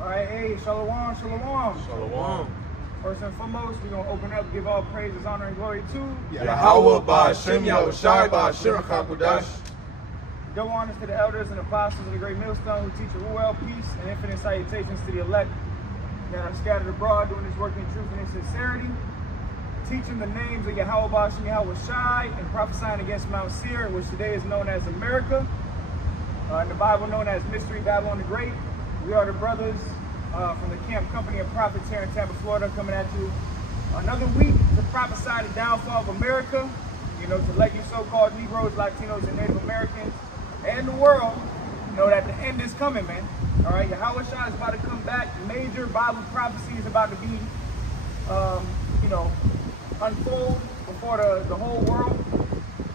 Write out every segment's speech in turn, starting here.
All right, hey, shalom, shalom. Shalom. First and foremost, we're going to open up, give all praises, honor, and glory to Yahweh Ba'Shem Yahushai Ba'Shem HaKadosh. Double honors to the elders and apostles of the great millstone who teach a ruel, peace, and infinite salutations to the elect that are scattered abroad doing this work in truth and in sincerity, teaching the names of Yahweh Ba'Shem Yahushai and prophesying against Mount Seir, which today is known as America, in the Bible known as Mystery Babylon the Great. We are the brothers from the Camp Company of Prophets here in Tampa, Florida, coming at you another week to prophesy the downfall of America, to let you so-called Negroes, Latinos, and Native Americans and the world know that the end is coming, man. All right, Yahweh Shai is about to come back. Major Bible prophecy is about to be, unfold before the whole world,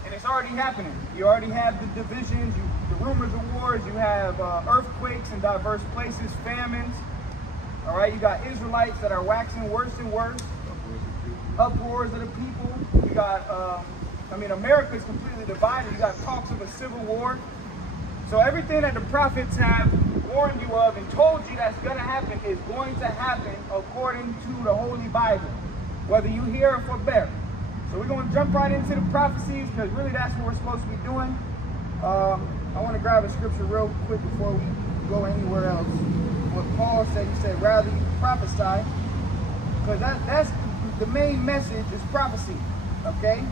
and it's already happening. You already have the divisions, the rumors of wars. You have earthquakes in diverse places, famines. All right, you got Israelites that are waxing worse and worse, uproars of the people. You got, America is completely divided. You got talks of a civil war. So everything that the prophets have warned you of and told you that's going to happen is going to happen according to the Holy Bible, whether you hear or forbear. So we're going to jump right into the prophecies because really that's what we're supposed to be doing. I want to grab a scripture real quick before we go anywhere else. What Paul said, he said, rather you prophesy, because that's the main message is prophecy, okay?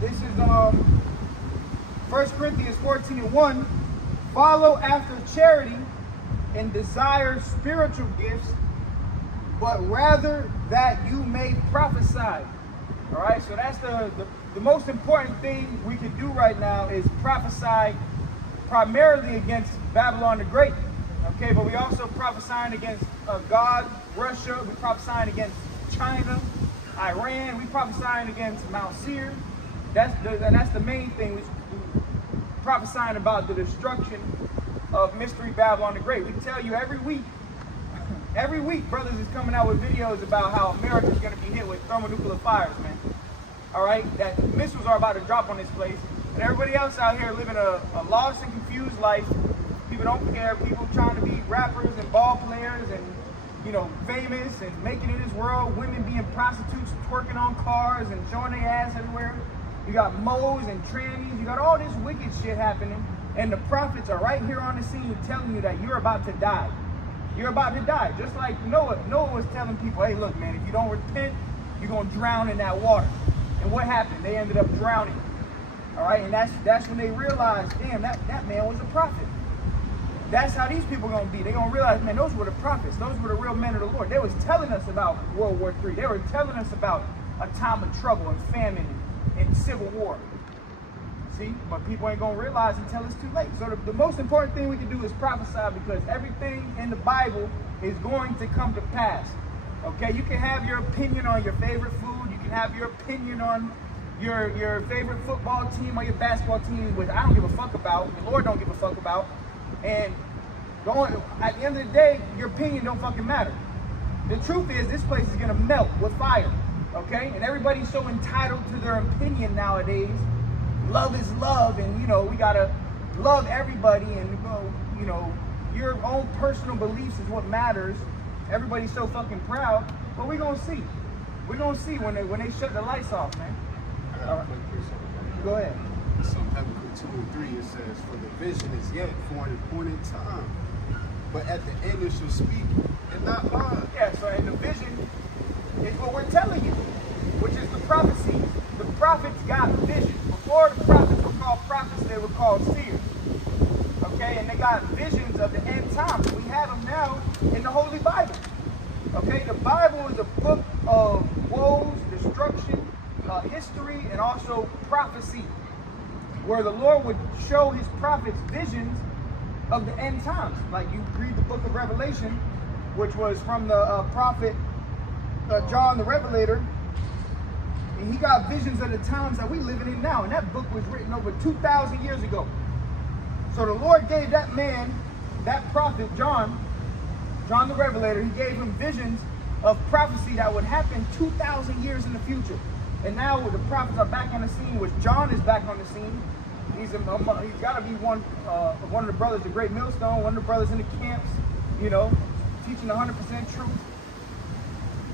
This is 1 Corinthians 14:1. Follow after charity and desire spiritual gifts, but rather that you may prophesy. All right, so that's the most important thing we can do right now is prophesy primarily against Babylon the Great. Okay, but we also prophesying against God, Russia. We prophesying against China, Iran. We prophesying against Mount Seir. That's the main thing. We prophesying about the destruction of Mystery Babylon the Great. We tell you every week, brothers is coming out with videos about how America is going to be hit with thermonuclear fires, man. All right, that missiles are about to drop on this place, and everybody else out here living a lost and confused life. People don't care. People trying to be rappers and ball players and, famous and making it in this world. Women being prostitutes, twerking on cars and showing their ass everywhere. You got moles and trannies. You got all this wicked shit happening. And the prophets are right here on the scene telling you that you're about to die. You're about to die. Just like Noah. Noah was telling people, hey, look, man, if you don't repent, you're going to drown in that water. And what happened? They ended up drowning. All right, and that's when they realized, damn, that man was a prophet. That's how these people are going to be. They're going to realize, man, those were the prophets. Those were the real men of the Lord. They was telling us about World War III. They were telling us about a time of trouble and famine and civil war. See? But people ain't going to realize until it's too late. So the most important thing we can do is prophesy because everything in the Bible is going to come to pass. Okay? You can have your opinion on your favorite food. You can have your opinion on your favorite football team or your basketball team, which I don't give a fuck about. The Lord don't give a fuck about. And at the end of the day, your opinion don't fucking matter. The truth is, this place is gonna melt with fire, okay? And everybody's so entitled to their opinion nowadays. Love is love, and we gotta love everybody, and your own personal beliefs is what matters. Everybody's so fucking proud, but we're gonna see. We're gonna see when they shut the lights off, man. All right. Go ahead. So Habakkuk 2:3 it says, for the vision is yet for an appointed time, but at the end it shall speak and not lie. Yeah, so and the vision is what we're telling you, which is the prophecy. The prophets got vision. Before the prophets were called prophets, they were called seers. Okay, and they got visions of the end times. We have them now in the Holy Bible. Okay, the Bible is a book of woes, destruction, history, and also prophecy, where the Lord would show his prophets visions of the end times. Like you read the book of Revelation, which was from the prophet John the Revelator, and he got visions of the times that we living in now. And that book was written over 2,000 years ago. So the Lord gave that man, that prophet John the Revelator, he gave him visions of prophecy that would happen 2,000 years in the future. And now the prophets are back on the scene, which John is back on the scene. He's got to be one of the brothers, the great millstone, one of the brothers in the camps, teaching 100% truth.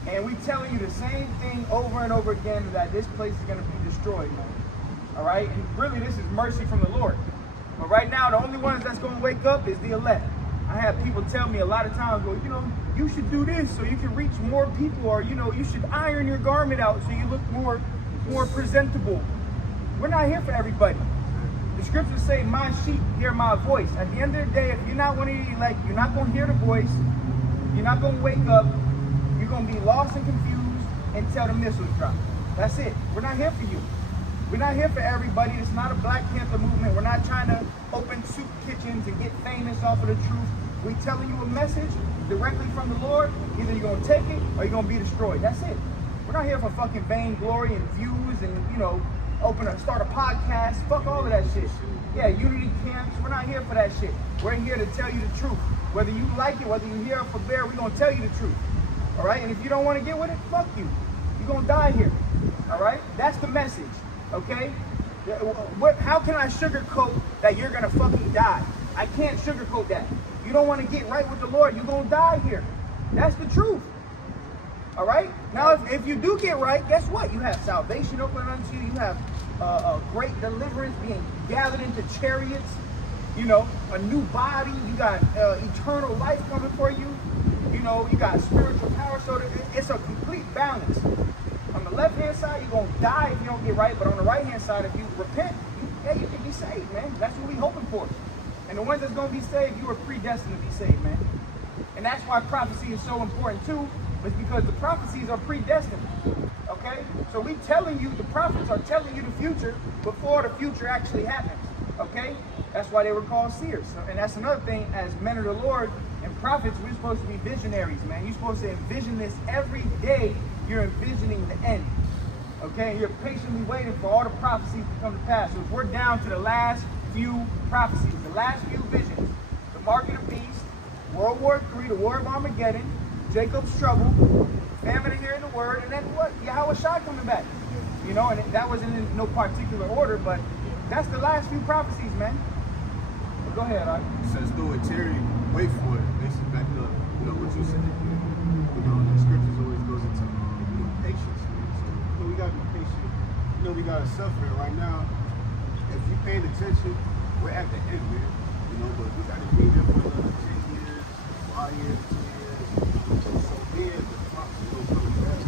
And we telling you the same thing over and over again, that this place is going to be destroyed, man. All right? And really, this is mercy from the Lord. But right now, the only ones that's going to wake up is the elect. I have people tell me a lot of times, well, you know, you should do this so you can reach more people, or, you know, you should iron your garment out so you look more presentable. We're not here for everybody. The scriptures say, my sheep hear my voice. At the end of the day, if you're not one of the elect, you're not going to hear the voice. You're not going to wake up. You're going to be lost and confused until the missiles drop. That's it. We're not here for you. We're not here for everybody. It's not a Black Panther movement. We're not trying to open soup kitchens and get famous off of the truth. We're telling you a message directly from the Lord. Either you're going to take it or you're going to be destroyed. That's it. We're not here for fucking vainglory and views and, you know, start a podcast. Fuck all of that shit. Yeah, unity camps. We're not here for that shit. We're here to tell you the truth. Whether you like it, whether you're here for bear, we're going to tell you the truth. All right? And if you don't want to get with it, fuck you. You're going to die here. All right? That's the message. Okay? How can I sugarcoat that you're going to fucking die? I can't sugarcoat that. You don't want to get right with the Lord, you're going to die here. That's the truth. All right? Now, if you do get right, guess what? You have salvation open unto you. You have a great deliverance being gathered into chariots. You know, a new body. You got eternal life coming for you. You know, you got spiritual power. So it's a complete balance. On the left-hand side, you're going to die if you don't get right. But on the right-hand side, if you repent, you can be saved, man. That's what we're hoping for. And the ones that's going to be saved, you are predestined to be saved, man. And that's why prophecy is so important, too. It's because the prophecies are predestined. Okay? So we telling you, the prophets are telling you the future before the future actually happens. Okay? That's why they were called seers. And that's another thing, as men of the Lord and prophets, we're supposed to be visionaries, man. You're supposed to envision this every day. You're envisioning the end. Okay? And you're patiently waiting for all the prophecies to come to pass. So if we're down to the last few prophecies, the last few visions, the mark of the beast, World War III, the War of Armageddon, Jacob's trouble, famine to hearing the word, and then what? Yahweh Shai coming back. You know, and that wasn't in no particular order, but that's the last few prophecies, man. But go ahead, all right. It says, though it tarry, wait for it. Basically back up, you know, what you said. You know, the scriptures always goes into, you know, patience. Man. So, you know, we got to be patient. You know, we got to suffer. Right now, if you paying attention, we're at the end, man. You know, but we got to be there for another 10 years, 5 years, 10 years. So then the prophecy will come back.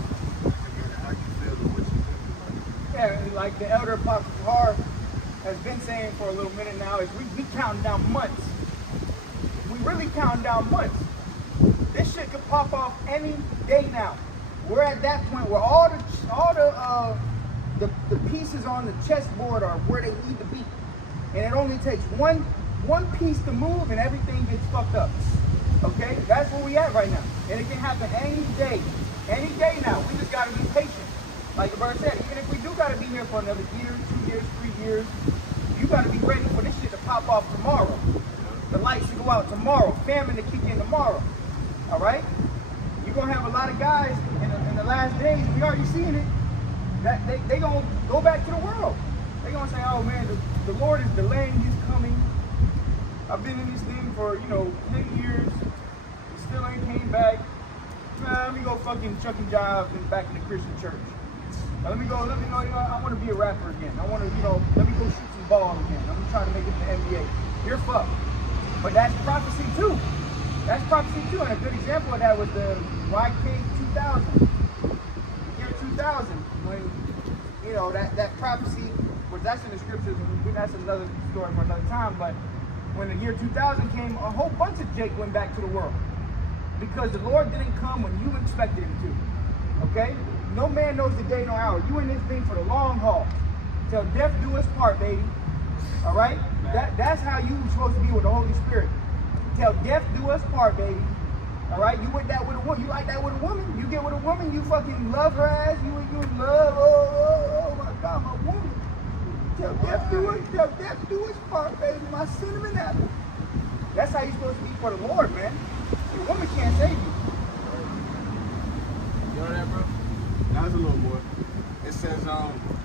Again, how you feel and what you think. Yeah, like the elder apostle Har has been saying for a little minute now, is we counting down months. We really counting down months. This shit could pop off any day now. We're at that point where all the pieces on the chessboard are where they need to be. And it only takes one piece to move and everything gets fucked up. Okay? That's where we at right now. And it can happen any day. Any day now. We just gotta be patient. Like the bird said, even if we do gotta be here for another year, 2 years, 3 years, you gotta be ready for this shit to pop off tomorrow. The lights to go out tomorrow. Famine to kick in tomorrow. Alright? You're gonna have a lot of guys in the last days, we already seen it, that they gonna go back to the world. They gonna say, oh man, the Lord is delaying his coming. I've been in this thing for, 10 years. It still ain't came back. Let me go fucking chucking jobs back in the Christian church. Let me go, I want to be a rapper again. I want to, let me go shoot some ball again. I'm trying to make it to the NBA. You're fucked. But that's prophecy too. That's prophecy too. And a good example of that was the YK 2000. Year 2000. When, that prophecy, which that's in the scriptures, and that's another story for another time, but when the year 2000 came, a whole bunch of Jake went back to the world. Because the Lord didn't come when you expected him to. Okay? No man knows the day nor hour. You in this thing for the long haul. Till death do us part, baby. All right? That's how you supposed to be with the Holy Spirit. Till death do us part, baby. All right? You with that with a woman. You like that with a woman. You get with a woman, you fucking love her ass. You in love. Oh my God, my woman. Till death do us part, baby. My cinnamon apple. That's how you're supposed to be for the Lord, man. Your woman can't save you. You know that, bro? That was a little more. It says,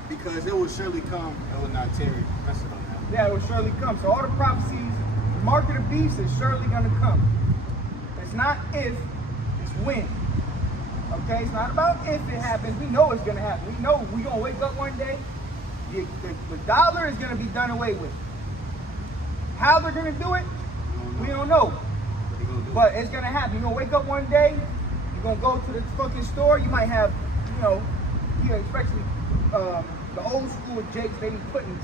because it will surely come, it will not tarry. That's it on that. Yeah, it will surely come. So all the prophecies, the mark of the beast is surely going to come. It's not if, when. Okay, it's not about if it happens. We know it's gonna happen. We know we're gonna wake up one day. The dollar is gonna be done away with. How they're gonna do it, we don't know. But it's gonna happen. You're gonna wake up one day, you're gonna go to the fucking store, you might have, especially the old school Jakes, they be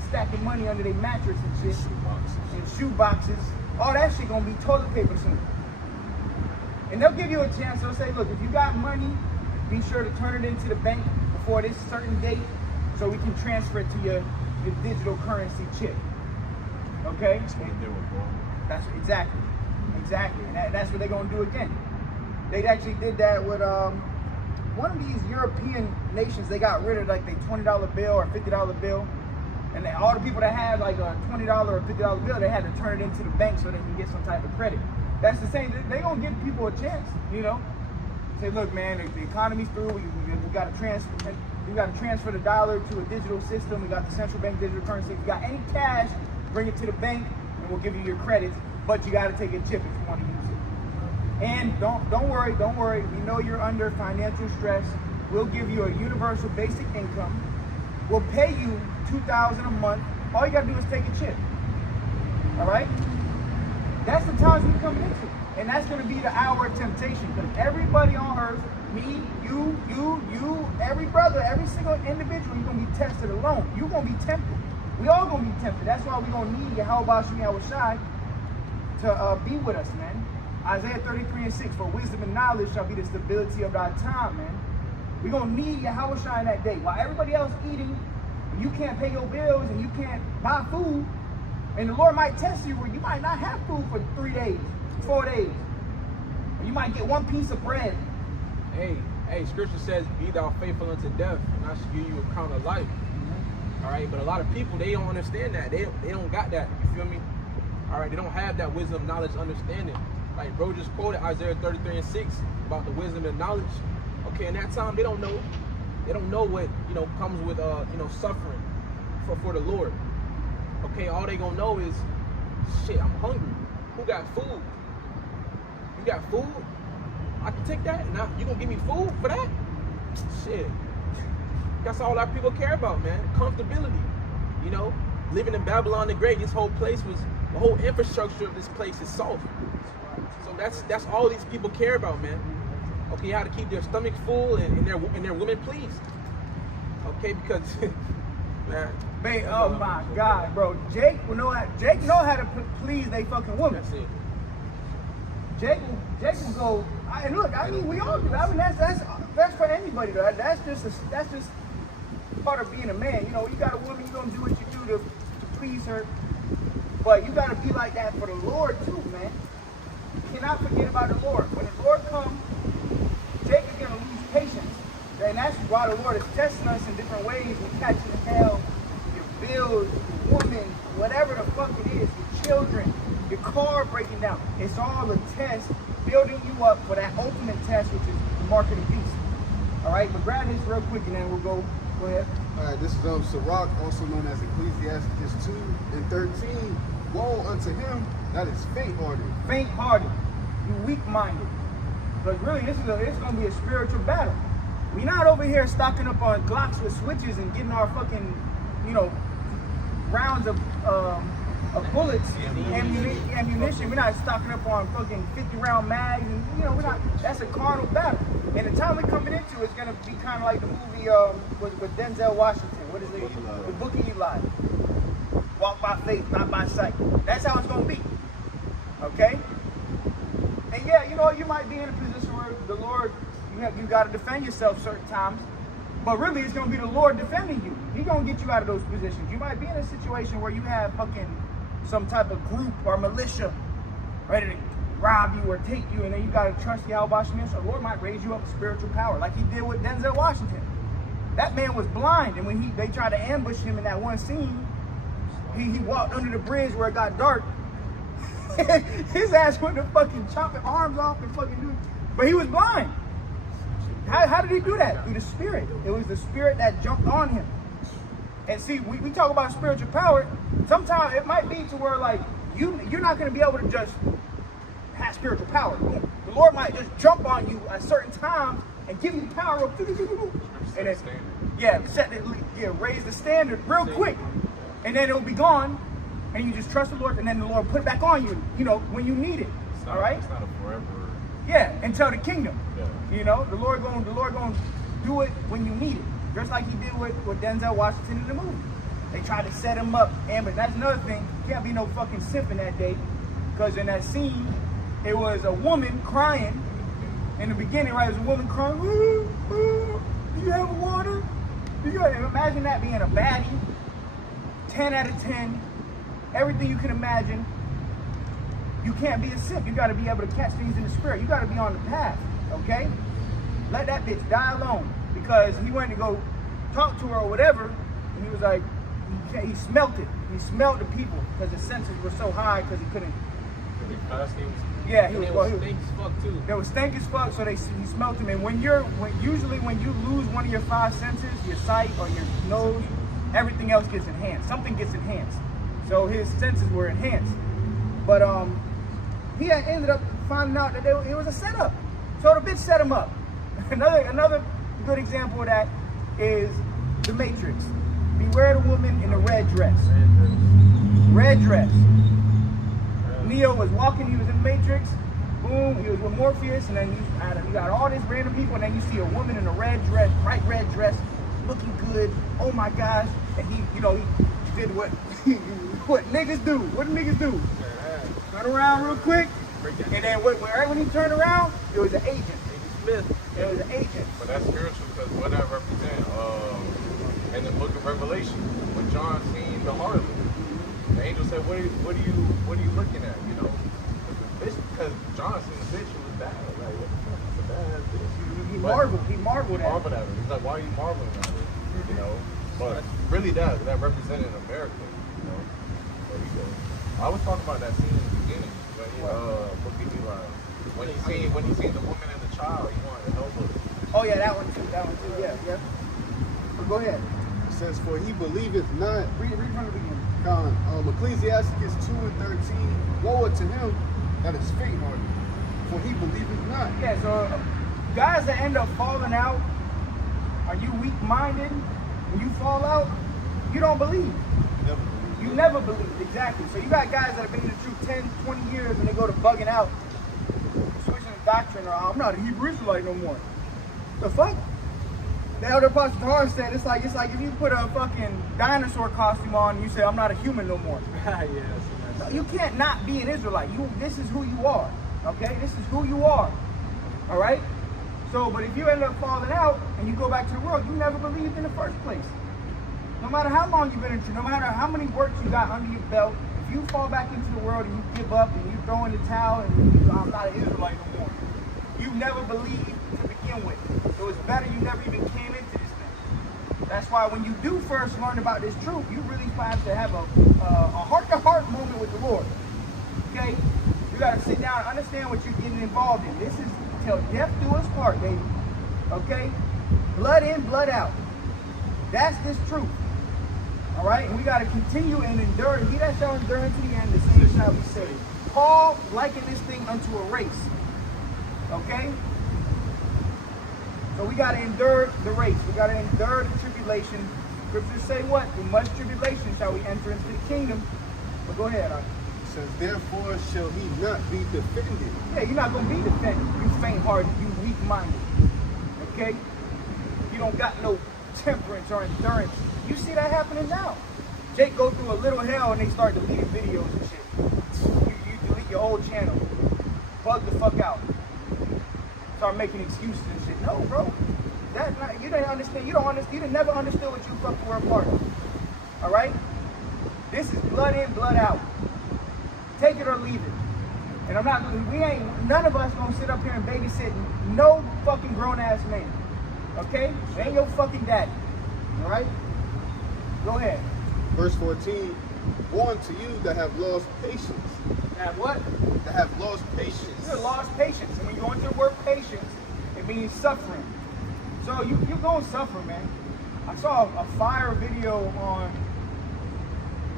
stacking money under their mattress and shit. And shoe boxes. All that shit gonna be toilet paper soon. And they'll give you a chance. They'll say, look, if you got money, be sure to turn it into the bank before this certain date so we can transfer it to your digital currency chip. Okay? That's exactly. And that's what they're gonna do again. They actually did that with one of these European nations. They got rid of like the $20 bill or $50 bill. And then all the people that had like a $20 or $50 bill, they had to turn it into the bank so they can get some type of credit. That's the same. They're gonna give people a chance, Say, look, man, the economy's through. We got to transfer. We got to transfer the dollar to a digital system. We got the central bank digital currency. If you got any cash, bring it to the bank, and we'll give you your credit. But you got to take a chip if you want to use it. And don't worry. We know you're under financial stress. We'll give you a universal basic income. We'll pay you $2,000 a month. All you got to do is take a chip. All right. That's the times we're coming into. And that's going to be the hour of temptation. Because everybody on earth, me, you, every brother, every single individual, you're going to be tested alone. You're going to be tempted. We all going to be tempted. That's why we're going to need Yahweh Shai to be with us, man. Isaiah 33:6, for wisdom and knowledge shall be the stability of thy time, man. We're going to need Yahweh Shai in that day. While everybody else eating, and you can't pay your bills, and you can't buy food, and the Lord might test you where you might not have food for 3 days, 4 days. Or you might get one piece of bread. Hey, scripture says, be thou faithful unto death, and I shall give you a crown of life. All right, but a lot of people, they don't understand that. They don't got that, you feel me? All right, they don't have that wisdom, knowledge, understanding. Like bro just quoted Isaiah 33:6 about the wisdom and knowledge. Okay, in that time, they don't know. They don't know what, comes with, suffering for the Lord. Okay, all they gonna know is, shit, I'm hungry. Who got food? You got food? I can take that. Now you gonna give me food for that? Shit. That's all our people care about, man. Comfortability. Living in Babylon the Great, this whole place was, the whole infrastructure of this place is soft. So that's all these people care about, man. Okay, you have to keep their stomach full and their women pleased. Okay, because man, oh my God, bro. Jake know how to please they fucking woman. That's it. Jake will go. And look, I mean, we all do. I mean, that's for anybody, though. That's just part of being a man. You got a woman, you gonna do what you do to please her, but you gotta be like that for the Lord too, man. You cannot forget about the Lord. When the Lord comes, Jake is gonna lose patience, and that's why the Lord is testing us in different ways. We're catching hell, your bills, your woman, whatever the fuck it is, your children, your car breaking down. It's all a test, building you up for that ultimate test, which is the mark of the beast. All right, but grab this real quick and then we'll go ahead. All right, this is Sirach, also known as Ecclesiastes 2:13. Woe unto him that is faint-hearted. Faint-hearted, you weak-minded. But really, it's going to be a spiritual battle. We're not over here stocking up on Glocks with switches and getting our fucking, rounds of bullets, ammunition. We're not stocking up on fucking 50-round mags, and we're not. That's a carnal battle. And the time we're coming into is gonna be kind of like the movie with Denzel Washington. What is it? The Book of Eli. Walk by faith, not by sight. That's how it's gonna be. Okay. And yeah, you might be in a position where the Lord, you got to defend yourself certain times. But really, it's gonna be the Lord defending you. He's gonna get you out of those positions. You might be in a situation where you have fucking some type of group or militia ready to rob you or take you, and then you gotta trust Yahweh Shem. So the Lord might raise you up with spiritual power, like He did with Denzel Washington. That man was blind, and when they tried to ambush him in that one scene, he walked under the bridge where it got dark. His ass went to fucking chopping arms off and fucking do. But he was blind. How did he do that? Through the Spirit. It was the Spirit that jumped on him. And see, we talk about spiritual power. Sometimes it might be to where, like, you're not going to be able to just have spiritual power. Boom. The Lord might just jump on you at certain times and give you the power of, and then, raise the standard real quick, and then it'll be gone, and you just trust the Lord, and then the Lord put it back on you, when you need it. All right. It's not a forever. Yeah, until the kingdom. Yeah. The Lord gonna do it when you need it, just like He did with Denzel Washington in the movie. They tried to set him up, but that's another thing. Can't be no fucking simp in that day, because in that scene, it was a woman crying. In the beginning, right, it was a woman crying. Do you have water? Imagine that being a baddie. 10 out of 10. Everything you can imagine. You can't be a simp. You got to be able to catch things in the spirit. You got to be on the path, okay? Let that bitch die alone, because he went to go talk to her or whatever, and he was like, he smelt it. He smelled the people because his senses were so high because he couldn't. Yeah, he was stink as fuck too. They was stink as fuck, so he smelt them. And usually when you lose one of your 5 senses, your sight or your nose, everything else gets enhanced. Something gets enhanced. So his senses were enhanced. But he had ended up finding out that it was a setup. So the bitch set him up. Another good example of that is The Matrix. Beware the woman in the red dress. Red dress. Neo was walking, he was in the Matrix. Boom, he was with Morpheus, and then you got all these random people, and then you see a woman in a red dress, bright red dress, looking good. Oh my gosh. And he did what what niggas do. What do niggas do? Turn around real quick. And then right when he turned around, it was an agent. It was an agent. But that's spiritual, because what that represents, in the book of Revelation, when John seen the harlot, the angel said, what are you looking at? Because John seen the bitch who was bad. Like, that's a bad bitch. He marveled at her. He's like, why are you marveling at her? But really that represented America. There you go. I was talking about that scene in the beginning when he seen the woman and the child, he wanted to help her. Oh yeah, that one too. Yeah. But go ahead. It says, for he believeth not. Read from the beginning. Ecclesiasticus 2:13. Woe to him that is faint-hearted, for he believeth not. Yeah, so guys that end up falling out, are you weak-minded? When you fall out, you don't believe. You never believe, exactly. So you got guys that have been in the truth 10, 20 years, and they go to bugging out, switching the doctrine, or I'm not a Hebrew Israelite no more. The fuck? The elder Apostle Torres said it's like if you put a fucking dinosaur costume on and you say I'm not a human no more. Yes. You can't not be an Israelite. This is who you are. Okay? This is who you are. Alright? So, but if you end up falling out and you go back to the world, you never believed in the first place. No matter how long you've been in truth, no matter how many works you got under your belt, if you fall back into the world and you give up and you throw in the towel and you I'm not an Israelite no more, you never believed to begin with. So it's better you never even came into this thing. That's why when you do first learn about this truth, you really have to have a heart-to-heart moment with the Lord. Okay? You got to sit down and understand what you're getting involved in. This is till death do us part, baby. Okay? Blood in, blood out. That's this truth. All right? And we got to continue and endure. He that shall endure unto the end, the same shall be saved. Paul likened this thing unto a race. Okay? So we got to endure the race. We got to endure the tribulation. Scriptures say what? Through much tribulation shall we enter into the kingdom. But go ahead. It says, therefore shall he not be defended. Yeah, you're not going to be defended. You faint-hearted. You weak-minded. Okay? You don't got no temperance or endurance. You see that happening now. Jake go through a little hell and they start deleting videos and shit. You delete your whole channel. Bug the fuck out. Start making excuses and shit. No, bro. That's not, you didn't understand. You didn't never understood what you fucking were a part of. All right? This is blood in, blood out. Take it or leave it. And none of us gonna sit up here and babysit no fucking grown-ass man. Okay? It ain't your fucking daddy. All right? Go ahead. Verse 14, woe unto you that have lost patience. Have what? That have lost patience. You lost patience. And when you go into the word patience, it means suffering. So you're going to suffer, man. I saw a fire video on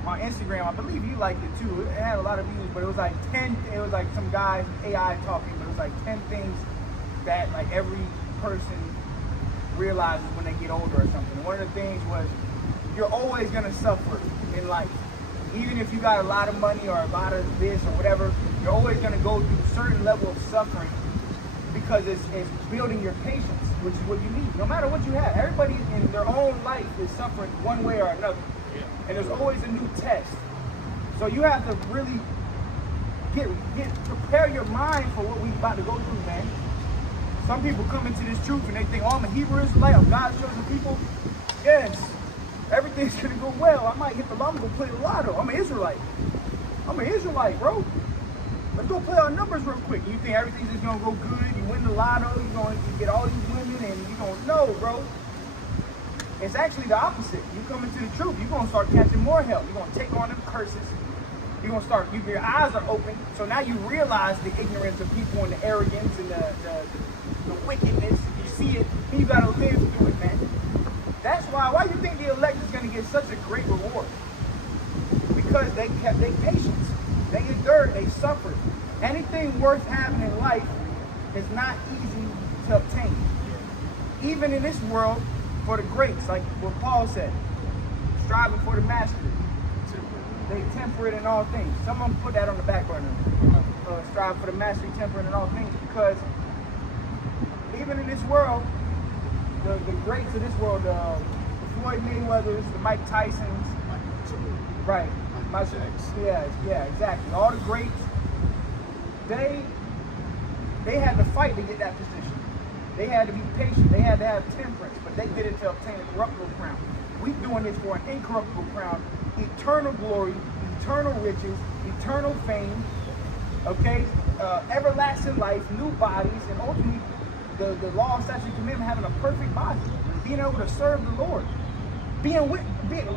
on Instagram. I believe you liked it too. It had a lot of views, but it was like 10. It was like some guys AI talking, but it was like 10 things that like every person realizes when they get older or something. And one of the things was you're always gonna suffer in life. Even if you got a lot of money or a lot of this or whatever, you're always gonna go through a certain level of suffering because it's building your patience, which is what you need. No matter what you have, everybody in their own life is suffering one way or another. And there's always a new test. So you have to really prepare your mind for what we're about to go through, man. Some people come into this truth and they think, oh, I'm a Hebrew Israelite, I'm God's chosen people. Yes, everything's gonna go well. I might hit the lotto, play the lotto. I'm an Israelite. I'm an Israelite, bro. Let's go play our numbers real quick. You think everything's just gonna go good? You win the lotto, you're gonna get all these women, and you're gonna know, bro. It's actually the opposite. You come into the truth, you're gonna start catching more hell. You're gonna take on them curses. You're gonna start. Your eyes are open, so now you realize the ignorance of people and the arrogance and the wickedness. You see it, and you gotta live through it, man. That's why you think the elect is gonna get such a great reward? Because they kept their patience. They endured, they suffered. Anything worth having in life is not easy to obtain. Even in this world, for the greats, like what Paul said, striving for the mastery. They temperate in all things. Someone put that on the back burner. Strive for the mastery, temperate in all things, because even in this world, the greats of this world, the Floyd Mayweathers, the Mike Tysons, right? Yeah, exactly. All the greats, they had to fight to get that position. They had to be patient. They had to have temperance, but they did it to obtain a corruptible crown. We're doing this for an incorruptible crown, eternal glory, eternal riches, eternal fame, okay, everlasting life, new bodies, and ultimately the law, statute, and commandment, having a perfect body, being able to serve the Lord,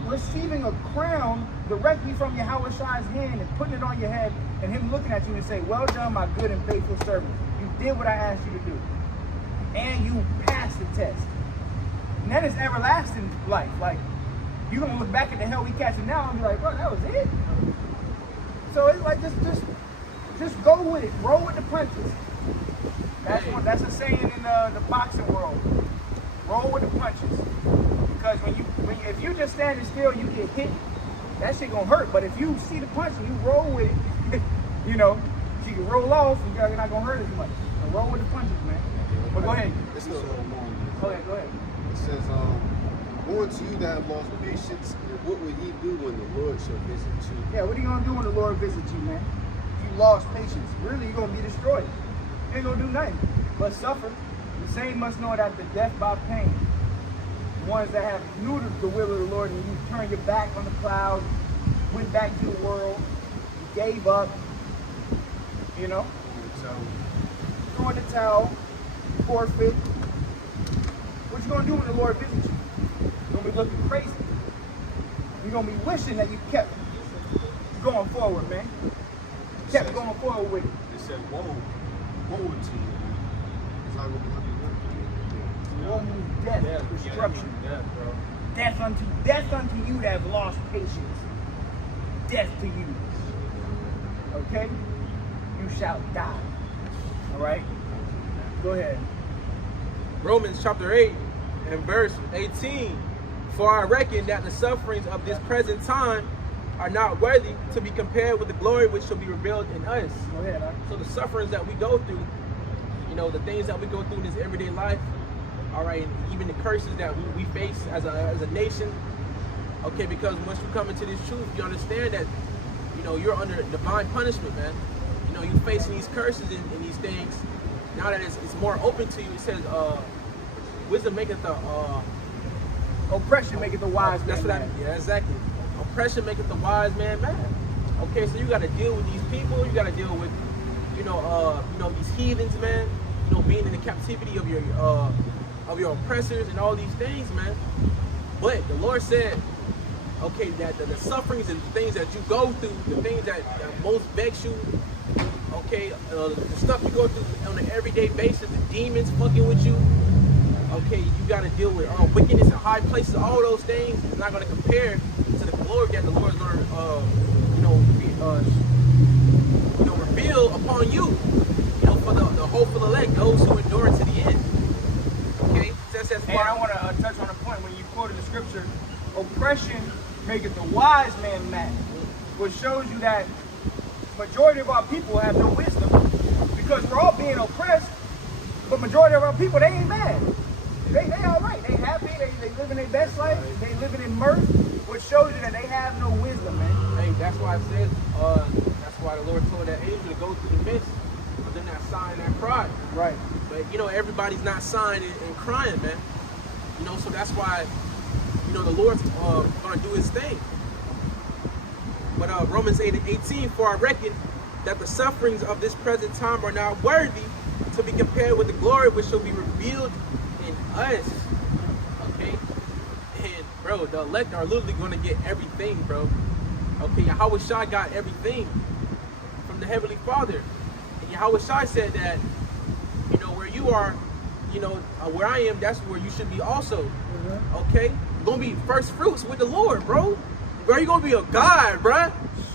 receiving a crown directly from Yahweh Shai's hand and putting it on your head, and him looking at you and say, well done, my good and faithful servant. You did what I asked you to do. And you passed the test. And that is everlasting life. Like, you're gonna look back at the hell we catching now and be like, bro, that was it? So it's like just go with it. Roll with the punches. That's a saying in the boxing world. Roll with the punches. Because if you just standing still, you get hit, that shit gonna hurt. But if you see the punch and you roll with it, you know, you can roll off and you're not gonna hurt as much. So roll with the punches, man. But go ahead. Go ahead. It says, woe to you that have lost patience, and what will ye do when the Lord shall visit you? Yeah, what are you gonna do when the Lord visits you, man? If you lost patience, really, you're gonna be destroyed. You ain't gonna do nothing but suffer. The same must know that the death by pain. The ones that have knew the will of the Lord and you turned your back on the cloud, went back to the world, you gave up, you know, throw in the towel, forfeit. What you gonna do when the Lord visits you? You're gonna be looking crazy. You're gonna be wishing that you kept going forward, man. Kept going forward with it. It said, woe to you. It's not gonna be looking good for you. Woe means death, destruction. Death unto you that have lost patience. Death to you. Okay? You shall die. All right? Go ahead. Romans chapter 8 and verse 18. For I reckon that the sufferings of this present time are not worthy to be compared with the glory which shall be revealed in us. Go ahead, huh? So the sufferings that we go through, you know, the things that we go through in this everyday life, all right, even the curses that we face as a nation, okay, because once you come into this truth, you understand that, you know, you're under divine punishment, man. You know, you're facing these curses and these things. Now that it's more open to you, it says, wisdom maketh the oppression maketh the wise man. That's what yeah, exactly. Oppression maketh the wise man mad. Okay, so you got to deal with these people. You got to deal with, you know, these heathens, man. You know, being in the captivity of your oppressors and all these things, man. But the Lord said, okay, that the sufferings and the things that you go through, the things that most vex you, okay, the stuff you go through on an everyday basis, the demons fucking with you, okay, you got to deal with wickedness in high places. All those things is not going to compare to the glory that the Lord's going to, reveal upon you, for the hopeful elect, those who endure to the end. Okay? That's And I want to touch on a point when you quoted the scripture, oppression maketh the wise man mad, which shows you that majority of our people have no wisdom because we're all being oppressed, but majority of our people, they ain't mad. They all right. They happy. They living their best life. They living in mirth, which shows you that they have no wisdom, man. Hey, that's why it says, that's why the Lord told that angel to go through the midst, but they're not sighing and crying. Right. But, everybody's not sighing and crying, man. So that's why, the Lord's going to do his thing. But Romans 8:18, for I reckon that the sufferings of this present time are not worthy to be compared with the glory which shall be revealed in us. Okay? And, bro, the elect are literally going to get everything, bro. Okay, Yahweh Shai got everything from the Heavenly Father. And Yahweh Shai said that, where you are, where I am, that's where you should be also. Okay? You're going to be first fruits with the Lord, bro. Bro, you're going to be a God, bro.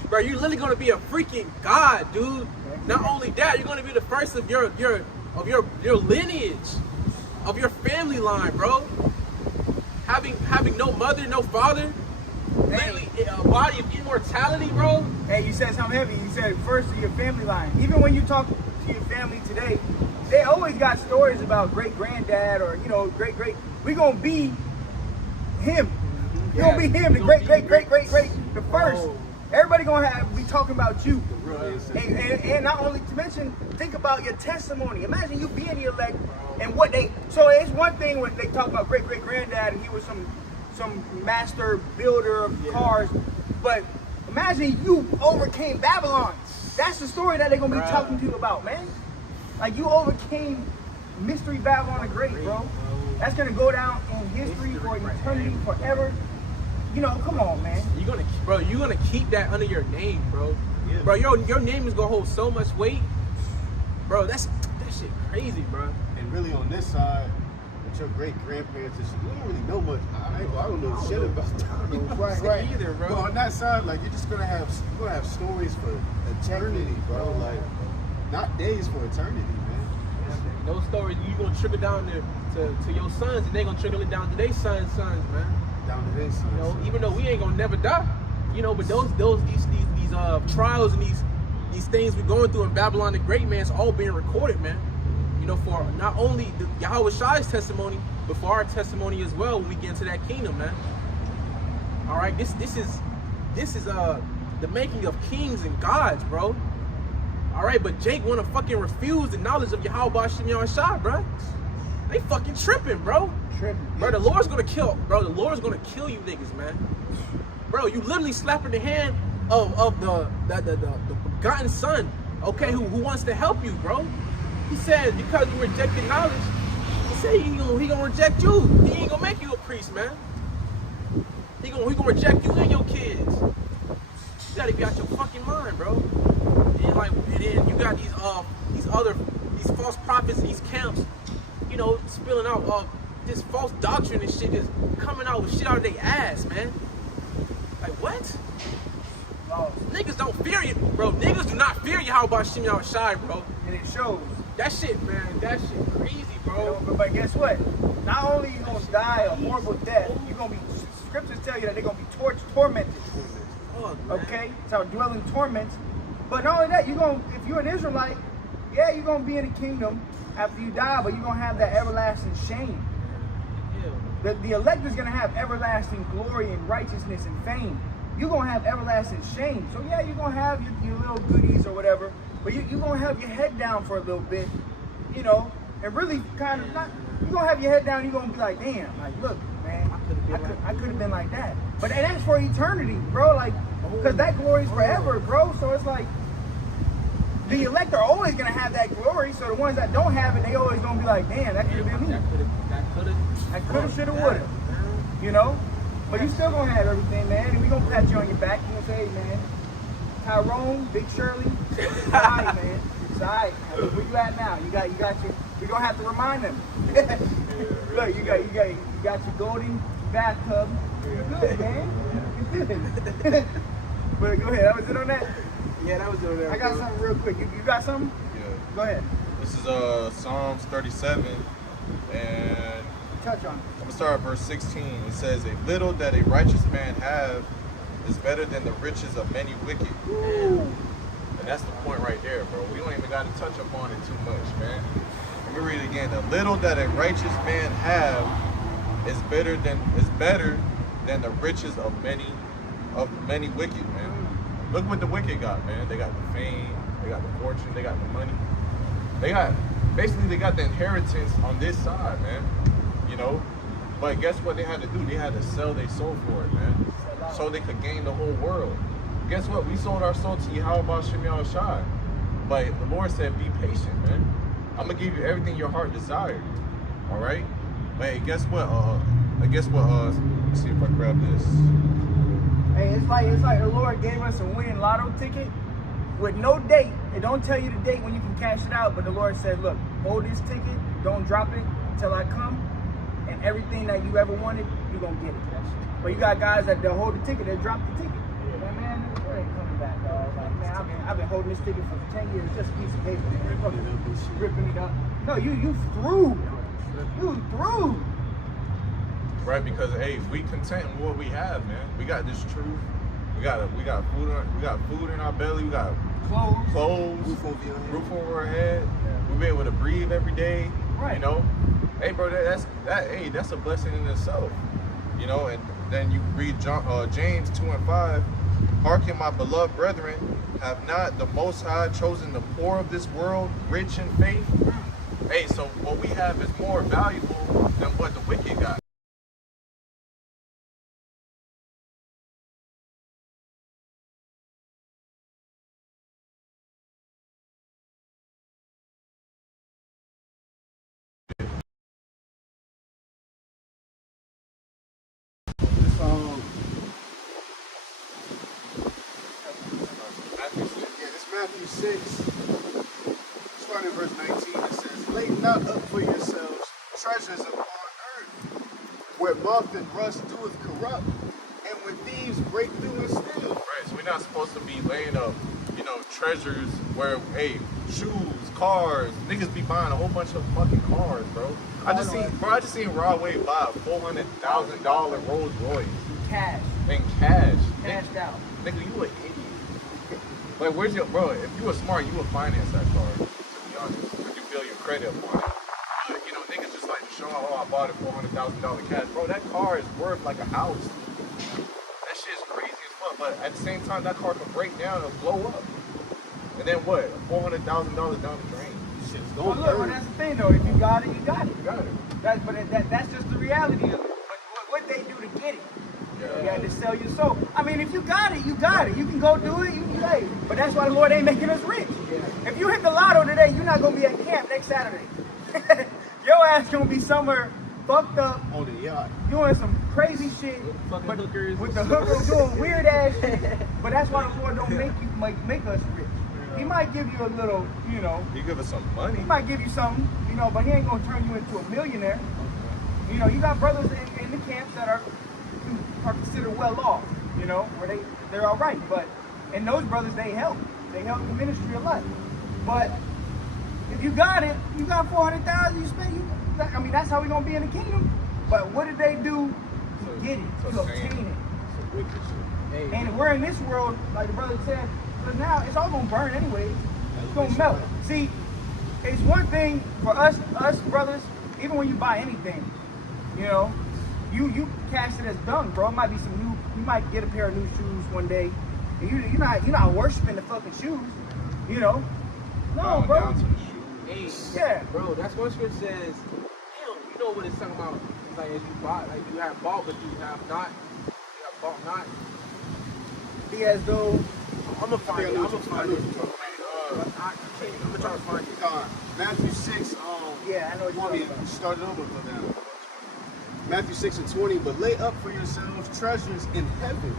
Bro, you're literally going to be a freaking God, dude. Not only that, you're going to be the first of your lineage, of your family line, bro. Having no mother, no father, literally a body of immortality, bro. Hey, you said something heavy. You said first of your family line. Even when you talk to your family today, they always got stories about great granddad or great. We gonna be him. You gonna be him, the great, the first. Everybody gonna be talking about you. And not only to mention, think about your testimony. Imagine you being the elect and what they. So it's one thing when they talk about great granddad and he was some master builder of cars, but imagine you overcame Babylon. That's the story that they're gonna be talking to you about, man. Like you overcame Mystery Babylon the Great, bro. That's gonna go down in history for eternity, forever. Come on, man. You're gonna keep that under your name, bro. Yeah. Bro, your name is gonna hold so much weight, bro. That shit crazy, bro. And really on this side, with your great grandparents and shit, you don't really know much. I don't know shit about that. Right. Either, bro. But on that side, like you're just gonna have stories for eternity, bro. Like not days for eternity, man. Those stories you gonna trickle down to your sons, and they gonna trickle it down to their sons, man. Down to their sons. Even though we ain't gonna never die, but these trials and these things we're going through in Babylon the Great, man, it's all being recorded, man. For not only the Yahweh Shai's testimony, but for our testimony as well when we get into that kingdom, man. All right, this is the making of kings and gods, bro. All right, but Jake wanna fucking refuse the knowledge of Yahweh Shai, bro. They fucking tripping, bro. Bro, the Lord's gonna kill you niggas, man. Bro, you literally slapping the hand of the begotten son, okay, who wants to help you, bro. He said because you rejected knowledge, he said he gonna reject you. He ain't gonna make you a priest, man. He gonna reject you and your kids. You gotta be out your fucking mind, bro. And then you got these false prophets in these camps, spilling out this false doctrine and shit, just coming out with shit out of their ass, man. Like what? Niggas don't fear you, bro. Niggas do not fear you. How about Shimon Shai, bro? And it shows. That shit, man. That shit crazy, bro. But guess what? Not only you gonna die a horrible death, you're gonna be. Scriptures tell you that they're gonna be tormented. Oh, okay, so dwell in torments. But not only that, if you're an Israelite, yeah, you're gonna be in the kingdom after you die, but you're gonna have that everlasting shame. Yeah. The elect is gonna have everlasting glory and righteousness and fame. You're gonna have everlasting shame. So yeah, you're gonna have your little goodies or whatever, but you're gonna have your head down for a little bit, and really kind of not. You're gonna have your head down. You're gonna be like, damn, like look, man, I could have been like that. But and that's for eternity, bro. Like, because that glory is forever, bro. So it's like the elect are always gonna have that glory. So the ones that don't have it, they always gonna be like, damn, that could have been me. I could have, should have, would have. But you still gonna have everything, man. And we gonna pat you on your back. You gonna say, hey, man, Tyrone, Big Shirley, it's all right, man. It's all right. Where you at now? You got your. We gonna have to remind them. Look, you got your golden bathtub. Good, man. Good. But go ahead. That was it on that? Yeah, that was over there. I got something real quick. You got something? Yeah. Go ahead. This is Psalms 37, and Touch on it. I'm gonna start at verse 16. It says, "A little that a righteous man have is better than the riches of many wicked." Ooh. And that's the point right there, bro. We don't even got to touch upon it too much, man. Let me read it again. "The little that a righteous man have is better than the riches of many wicked, man." Look what the wicked got, man. They got the fame, they got the fortune, they got the money. They got the inheritance on this side, man. You know? But guess what they had to do? They had to sell their soul for it, man. So they could gain the whole world. Guess what? We sold our soul to Yahweh Shem Yahushai. But the Lord said, be patient, man. I'm gonna give you everything your heart desired. Alright? But hey, guess what? Let me see if I grab this. Hey, it's like the Lord gave us a winning lotto ticket with no date. It don't tell you the date when you can cash it out, but the Lord said, look, hold this ticket, don't drop it until I come, and everything that you ever wanted, you're gonna get it. But you got guys that they'll hold the ticket, they'll drop the ticket. Like, man, this ain't coming back, dog. Like, man, I've been holding this ticket for 10 years, just a piece of paper. Ripping it up. No, you through. You through. Right, because hey, we content in what we have, man. We got this truth. We got food in our belly. We got clothes, roof over our head. We be able to breathe every day. Right. You know, hey, bro, that's a blessing in itself. You know, and then you read James 2:5. "Hearken, my beloved brethren, have not the Most High chosen the poor of this world rich in faith?" Hey, so what we have is more valuable than what the wicked got. It's Matthew 6, starting in verse 19. It says, "Lay not up for yourselves treasures upon earth, where moth and rust doeth corrupt, and where thieves break through and steal." Right, so we're not supposed to be laying up, treasures where, hey, shoes, cars, niggas be buying a whole bunch of fucking cars, bro. I just seen Rod Wave buy a $400,000 Rolls Royce. Cash. In cash. Cashed out. Nigga, you an idiot. Like, where's your, bro, if you were smart, you would finance that car, to be honest. Would you build your credit upon it? But, niggas just like to show off, oh, I bought a $400,000 cash. Bro, that car is worth like a house. That shit's crazy as fuck, but at the same time, that car can break down and blow up. And then what? $400,000 down the drain. Shit's Well, going look, that's the thing though. If you got it, you got it. You got it. That's just the reality of it. But what they do to get it? Yeah. You got to sell your soul. I mean, if you got it, you got it. You can go do it. You can play. But that's why the Lord ain't making us rich. If you hit the lotto today, you're not gonna be at camp next Saturday. Your ass gonna be somewhere fucked up On the yacht. doing some crazy shit Fucking hookers. with the hookers doing weird ass shit. But that's why the Lord don't make us rich. He might give you a little, You give us some money. he might give you something, but he ain't gonna turn you into a millionaire. You got brothers in the camps that are considered well off, where they're all right. But and those brothers they help the ministry a lot. But if you got it, you got 400,000, you spend. I mean, that's how we gonna be in the kingdom. But what did they do to get it, to obtain it? Some wicked shit. Hey, And we're in this world, like the brother said, because now it's all gonna burn anyway. It's gonna melt. See, it's one thing for us brothers, even when you buy anything, you cast it as dung, bro. It might be some new, you might get a pair of new shoes one day. And you're not worshiping the fucking shoes, No, Bowing bro. down to the shoes. hey, Yeah. bro, that's what scripture says. Damn, you know what it's talking about? It's like as you bought, like you have bought, but you have not. You have bought not. Be as though I'm gonna find it. I'm gonna find it. it. I'm gonna try to find it. Matthew 6, yeah, I know what you're talking about. started over for them. Matthew 6:20, "But lay up for yourselves treasures in heaven,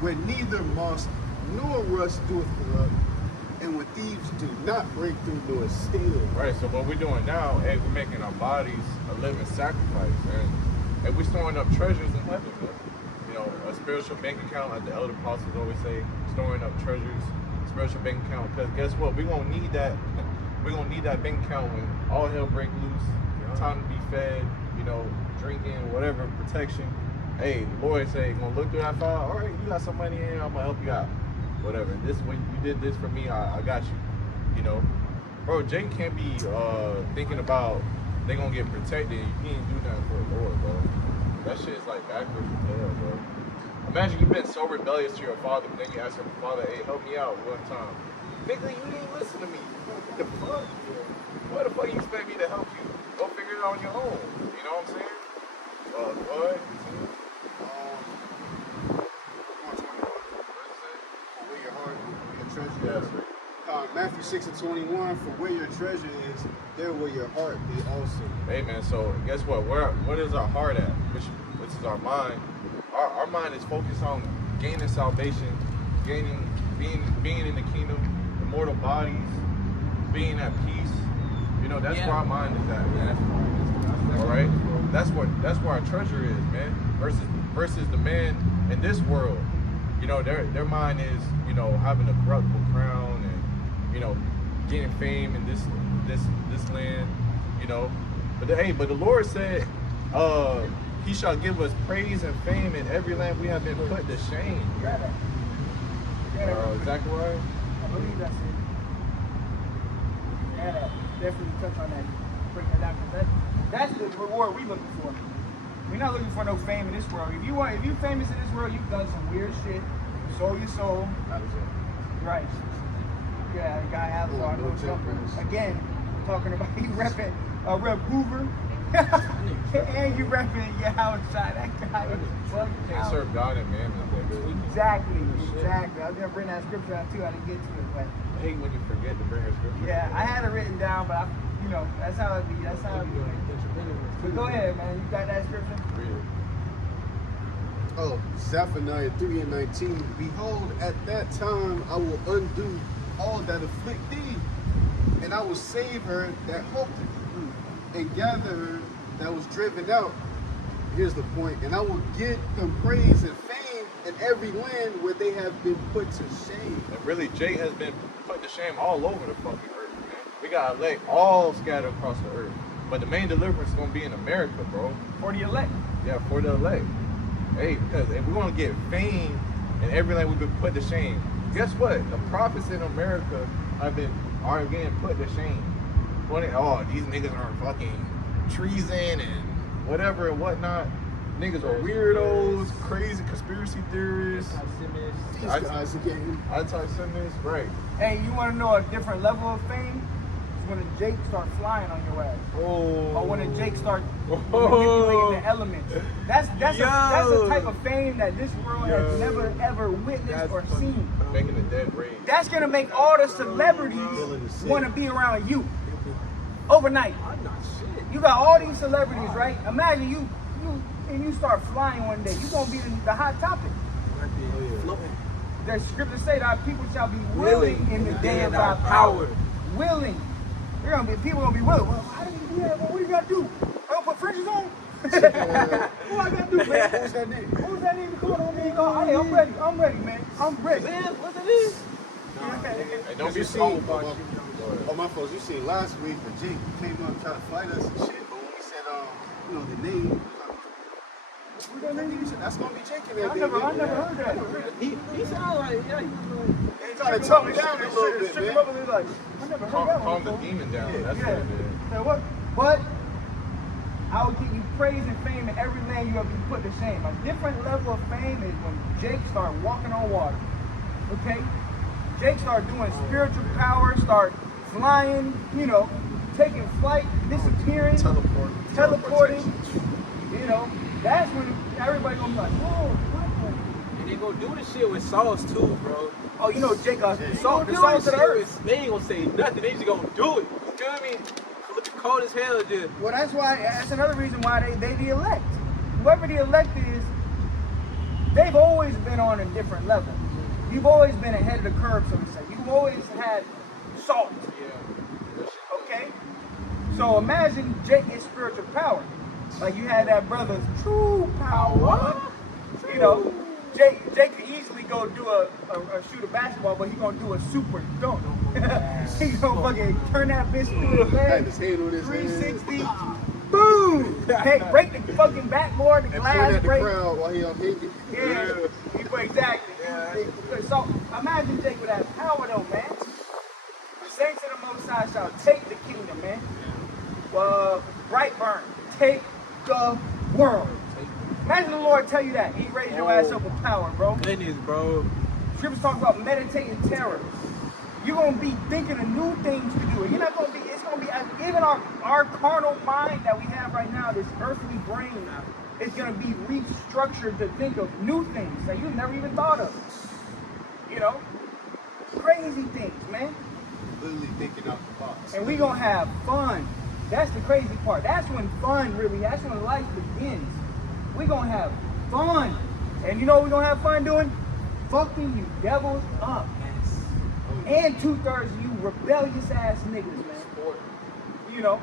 where neither moth nor rust doeth corrupt, and where thieves do not break through nor steal." Right, so what we're doing now, hey, we're making our bodies a living sacrifice, and we're storing up treasures in heaven, man. spiritual bank account, like the elder apostles always say, storing up treasures, spiritual bank account. Because guess what? We're gonna need that. We're gonna need that bank account when all hell break loose. Time to be fed, you know, drinking, whatever, protection. Hey, the Lord say, gonna look through that file. All right, you got some money in here. I'm gonna help you out. Whatever. This when you did this for me, I got you. You know, bro. Jake can't be thinking about they gonna get protected. You can't do nothing for the Lord, bro. That shit is like backwards as hell, bro. Imagine you've been so rebellious to your father, but then you ask your father, hey, help me out one time. Nigga, you didn't listen to me. What the fuck? What the fuck you expect me to help you? Go figure it out on your own. You know what I'm saying? What? Where your heart, where your treasure is. Matthew 6:21, for where your treasure is, there will your heart be also. Hey man, so guess what? What is our heart at? Which is our mind. Our mind is focused on gaining salvation, being in the kingdom, immortal bodies, being at peace. You know, that's where our mind is at, man. All right? That's where our treasure is, man. Versus the man in this world. You know, their mind is, you know, having a corruptible crown and, you know, getting fame in this land, you know. But the Lord said, He shall give us praise and fame in every land we have been put to shame. Zechariah? I believe that's it. Yeah, definitely touch on that. Break that down, because that's the reward we're looking for. We're not looking for no fame in this world. If you're famous in this world, you've done some weird shit. You sold your soul. That was it. Right. Yeah, the guy has on no jumper. Again, talking about you repping Rep Hoover. And you repping your outside. That guy is bugged Can't out. serve God and man. Exactly. I was gonna bring that scripture out too. I didn't get to it, but I hate when you forget to bring a scripture. yeah, I had it written down, but that's how it be. That's how it be. But go ahead, man. You got that scripture? Read it. Oh, Zephaniah 3:19. Behold, at that time I will undo all that afflict thee, and I will save her that hoped, and gather her that was driven out. Here's the point. And I will give them praise and fame in every land where they have been put to shame. And really, Jake has been put to shame all over the fucking earth, man. We got elect all scattered across the earth. But the main deliverance is going to be in America, bro. For the elect. Yeah, for the elect. Hey, because if we're going to get fame in every land we've been put to shame, guess what? The prophets in America are getting put to shame. These niggas are fucking treason and whatever and whatnot. Niggas are weirdos, crazy conspiracy theorists. These guys again. Anti-Semites, right. Hey, you want to know a different level of fame? It's when a Jake start flying on your ass. Oh. Or when a Jake start manipulating the elements. That's a type of fame that this world has never ever witnessed or seen. Making the dead rage. That's gonna make all the celebrities want to be around you overnight. I'm not shit. You got all these celebrities, right? Imagine you start flying one day. You're gonna be the hot topic. Floating. The scriptures say that people shall be willing in the day of thy power. Willing. People gonna be willing. Well, how do you do that? Well, what do you gotta do? I gotta put fringes on? What I gotta do, man? Who's that name? Who's that name? Come on, man. Hey, I'm ready, man. I'm ready. What's it is? Hey, don't be You slow seen- about you. Oh, my folks, you seen last week when Jake came up trying to fight us and shit, but when we said, the name, that's gonna be Jake in there. I never heard that. He sounded like, They trying to talk me down a little bit, man. I never heard that Calm one. the demon down. That's Yeah. what it is. Say what? But I will give you praise and fame in every land you have been put to shame. A different level of fame is when Jake start walking on water. Okay? Jake start doing spiritual power, start flying, taking flight, disappearing, teleporting. That's when everybody gonna be like, whoa, what? and they gonna do this shit with sauce too, bro. Oh, Jake, the salt Do to this the shit earth. with- They ain't gonna say nothing. They just gonna do it. You know what I mean? Look cold as hell, just. Well, that's another reason why they the elect. Whoever the elect is, they've always been on a different level. You've always been ahead of the curve, so to say. You've always had salt. Okay? So imagine Jake is spiritual power. Like you had that brother's true power. Jake could easily go do a shoot a basketball, but he gonna do a super dunk. He gonna fucking turn that bitch through his Had leg, his hand on his 360, hand. boom! Hey, break the fucking backboard, the And point glass at the break. crowd while he on hit it. Yeah, exactly. So imagine Jake with that power though, man. The saints of the Most High shall take the kingdom, man. Brightburn, take the world. Imagine the Lord tell you that. He raised your ass up with power, bro. Goodness, bro. Scriptures talk about meditating terror. You're gonna be thinking of new things to do. You're not gonna be. It's gonna be even our carnal mind that we have right now. This earthly brain is gonna be restructured to think of new things that you've never even thought of. You know, crazy things, man. Literally thinking out the box. And we gonna have fun. That's the crazy part. That's when fun really. That's when life begins. We gonna have fun. And you know what we gonna have fun doing? Fucking you devils up. And 2/3 of you rebellious ass niggas, man. You know,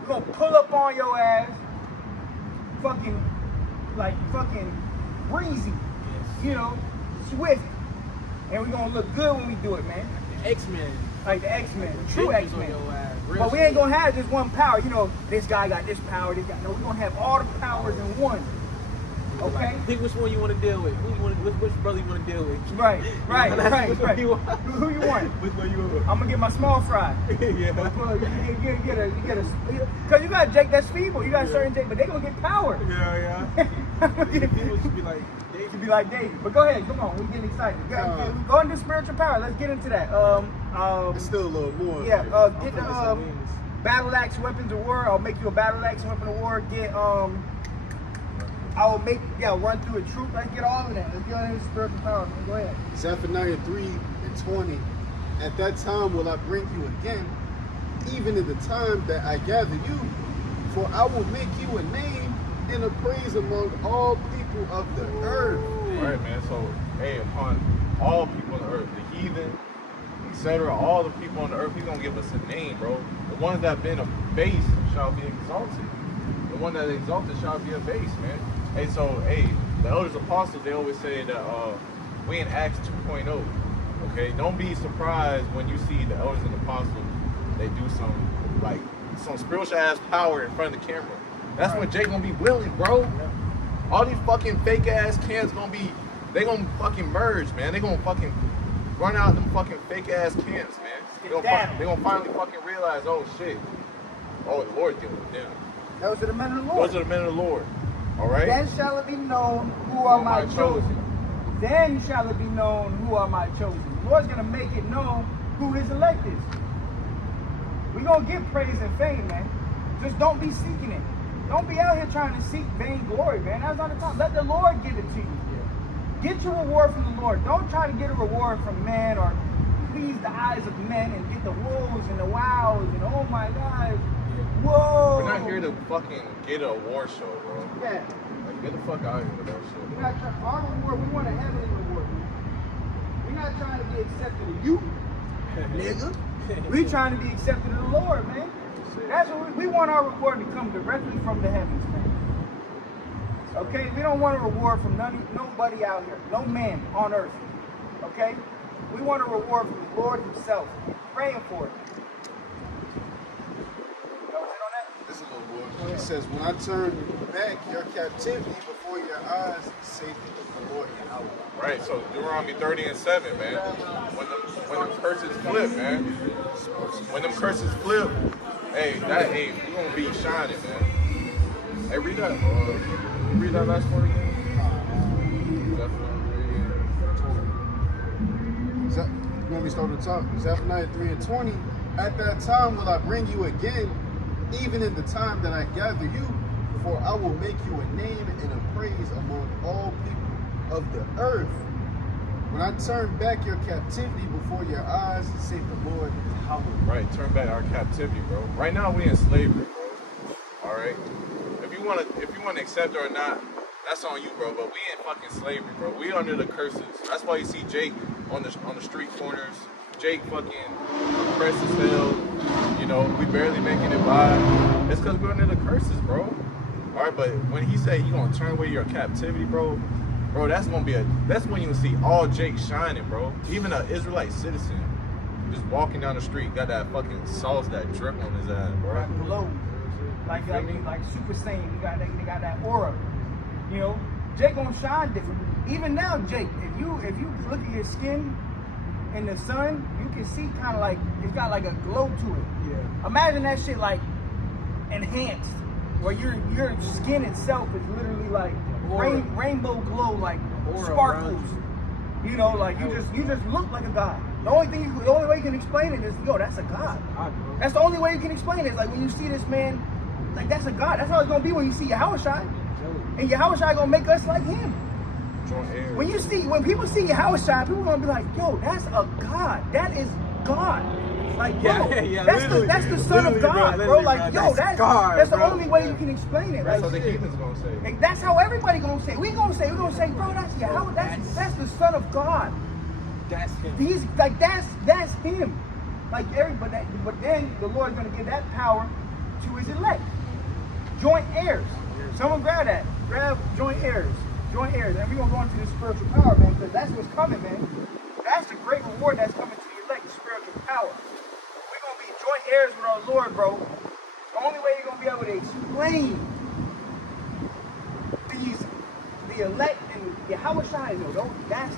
we're gonna pull up on your ass, fucking breezy, you know, swift, and we're gonna look good when we do it, man. X-Men. Like the X-Men, true Ninjas on X-Men. your ass. But we ain't gonna have just one power. You know, this guy got this power, this guy. No, we're gonna have all the powers in one. Okay? Like, pick which one you want to deal with. Which brother you want to deal with. Right. Which one you want? Who you want? Which one you want? I'm gonna get my small fry. Yeah. You get a, cause you got Jake that's feeble. You got certain Jake, but they gonna get power. Yeah. People should be like, David. To be like David. But go ahead, come on, we getting excited. Go into spiritual power. Let's get into that. It's still a little more. Yeah. Get the battle axe weapons of war. I'll make you a battle axe weapon of war. Get run through a troop. Let's get all of that. Let's get into spiritual power. Man. Go ahead. Zephaniah 3:20. At that time will I bring you again, even in the time that I gather you, for I will make you a name and a praise among all people of the earth. All right, man. So, hey, upon all people on the earth, the heathen, etc., all the people on the earth, he's gonna give us a name, bro. The ones that have been abased shall be exalted. The one that is exalted shall be abased, man. Hey, so, the elders apostles, they always say that we in Acts 2.0. Okay, don't be surprised when you see the elders and apostles, they do some spiritual ass power in front of the camera. That's when Jake gonna be willing, bro. Yeah. All these fucking fake ass camps they gonna fucking merge, man. They gonna fucking run out them fucking fake ass camps, man. They gonna finally fucking realize, oh shit, oh the Lord dealing with them. Those are the men of the Lord. Those are the men of the Lord. All right. Then shall it be known who are my chosen. Then shall it be known who are my chosen. The Lord's gonna make it known who his elect is. We gonna get praise and fame, man. Just don't be seeking it. Don't be out here trying to seek vain glory, man. That's not the time. Let the Lord give it to you. Get your reward from the Lord. Don't try to get a reward from man or please the eyes of men and get the whoas and the wows and oh my God. Whoa. We're not here to fucking get an award show, bro. Yeah. Like, get the fuck out of here with that shit. We're not trying, our reward, we want a heavenly reward. We're not trying to be accepted of you, nigga. We're trying to be accepted of the Lord, man. That's what we want our reward to come directly from the heavens, man. Okay? We don't want a reward from nobody out here. No man on earth. Okay? We want a reward from the Lord himself. We're praying for it. This is a little more. It says, when I turn back your captivity before your eyes, safety of the Lord Yahweh. Right, so Deuteronomy 30:7, man. When them curses flip, man. When them curses flip, we gonna be shining, man. Hey, read that last part again. You want me to start at the top? Zephaniah 3:20. At that time will I bring you again, even in the time that I gather you, for I will make you a name and a praise among all people of the earth. When I turn back your captivity before your eyes, say the Lord Yahweh. Right, turn back our captivity, bro. Right now we in slavery, bro. All right. If you wanna accept it or not, that's on you, bro. But we in fucking slavery, bro. We under the curses. That's why you see Jake on the street corners. Jake fucking oppressed as hell. You know, we barely making it by. It's because we're under the curses, bro. All right, but when he said he gonna turn away your captivity, bro, Bro, that's when you see all Jake shining, bro. Even an Israelite citizen just walking down the street got that fucking sauce, that drip on his ass, bro. That glow. Like Super Saiyan, they got that aura. You know, Jake gonna shine different. Even now, Jake, if you look at your skin in the sun, you can see kind of like it's got like a glow to it. Yeah. Imagine that shit like enhanced, where your skin itself is literally like rainbow glow, like Aura sparkles. You know, like you just look like a god. The only way you can explain it is, yo, that's a god. That's the only way you can explain it. It's like when you see this man, like that's a god. That's how it's gonna be when you see Yahushua. And Yahushua gonna make us like him. When people see Yahushua, people gonna be like, yo, that's a god. That is God. Like, bro, that's the Son of God, bro. Like, yo, that's God. That's the only way you can explain it. That's like, what the heathens gonna say. And that's how everybody gonna say. We're gonna say, bro, that's Yahweh. That's the Son of God. That's him. He's like that's him. Like everybody, but then the Lord's gonna give that power to his elect. Joint heirs. Someone grab that. Grab joint heirs. Joint heirs. And we're gonna go into this spiritual power, man, because that's what's coming, man. That's the great reward that's coming to the elect, spiritual power. We're gonna be joint heirs with our Lord, bro. The only way you're gonna be able to explain the elect and Yahushua,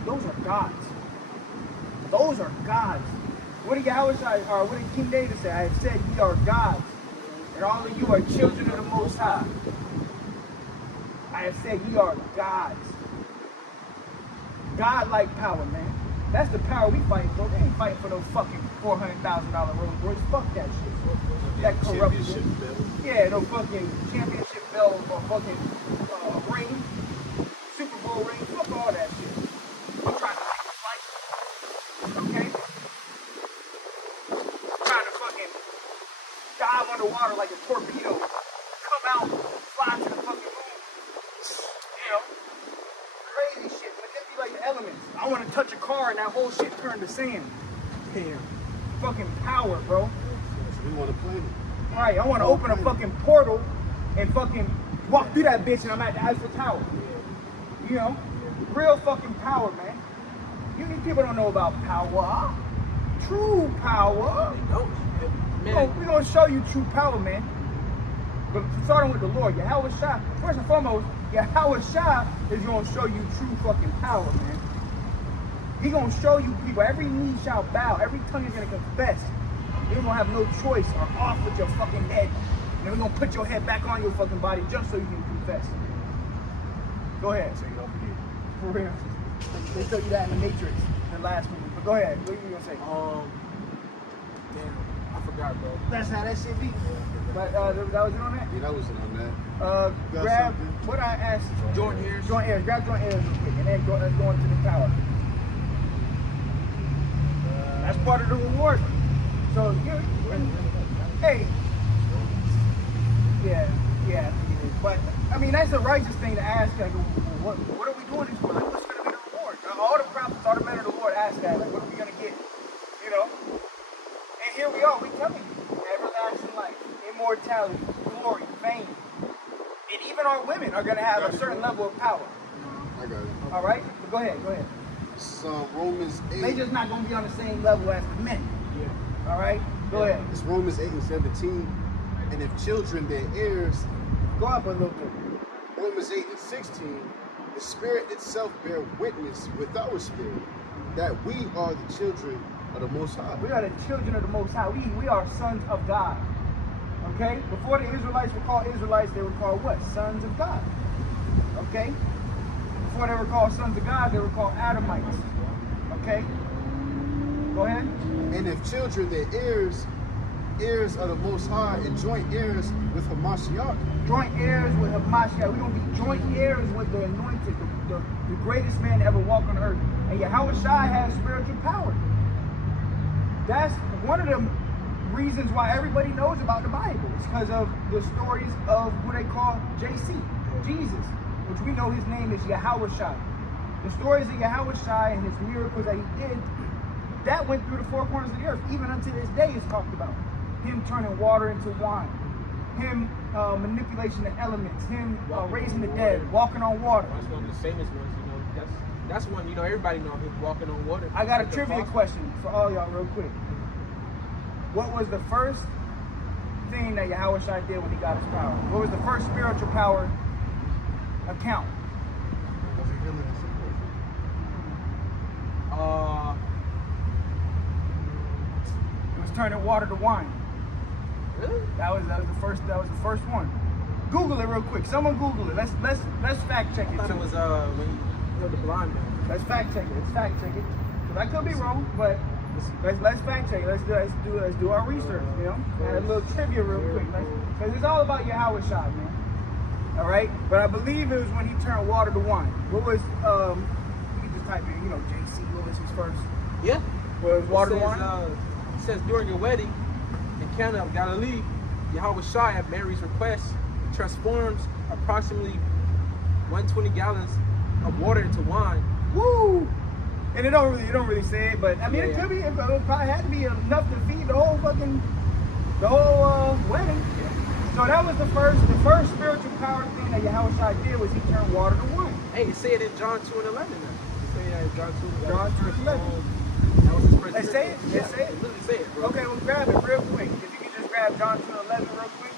those are gods. Those are gods. What did Yahushua, or what did King David say? I have said ye are gods, and all of you are children of the Most High. I have said ye are gods. God-like power, man. That's the power we fighting for. They ain't fighting for those fucking $400,000 Rolls Royce. Fuck that shit. That corruption. Yeah, no fucking championship belt or fucking ring, Super Bowl ring. Fuck all that shit. I'm trying to take a flight. Okay? I'm trying to fucking dive underwater like a torpedo. Come out, fly to the fucking moon. You know? Crazy shit. But just be like the elements. I want to touch a car and that whole shit turn to sand. Damn. Fucking power, bro. We want to play it. Right, I want to open a fucking portal and fucking walk through that bitch and I'm at the Eiffel Tower. You know? Real fucking power, man. These people don't know about power. True power. We're going to show you true power, man. But starting with the Lord, Yahushua, first and foremost, Yahushua is going to show you true fucking power, man. He's going to show you people, every knee shall bow, every tongue is going to confess. You're going to have no choice or off with your fucking head. And then we're going to put your head back on your fucking body just so you can confess. Go ahead. So you don't forget. For real. They tell you that in the Matrix, the last movie. But go ahead. What are you going to say? Damn. I forgot, bro. That's how that shit be. But that was it on that? Yeah, that wasn't on that. Grab, something? what I asked? Joint heirs. Joint heirs. Grab joint heirs real quick. And then let's go into the power. That's part of the reward. So, hey. Yeah. But, I mean, that's a righteous thing to ask. Like, what are we doing this for? Like, what's going to be the reward? All the prophets, all the men of the Lord ask that. Like, what are we going to get? You know? And here we are. We telling you. Everlasting life, immortality, glory, fame. And even our women are going to have a certain level of power. I got it. All right? But go ahead. So Romans 8. They just not going to be on the same level as the men. Yeah. All right? Go ahead. It's Romans 8 and 17. And if children, their heirs. Go up a little bit. Romans 8 and 16. The Spirit itself bear witness with our spirit that we are the children of the Most High. We are the children of the Most High. We are sons of God. Okay? Before the Israelites were called Israelites, they were called what? Sons of God. Okay? Before they were called sons of God, they were called Adamites. Okay? Go ahead. And if children, their heirs of the Most High, and joint heirs with Hamashiach. Joint heirs with Hamashiach. We're going to be joint heirs with the anointed, the greatest man to ever walk on earth. And Yahushua has spiritual power. That's one of the reasons why everybody knows about the Bible. It's because of the stories of who they call JC, Jesus, which we know his name is Yahushua. The stories of Yahushua and his miracles that he did, that went through the four corners of the earth. Even unto this day is talked about. Him turning water into wine. Him manipulation of elements. Him raising the dead, walking on water. That's one of the famous ones, you know. That's one, you know, everybody know him walking on water. I got a Like the trivia apostle. question for all y'all real quick. What was the first thing that Yahweh Shai did when he got his power? What was the first spiritual power account? Was he healing himself? It was turning water to wine. Really? That was the first one. Google it real quick. Someone Google it. Let's fact check I it thought too. it was when he healed the blind man. Let's fact check it. Let's fact check it. 'Cause I could be wrong, but let's fact check it. Let's do our research. You know, add a little trivia real quick. Because it's all about Yahweh Shai, man. All right, but I believe it was when he turned water to wine. What was you can just type in, you know, JC. What was his first? Yeah. Was water to It says, wine? it says during a wedding in Cana of Galilee, Yahweh Shai at Mary's request transforms approximately 120 gallons of water into wine. Woo! And it don't really say it, but I mean, it Yeah. could be. It probably had to be enough to feed the whole wedding. So that was the first spiritual power thing that Yahweh Shai did was he turned water to wine. Hey, it say it in John 2:11 now. It say that in John 2. John 2:11. That was his first. They say it? They Yeah, say it? They literally say it, bro. Okay, well grab it real quick. If you can just grab John 2:11 real quick,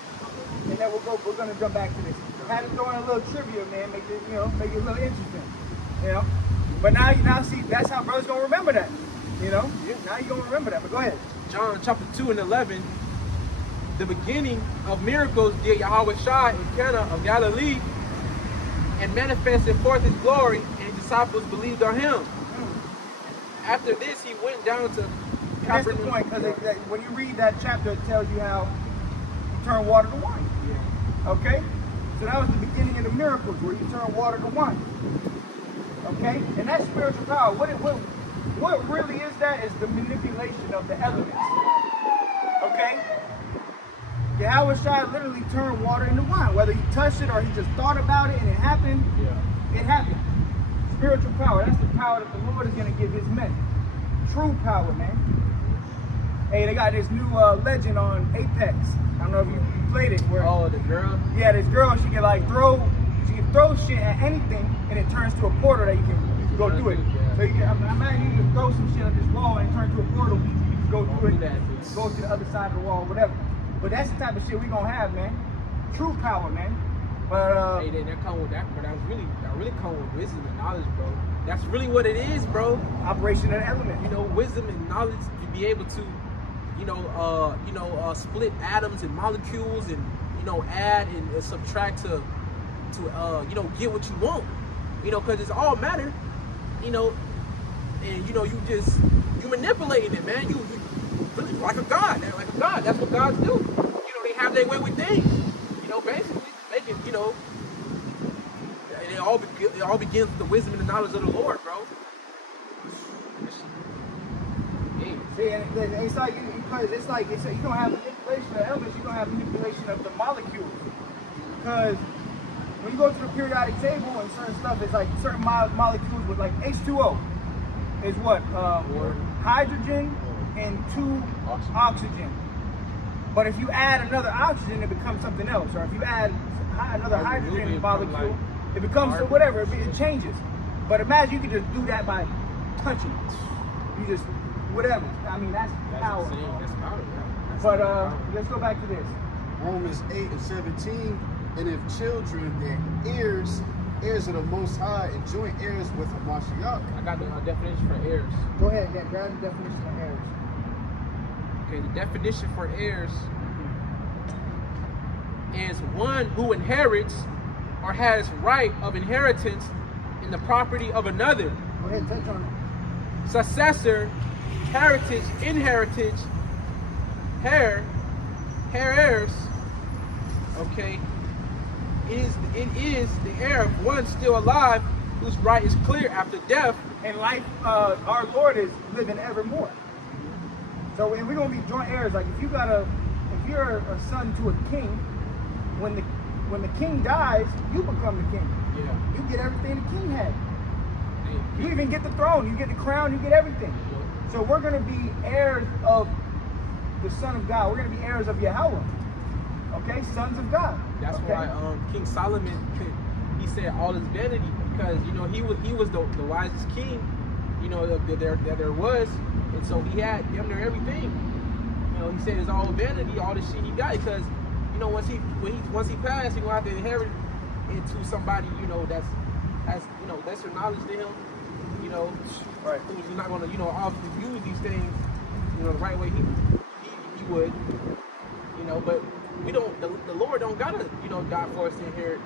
and then we're gonna jump back to this. Have it throw in a little trivia, man. Make it a little interesting. You know. But now see that's how brothers gonna remember that. You know. Now you gonna remember that. But go ahead. John chapter 2:11, the beginning of miracles did Yahweh Shai in Cana of Galilee and manifested forth his glory, and his disciples believed on him. After this, he went down to That's the point, because when you read that chapter, it tells you how you turn water to wine. Yeah. Okay? So that was the beginning of the miracles, where you turn water to wine. Okay? And that's spiritual power. What really is that is the manipulation of the elements. Okay? Yahweh Shai literally turned water into wine. Whether he touched it or he just thought about it and it happened, Yeah. it happened. Spiritual power. That's the power that the Lord is going to give his men. True power, man. Hey, they got this new legend on Apex. I don't know if you played it. Where Oh, the girl. yeah, this girl, she can throw shit at anything, and it turns to a portal that you can go through it. Yeah. So you can, I imagine you can throw some shit at this wall and it turns to a portal. You can go through do it, that. go to the other side of the wall, whatever. But that's the type of shit we gonna have, man. True power, man. But Hey, that come with that, but that really come with wisdom and knowledge, bro. That's really what it is, bro. operation of the element. You know, wisdom and knowledge to be able to, split atoms and molecules, and add and subtract to get what you want. Because it's all matter. And you manipulating it, man. You really like a god. That's what gods do. They have their way with things. Basically making. It all begins with the wisdom and the knowledge of the Lord, bro. See, and it's like you don't have manipulation of elements, you don't have manipulation of the molecules. Because when you go to the periodic table and certain stuff, it's like certain molecules with like H2O is what? Hydrogen and 2 oxygen. But if you add another oxygen, it becomes something else. Or if you add another hydrogen molecule, it becomes whatever, it changes. But imagine you could just do that by touching it. You just, whatever. I mean, that's power. That's power, yeah. But let's go back to this. Romans 8:17, and if children, then heirs of the Most High, and joint heirs with Hamashiach. I got the definition for heirs. Go ahead, grab the definition of heirs. Okay, the definition for heirs is one who inherits or has right of inheritance in the property of another. Go ahead, touch on it. Successor, heritage, inheritance, heirs. Okay, it is the heir of one still alive whose right is clear after death. And life, our Lord is living evermore. So and we're gonna be joint heirs. Like if you're a son to a king, when the king dies, you become the king. Yeah. You get everything the king had. You even get the throne, you get the crown, you get everything. So we're gonna be heirs of the Son of God. We're gonna be heirs of Yahweh. Okay, sons of God. That's okay? why King Solomon, he said all is vanity, because he was the wisest king, that there was, and so he had damn near everything. He said it's all vanity, all the shit he got, because once he passed, he gonna have to inherit into somebody that's lesser knowledge to him, Right. who's not gonna obviously use these things the right way he would, but we don't. The Lord don't gotta die for us to inherit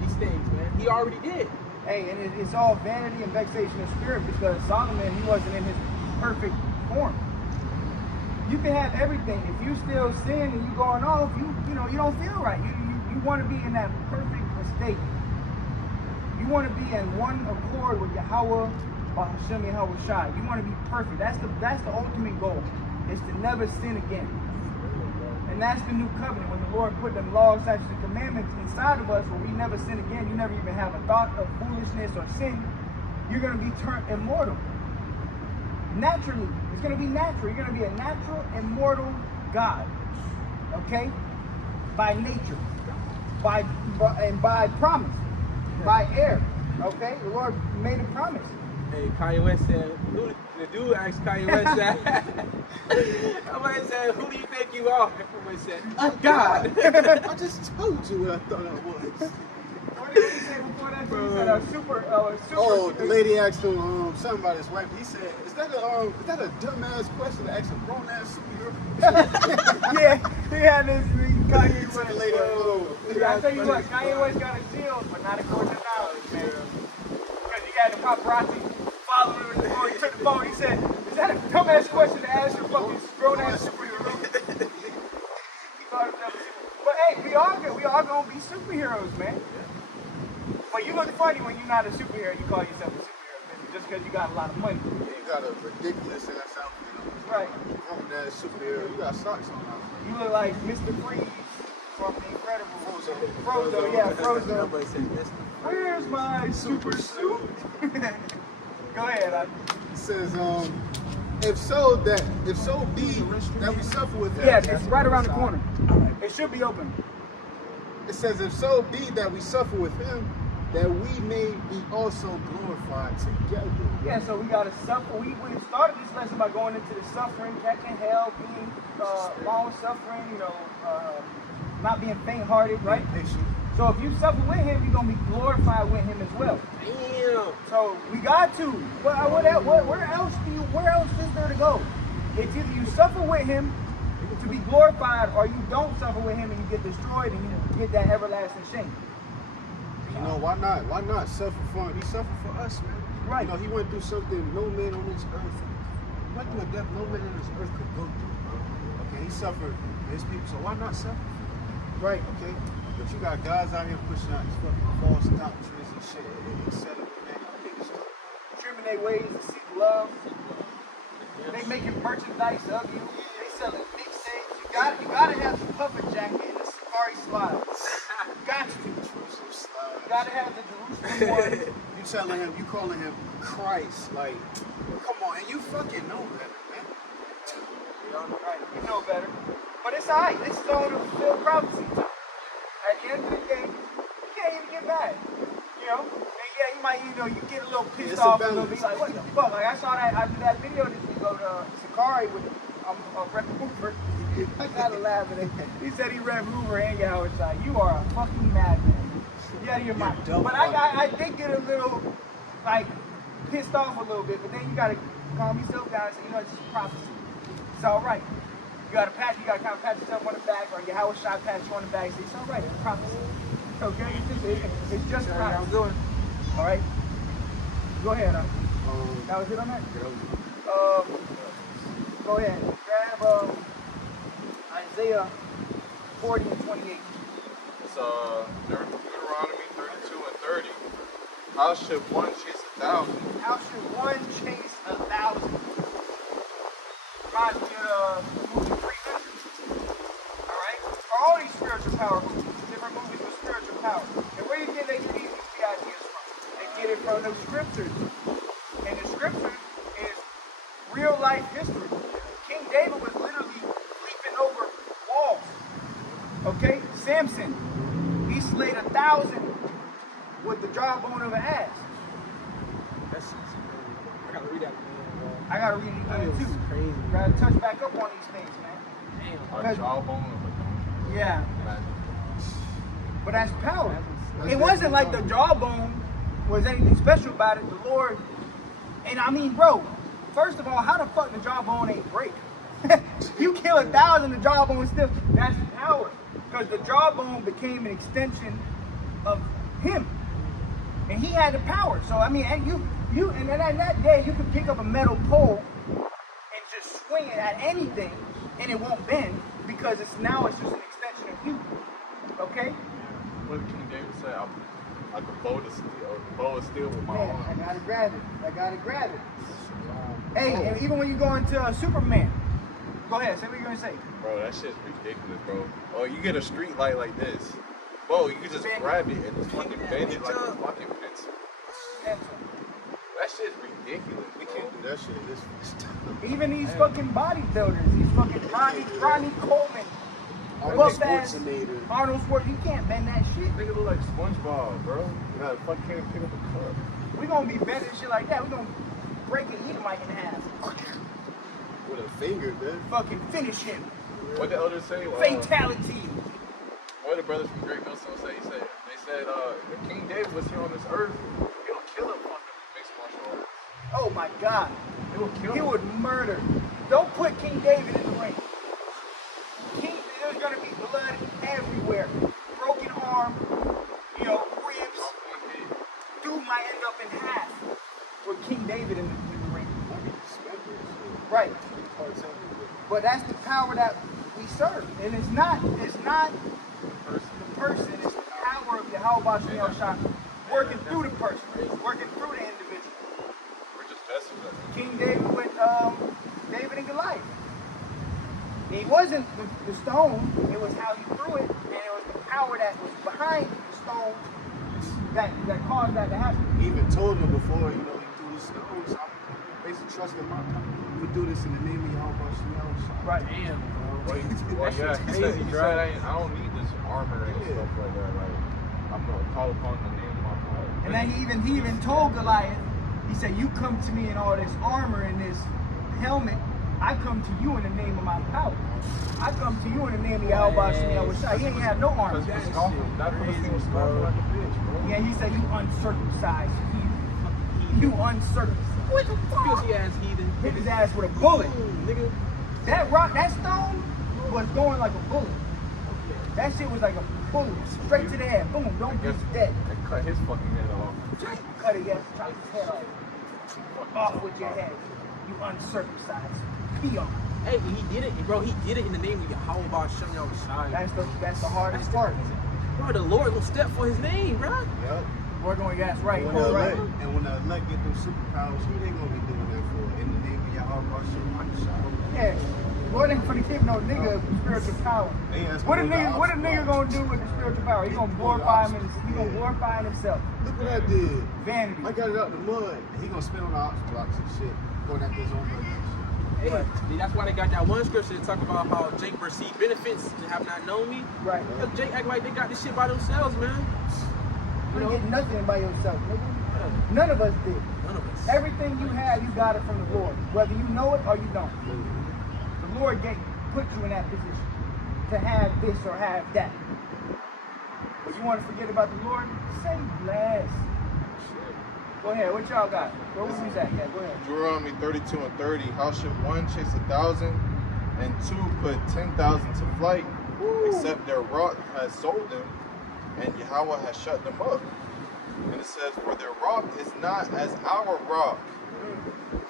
these things, man. He already did. Hey, and it's all vanity and vexation of spirit, because Solomon, he wasn't in his perfect form. You can have everything. If you still sin and you going off, you don't feel right. You want to be in that perfect state. You want to be in one accord with Yahweh, Hashem Yahweh Shai. You want to be perfect. That's the ultimate goal, is to never sin again. And that's the new covenant, when the Lord put them laws, statutes, and commandments inside of us, where we never sin again. You never even have a thought of foolishness or sin. You're going to be turned immortal. Naturally. It's going to be natural. You're going to be a natural, immortal God. Okay? By nature. By promise. By air. Okay? The Lord made a promise. Hey, Kanye West said, the dude asked Kanye West that. Somebody said, who do you think you are? Somebody said, I'm God. I just told you what I thought I was. What did he say before that? He said a super. Oh, the lady asked him something about his wife. He said, "Is that a dumbass question to ask a grown ass superhero?" Yeah, he had this Kanye He said, West. "Lady, I tell you what, Kanye West got a shield, but not according to knowledge, man. Because you had the paparazzi following him in the phone. He took the phone. He said, "Is that a dumbass question to ask your fucking grown ass superhero?" He thought it was never super. But hey, we all gonna be superheroes, man. But you look funny when you're not a superhero. You call yourself a superhero, man, just because you got a lot of money. you got a ridiculous ass outfit. Right. Grown ass superhero. You got socks on now. You look like Mr. Freeze from The Incredible. Frozo. Yeah, Frozo. Somebody said, Where's my super suit? Go ahead. It says, if so be that we suffer with him. Yeah, it's right around the corner. It should be open. It says, if so be that we suffer with him, that we may be also glorified together. Yeah, so we got to suffer. We started this lesson by going into the suffering, catching hell, being long suffering, not being faint-hearted, right? Patient. So if you suffer with him, you're going to be glorified with him as well. damn. So we got to. Where else is there to go? It's either you suffer with him to be glorified, or you don't suffer with him and you get destroyed and you get that everlasting shame. Why not? Why not suffer for him? He suffered for us, man. Right. He went through something no man on this earth. He went through a death no man on this earth could go through, bro. Okay, he suffered for his people, so why not suffer? Right. Okay? But you got guys out here pushing out these fucking false doctrines and shit, etc. Man, I think it's Trimming their ways to seek love. They making merchandise of you. They selling mixtapes. You gotta have the puffer jacket and the safari slides. Got to. Jerusalem slide. You gotta have the Jerusalem one. You telling him, you calling him Christ, like, come on, and you fucking know better, man. Right, you know better. But it's alright. This is all the fulfilled prophecy. At the end of the day, you can't even get mad. And yeah, you might, you get a little pissed It's off a a little bit. Like, what the fuck? Like, I saw that after that video this week of Sakari with Red Hoover. I gotta laugh at it. He said he Red Hoover and Yahweh Shai. You are a fucking madman. You out of your mind. dumb But I did get a little, pissed off a little bit. But then you gotta calm yourself down and say, it's just prophecy. It's alright. You gotta kind of pat yourself on the back, or Yahweh Shai pat you on the back and say, it's alright, it's prophecy. Okay? It's just prophecy. I'm doing. Alright? Go ahead. That was it on that? Go ahead. Grab Isaiah 40 and 28. It's Deuteronomy 32 and 30. How should one chase 1,000? How should one chase 1,000? Reminds me of the movie 300. Alright? All these spiritual power movies, different movies with spiritual power. And where do you think they get these ideas from? They get it from the scriptures. And the scriptures is real life history. King David was literally leaping over walls. Okay? Samson, he slayed 1,000 with the jawbone of an ass. That's crazy. I gotta read that again, bro. I gotta read it That again is too. crazy. Gotta touch back up on these things, man. Damn. Our jawbone of a Yeah, man. but that's power. That's It wasn't like the definitely jawbone was anything special about it. The Lord, and I mean, bro, first of all, how the fuck the jawbone ain't break? You kill 1,000, the jawbone still, that's power. Because the jawbone became an extension of him. And he had the power. So, I mean, and and then that day, you could pick up a metal pole and just swing it at anything, and it won't bend because it's just an extension of you. Okay? What did King David say? I could bow of steel with my Man, arm. I gotta grab it. Hey, and even when you go into Superman, go ahead, say what you're gonna say. Bro, that shit's ridiculous, bro. Oh, you get a street light like this. Bro, you can just grab it and fucking bend it like a fucking pencil. That shit's ridiculous. We can't do that shit. Even these fucking bodybuilders, these fucking Ronnie Coleman, Arnold buff-ass Schwarzenegger. Arnold Schwarzenegger, you can't bend that shit. Nigga look like SpongeBob, bro. You gotta fucking can't pick up a cup. We gonna be bending shit like that. We gonna break an Edomite in half. With a finger, man. Fucking finish him. What the elders say? Fatality. What the brothers from Great Millstone say? They said, if King David was here on this earth, he'll kill him on mixed martial arts. Oh my God. He will kill He him. would murder. Don't put King David in the ring. There's gonna be blood everywhere. Broken arm, ribs. Dude might end up in half with King David in the ring. Right. But that's the power that we serve. And it's not the person, it's the power of Yahweh Shem Shah working through the person, working through the individual. We're just vessels. King David with David and Goliath. It wasn't the stone, it was how he threw it, and it was the power that was behind the stone that caused that to happen. He even told him before, he threw the stones. I'm basically trusting my power. We do this in the name of Yahweh Shem. Right. Damn, bro. Well, yeah, he said, I don't need this armor and stuff like that. Like, I'm gonna call upon the name of my power. And then he even told Goliath, he said, you come to me in all this armor and this helmet, I come to you in the name of my power. I come to you in the name of Yahweh Shem Shah. He ain't have no armor. That Philistine was scoffing like a bitch, bro. Yeah, he said, you uncircumcised heathen. You uncircumcised. What the fuck? Filthy ass heathen. Hit his ass with a bullet. Nigga. That stone was going like a bullet. That shit was like a bullet, straight to the head. Boom, don't be dead. And cut his fucking head off. Cut it, yes, chop his head off. Off with your head, you uncircumcised peon. Hey, he did it, bro. He did it in the name of Yahweh Shem Shai. That's the hardest part. Bro, the Lord will step for his name, bro. Yep. We're going, that's right. When That's the right. elect, and when the elect get those superpowers, who they gonna be doing that for? In the name of Yahweh Shem. Yeah. Lord ain't finna give no nigga spiritual power. What a nigga gonna do with the spiritual power? He gonna glorify him. He gonna glorify himself. Look what I did. Vanity. I got it out the mud. He gonna spit on the ox blocks and shit, going after his own money and shit. Hey, that's why they got that one scripture that talk about how Jake received benefits and have not known me. Right. Because Jake act like they got this shit by themselves, man. You don't get nothing by yourself, nigga. None of us did. None of us. Everything you have, you got it from the Lord, whether you know it or you don't. The Lord put you in that position to have this or have that. But you want to forget about the Lord? Say bless. Go ahead. What y'all got? Where was we at? Yeah, go ahead. Deuteronomy 32:30. How should one chase 1,000 and two put 10,000 to flight, except their rock has sold them, and Yahweh has shut them up? And it says, for their rock is not as our rock,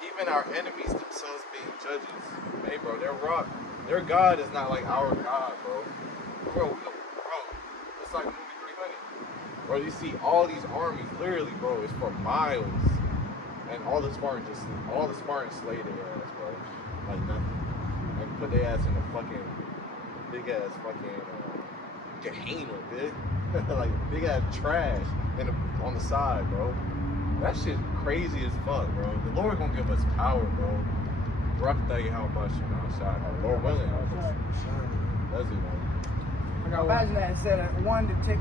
even our enemies themselves being judges. Hey, bro, their rock, their God is not like our God, bro. Bro, it's like movie 300. Bro, you see all these armies, literally, bro, it's for miles. And all the Spartans slayed their ass, bro. Like nothing. Like put their ass in the fucking, big ass fucking, Gehenna, bitch. Like big ass trash on the side, bro. That shit crazy as fuck, bro. The Lord gonna give us power, bro. Bro, I can tell you how much, shot. Lord willing, does it, man. Imagine that instead of 1 to 10,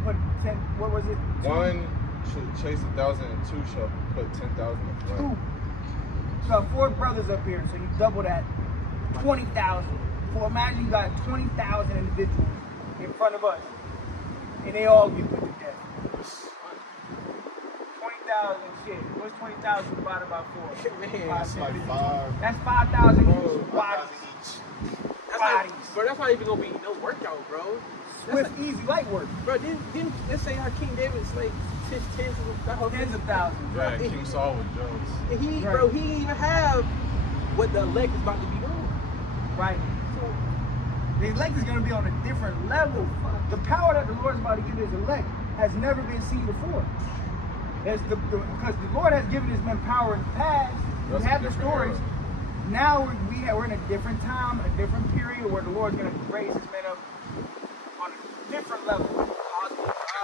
what was it? 1 should chase 1,000 and two shall put 10,000 to flight. Two. So 4 brothers up here, so you double that, 20,000. So imagine you got 20,000 individuals in front of us, and they all get put to death. 20,000 shit. What's 20,000 divided by 4? Man, That's like 5. That's 5,000 Bro, each. 5,000 Bodies. each. That's Bodies. not, bro, that's not even gonna be no workout, bro. Swift, easy, light work. Bro, didn't let's say how King David slayed tens Tens of thousands. Yeah, King Saul was Jones. And he, Right. bro, he didn't even have what the elect is about to be doing. Right. So, The elect is going to be on a different level. The power that the Lord is about to give his elect has never been seen before. Because the Lord has given his men power in the past. We That's a have the different stories. era. Now we're in a different time, a different period where the Lord's going to raise his men up on a different level.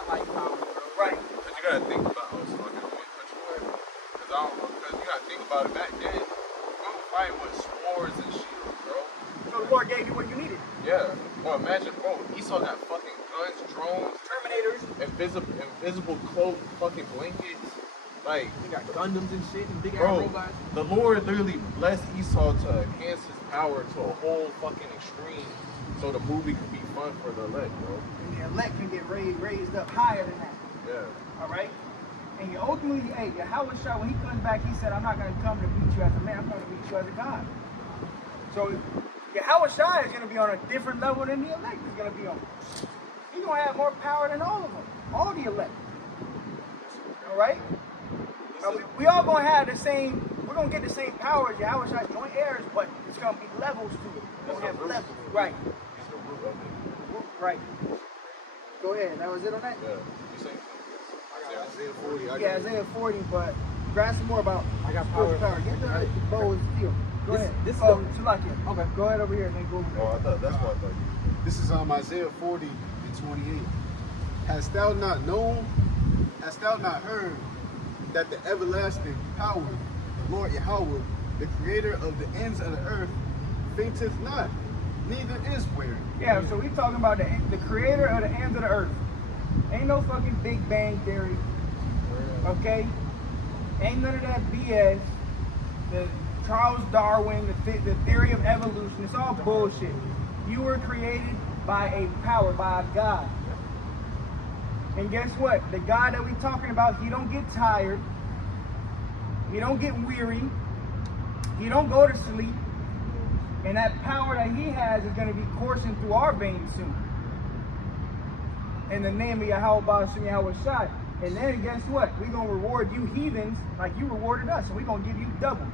like power, bro. Right. But you gotta think about how it's fucking on touch away. Because you gotta think about it back then. We were fighting with swords and shields, bro. So the Lord gave you what you needed. Yeah. Well, imagine, bro, Esau got fucking guns, drones, Terminators. invisible cloak, fucking blankets. Like, He got Gundams and shit and big ass bro, robots. the Lord literally blessed Esau to enhance his power to a whole fucking extreme so the movie could be fun for the elect, bro. And the elect can get raised up higher than that. Yeah. All right? And you ultimately, hey, Yahweh Shah, when he comes back, he said, I'm not going to come to meet you as a man, I'm going to meet you as a God. So Yahweh Shah is going to be on a different level than the elect is going to be on. He's going to have more power than all of them, all the elect. All right? Now, we all going to have the same, we're going to get the same power as Yahweh Shah's joint heirs, but it's going to be levels to it. We're going to have levels. Right. He's the root of it. Right. Go ahead. That was it on that? Yeah. You saying Isaiah 40. I Yeah, got Isaiah 40, but grab some more about I got spiritual power. power. Get the Right. bow and steel. Go This- ahead. this is oh, the- Salakia. Okay. Go ahead over here and then go over there. Oh, I thought that's what I thought. This is Isaiah 40 and 28. Hast thou not known, hast thou not heard that the everlasting power, the Lord Yahweh, the creator of the ends of the earth, fainteth not, neither is weary. Yeah, so we talking about the creator of the ends of the earth. Ain't no fucking Big Bang Theory, okay? Ain't none of that BS. The Charles Darwin, the theory of evolution, it's all bullshit. You were created by a power, by a God. And guess what? The God that we talking about, he don't get tired. He don't get weary. He don't go to sleep. And that power that he has is going to be coursing through our veins soon. In the name of Yahweh Ba'ashem Yahweh Shai. And then guess what? We're going to reward you heathens like you rewarded us. And we're going to give you double.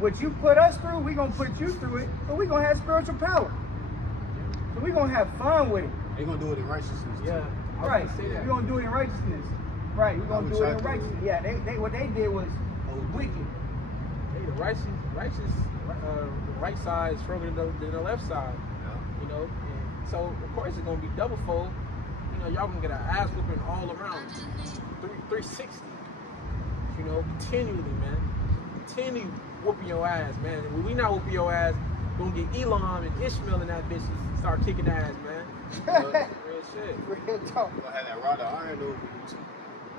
What you put us through, we're going to put you through it. But we're going to have spiritual power. So we're going to have fun with it. They're going to do it in righteousness. Yeah. I was Right. gonna say that. We're going to do it in righteousness. Right. We're going to do it in righteousness. Yeah, they what they did was wicked. Hey, the right side is stronger than the left side. Yeah. You know, and so of course it's gonna be double fold. You know, y'all gonna get an ass whooping all around, 360. You know, continually, man. Continue whooping your ass, man. And when we not whooping your ass, we're gonna get Elam and Ishmael and that bitch to start kicking ass, man. Real shit. Real talk. You're going to have that rod of iron over you too.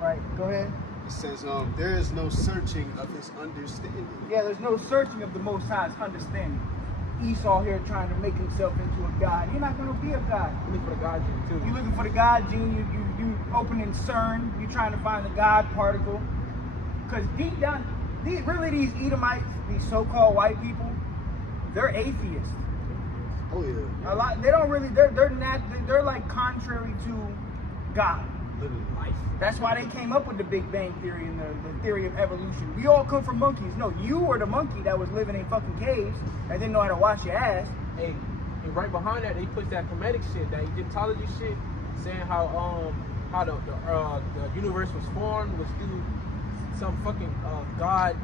Right. Go ahead. It says, there is no searching of his understanding. Yeah, there's no searching of the Most High's understanding. Esau here trying to make himself into a god. You're not going to be a god. Look for the God gene too. You're looking for the God gene. You opening CERN. You're trying to find the God particle. Because deep down, these Edomites, these so-called white people, they're atheists. Oh, yeah. A lot. They don't really. They're not. They're like contrary to God. Literally. That's why they came up with the Big Bang Theory and the theory of evolution. We all come from monkeys. No, you were the monkey that was living in fucking caves that didn't know how to wash your ass. Hey, and right behind that, they put that Kemetic shit, that Egyptology shit, saying how the universe was formed was through some fucking God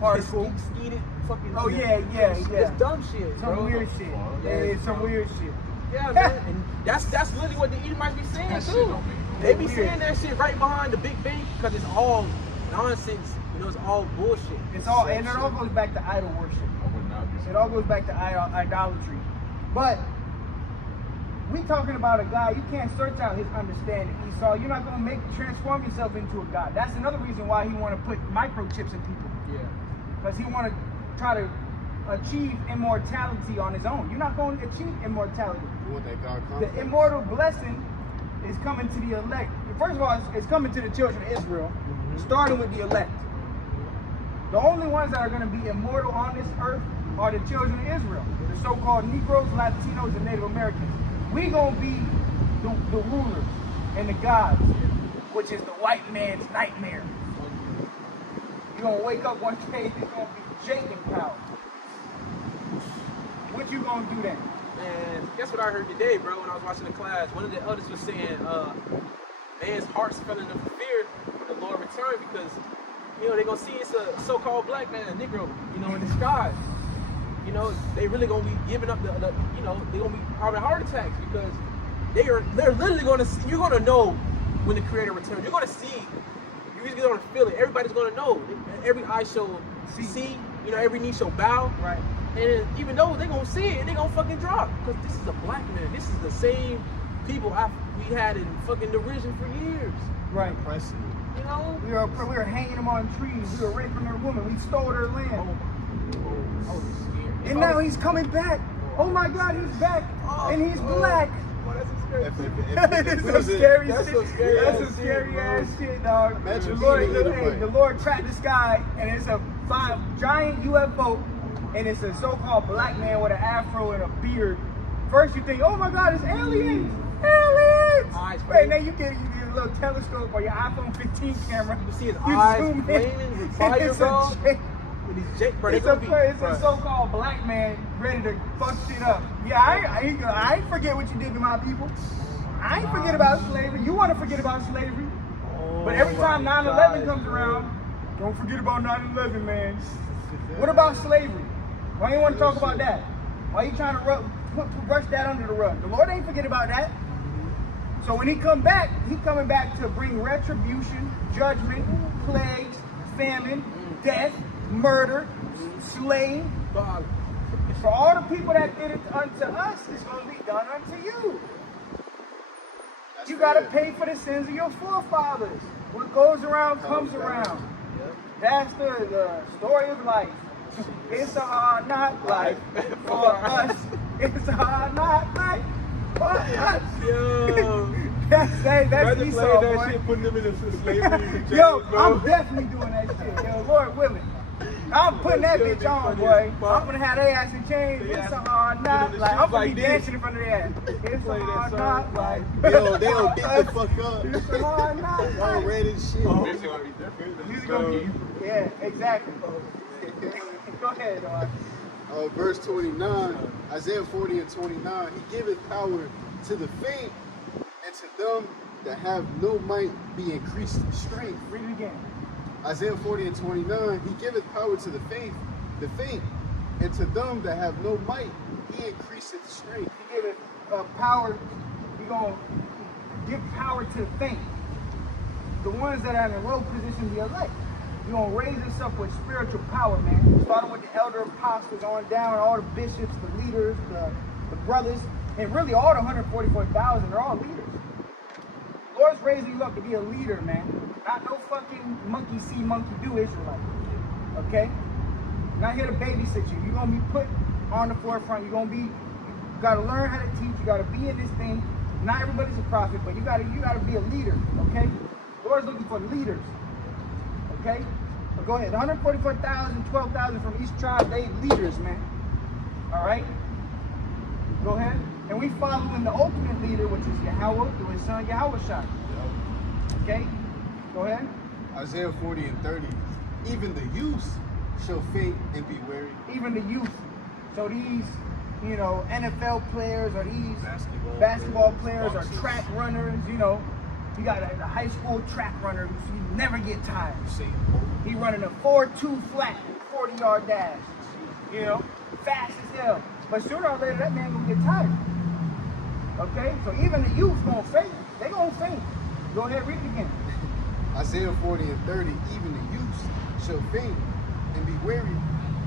Particle. Skeeted fucking. Oh, yeah. It's dumb shit, Some bro. weird shit. Yeah, it's some weird shit. Yeah, man, and that's literally what the Edomites be saying That shit too. don't make no They be Weird. saying that shit right behind the Big Bang because it's all nonsense. You know, it's all bullshit. It's all, and it all goes back to idol worship. I would not be It all goes back to idolatry. But we talking about a guy, you can't search out his understanding, Esau. You're not going to transform yourself into a God. That's another reason why he want to put microchips in people. Yeah. Because he want to try to achieve immortality on his own. You're not going to achieve immortality. You want that God complex? The immortal blessing is coming to the elect. First of all, it's coming to the children of Israel, starting with the elect. The only ones that are going to be immortal on this earth are the children of Israel, the so-called Negroes, Latinos, and Native Americans. We going to be the rulers and the gods, which is the white man's nightmare. You're going to wake up one day, it's going to be Jacob power. What you going to do then? And guess what I heard today, bro, when I was watching the class? One of the elders was saying, man's heart's filling in fear when the Lord returns because, you know, they're going to see it's a so-called black man, a Negro, you know, in disguise. You know, they really going to be giving up you know, they're going to be having heart attacks because they're literally going to see, you're going to know when the Creator returns. You're going to see, you're just going to feel it. Everybody's going to know. Every eye shall see, you know, every knee shall bow. Right. And even though they're going to see it, they're going to fucking drop. Because this is a black man. This is the same people we had in fucking derision for years. Right. Impressive. You know? We were hanging them on trees. We were raping their women. We stole their land. I was scared. And now he's coming back. Oh my God, he's back. And he's black. Oh, that's a scary That's some scary That's shit. some scary That's ass some shit, scary bro. ass shit, dog. Imagine The Lord tracked the sky, and it's a giant UFO, and it's a so-called black man with an afro and a beard. First you think, oh my God, it's aliens! Aliens! Eyes Wait, now you get a little telescope or your iPhone 15 camera. You see his You eyes zoom in, flaming with and fire, it's bro. a J- With these Jake, bro, It's a so-called black man ready to fuck shit up. Yeah, I ain't forget what you did to my people. I ain't forget about slavery. You want to forget about slavery. But every time 9/11 comes around, don't forget about 9/11, man. What about slavery? Why you want to talk about that? Why you trying to brush that under the rug? The Lord ain't forget about that. So when he coming back to bring retribution, judgment, plagues, famine, death, murder, slaying. For all the people that did it unto us, it's going to be done unto you. You got to pay for the sins of your forefathers. What goes around comes around. That's the story of life. It's a hard knock life for us. It's a hard knock life for us. Yo. That's Esau, boy. Shit, putting them in slavery. Yo, I'm definitely doing that shit. Yo, Lord willing. I'm putting that bitch on, boy. I'm gonna have their ass in chains. It's a hard knock life. I'm gonna be dancing in front of their ass. It's a hard knock life. They don't get the fuck up. It's a hard knock Y'all life. ready as shit. This is gonna be different. Music gonna be, yeah, exactly. Go ahead, dog. Verse 29, Isaiah 40 and 29, he giveth power to the faint, and to them that have no might be increased in strength. Read it again. Isaiah 40 and 29, he giveth power to the faint, and to them that have no might, he increaseth strength. He give it power. He gonna give power to the faint. The ones that are in a low position, the elect. You're going to raise us up with spiritual power, man. Starting with the elder apostles on down, all the bishops, the leaders, the brothers, and really all the 144,000, they're all leaders. The Lord's raising you up to be a leader, man. Not no fucking monkey see, monkey do Israelite. Okay? Not here to babysit you. You're going to be put on the forefront. You got to learn how to teach. You got to be in this thing. Not everybody's a prophet, but you got to be a leader, okay? The Lord's looking for leaders. Okay? But go ahead. 144,000, 12,000 from each tribe, they leaders, man. All right? Go ahead. And we following the ultimate leader, which is Yahweh, through his son Yahweh. Okay? Go ahead. Isaiah 40 and 30, even the youth shall faint and be weary. Even the youth. So these, NFL players or these basketball players or track runners, you got a high school track runner who never get tired. He running a 4.2 flat, 40-yard dash. Fast as hell. But sooner or later, that man gonna get tired. Okay? So even the youth gonna faint. They gonna faint. Go ahead, read it again. Isaiah 40 and 30, even the youth shall faint and be weary,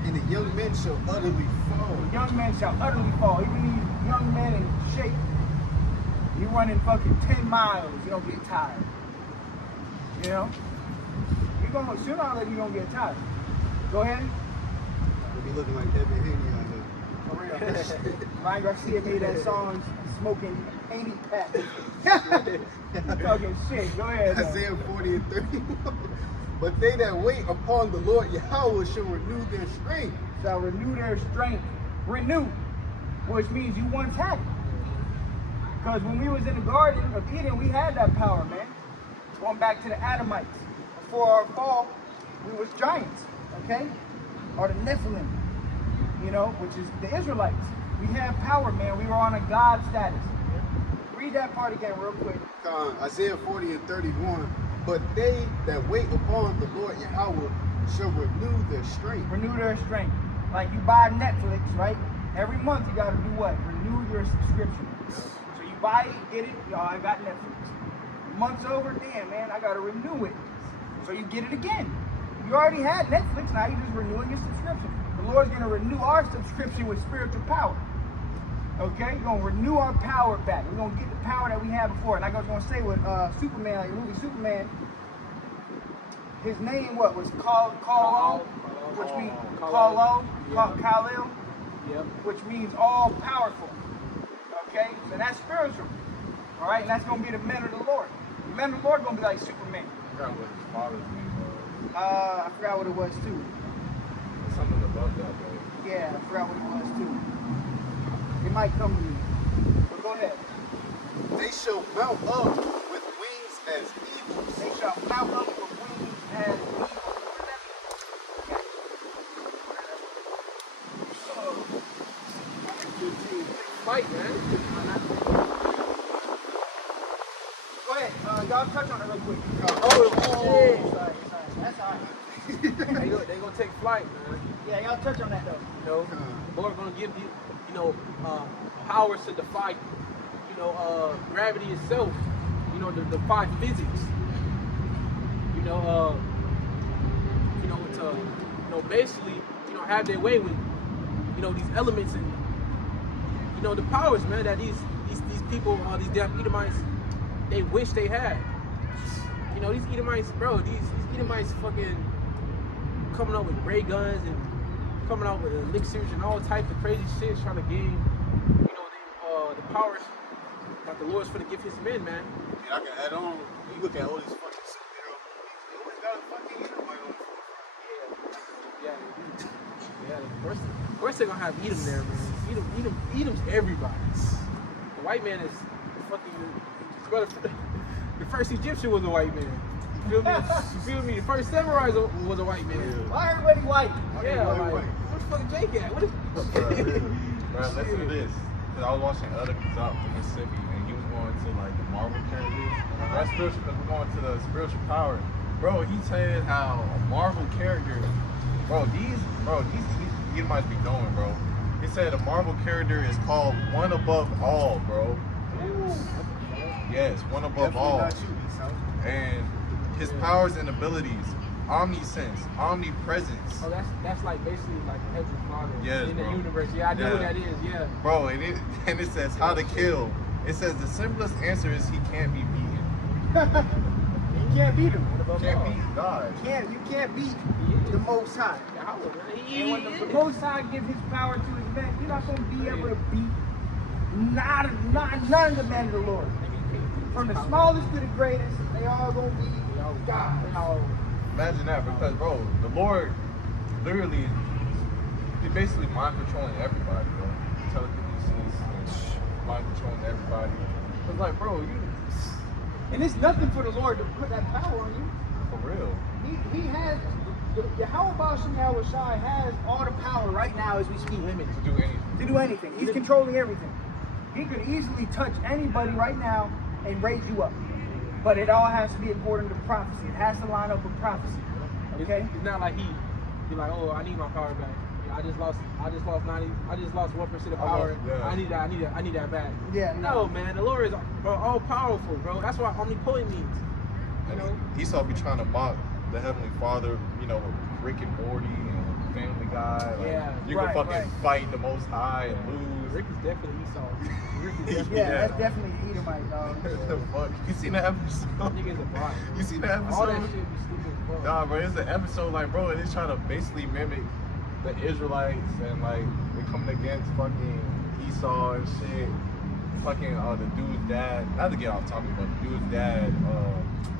and the young men shall utterly fall. The young men shall utterly fall. Even these young men in shape, You running fucking 10 miles, you don't get tired. You know? You're gonna, sooner or later, you're gonna get tired. Go ahead. We'll be looking like Evan Haney out here. For real. Ryan Garcia made that song smoking 80 packs. Talking shit. Go ahead. Isaiah 40 and 31. But they that wait upon the Lord Yahweh shall renew their strength. Shall renew their strength. Renew, which means you once had it. Because when we was in the Garden of Eden, we had that power, man. Going back to the Adamites. Before our fall, we was giants, okay? Or the Nephilim, you know, which is the Israelites. We had power, man. We were on a God status. Read that part again real quick. Isaiah 40 and 31. But they that wait upon the Lord Yahweh shall renew their strength. Renew their strength. Like you buy Netflix, right? Every month you gotta do what? Renew your subscription. So you buy it, get it, y'all, I got Netflix. Month's over, damn man, I gotta renew it. So you get it again. You already had Netflix, now you're just renewing your subscription. The Lord's gonna renew our subscription with spiritual power. Okay, we're gonna renew our power back. We're gonna get the power that we had before. Like I was gonna say with Superman, like the movie Superman, his name was Kal-El, which means Kal-El, Yep. which means all powerful. Okay, so that's spiritual. All right, and that's gonna be the men of the Lord. The men of the Lord gonna be like Superman. I forgot what his father's name was. I forgot what it was too. Something above that, though. Yeah, I forgot what it was too. It might come to me. But go ahead. They shall mount up with wings as eagles. They shall mount up with wings as eagles. What does that mean? Fight, man. Go ahead. Y'all touch on it real quick. Oh, Sorry. That's all right. they gonna take flight, man. Yeah, y'all touch on that though. You know, the Lord gonna give you, powers to defy, gravity itself. You know, to defy physics. To basically, have their way with, these elements and, the powers, man, that these people, these damn Edomites, they wish they had. These Edomites, bro, these Edomites fucking coming up with ray guns and coming out with elixirs and all types of crazy shit, trying to gain, the powers that the Lord's finna give his men, man. And I can add on, when you look at all these fucking superhero movies, they always got a fucking Edomite on the forefront. Yeah. Of course they're gonna have Edom there, man. Edom's everybody. The white man is fucking. The first Egyptian was a white man. You feel me? The first samurai was a white man. Why everybody white? Yeah, like, where's fucking Jake at? What is? Bro, listen to this. Cause I was watching other Kazak from Mississippi, and he was going to like the Marvel characters. That's spiritual because we're going to the spiritual power. Bro, he said how a Marvel character, these Edomites be knowing, bro. He said a Marvel character is called One Above All, bro. Yes, one above Definitely all. not you, Esau. And his powers and abilities, omniscience, omnipresence. Oh, that's like basically like Heavenly Father Yes, in the bro. universe. Yeah, I know Yeah. what that is. Yeah. Bro, and it says how to kill. It says the simplest answer is he can't be beaten. You can't beat him. Can't beat God. You can't beat the Most High. And when the Most High gives his power to his men, you're not going to be able to beat none of the men of the Lord. From the smallest to the greatest, they all going to be God. Imagine that, because bro, the Lord literally, he's basically mind controlling everybody, bro. Telekinesis, and mind controlling everybody. It's like, bro, And it's nothing for the Lord to put that power on you. for real. He has, Yahweh Basham Yahweh Shai has all the power right now as we speak. To do anything. To do anything. He's controlling everything. He could easily touch anybody right now and raise you up. But it all has to be according to prophecy. It has to line up with prophecy. Okay? It's not like be like, oh, I need my power back. I just lost 1% of power. Yeah. I need that back. Yeah, No, man, the Lord is all powerful, bro. That's what omnipotent means. You know? Esau be trying to mock the Heavenly Father, with Rick and Morty and Family Guy. Like, Yeah. you Right, can fucking right. fight the Most High and lose. Rick is definitely Esau. Rick is definitely Yeah, Yeah. that's definitely Edomite, dog. The fuck? You seen that episode? Niggas a bot. You seen that episode? All that shit be stupid as fuck. Nah, bro, it's an episode like, bro, it's trying to basically mimic the Israelites and like they coming against fucking Esau and shit. Fucking the dude's dad. Not to get off topic, but the dude's dad,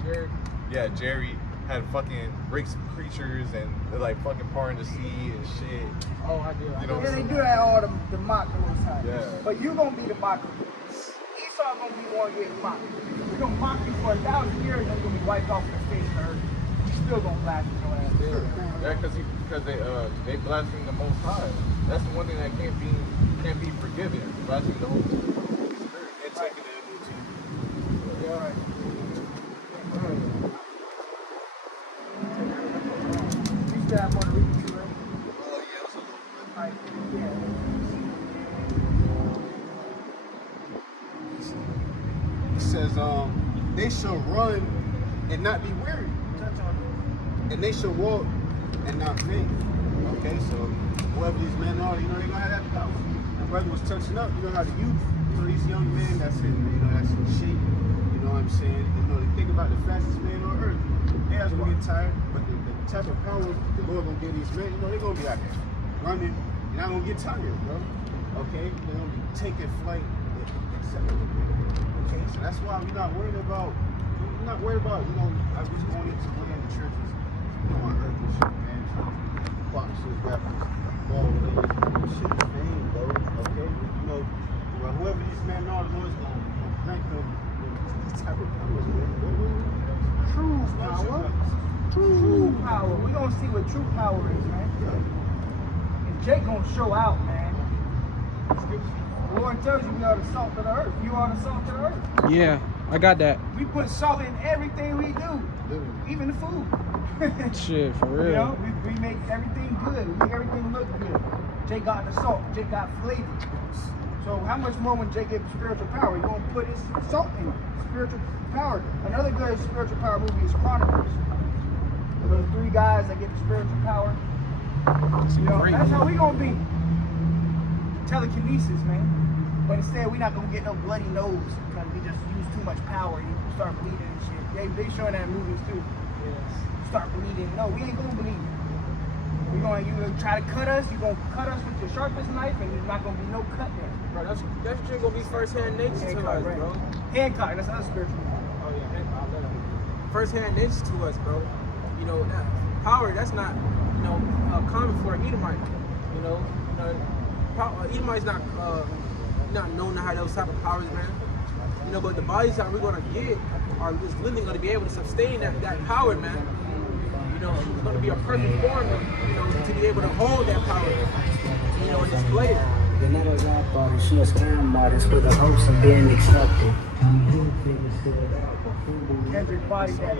Jared. yeah, Jerry had fucking Rick's creatures and they're like fucking parting the sea and shit. Oh, I do. You know what Yeah, I'm they saying? do that all to mock the Most High. Yeah. But you gonna be the mocker. Esau gonna be the one getting mocked. We're gonna mock you for 1,000 years and you're gonna be wiped off the face of the earth. You still gonna laugh at your ass. Yeah, because they blaspheme the Most High. That's the one thing that can't be forgiven. Blaspheme the Holy Spirit and taking the MOT. Yeah, right. You still have more to read too, right? Oh yeah, it's a little bit. Right. Yeah. It says, they shall run and not be weary, Touch on and they shall walk and not faint. Okay, so whoever these men are, you know, they gonna have that power. My brother was touching up, you know how the youth, you know, these young men that's in, you know, that's in shape. You know what I'm saying? You know, they think about the fastest man on earth. They are gonna get tired, but the type of power the Lord gonna give these men, you know, they're gonna be out there running. You're not gonna get tired, bro. Okay? They're gonna be taking flight, accelerating. Okay, so that's why we're not worried about, you know, I was going into one of the churches, you know, on earth and shit, man. Boxers, rappers, ball players, shit is vain, bro. Okay? You know, well, whoever these men are, the Lord's gonna grant them this type of powers, man. true power. True power. We gonna see what true power is, man. And Jake gonna show out, man. The Lord tells you we are the salt of the earth. You are the salt of the earth. Yeah, I got that. We put salt in everything we do, even the food. Shit, for real. You know, we make everything good. We make everything look good. Jake got the salt. Jake got flavor. So how much more when Jake gets spiritual power? He's gonna put his salt in it. Spiritual power. Another good spiritual power movie is Chronicles. Those three guys that get the spiritual power. You know, Great that's how movie. we gonna be. Telekinesis, man. But instead, we're not gonna get no bloody nose because we just use too much power and you start bleeding and shit. They showing that in movies too. Start bleeding. No, we ain't gonna bleed. You gonna try to cut us. You gonna cut us with your sharpest knife, and there's not gonna be no cut there. Bro, that's shit gonna be first-hand nature to Hancock, us, right. bro. Hancock, that's another spiritual. Oh yeah, Hancock, I love that. First-hand nature to us, bro. You know, that power, that's not, you know, common for an Edomite. You know, Edomite's not known to have those type of powers, man. You know, but the bodies that we're gonna get are just literally gonna be able to sustain that power, man. You know, it's gonna be a perfect form, you know, to be able to hold that power, you know, and display it. The never rap artist, she a scam artist with the hopes of being accepted. Kendrick body that.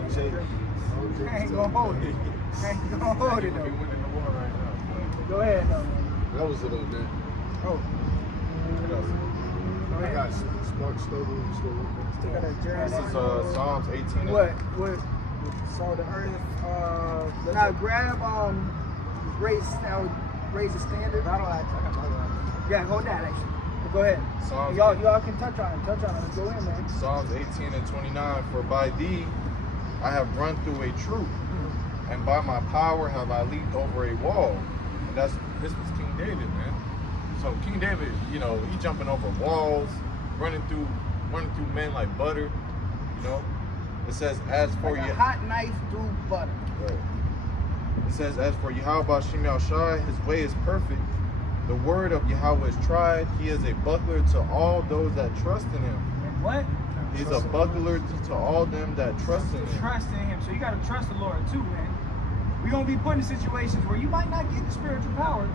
I ain't gonna hold it. I ain't gonna hold it We though. winning the war right now. Go ahead though. That was it on that. Oh, go I ahead. got Spark Stover, Still got that journey. This is Psalms 18. What? So the earth, Now grab raise the standard. I got Yeah, hold that actually. But go ahead. Psalms, Y'all can touch on it. Touch on it. Let's go in, man. Psalms 18 and 29. For by thee I have run through a troop, and by my power have I leaped over a wall. And this was King David, man. So King David, you know, he jumping over walls, running through men like butter, you know. It says, as for Like you. a hot knife through butter. Right. It says, as for Yahweh Shem Shai, his way is perfect. The word of Yahweh is tried. He is a buckler to all those that trust in him. And what? He's a buckler to all them that trust in him. Trust in him. So you gotta trust the Lord too, man. We're gonna be put in situations where you might not get the spiritual power,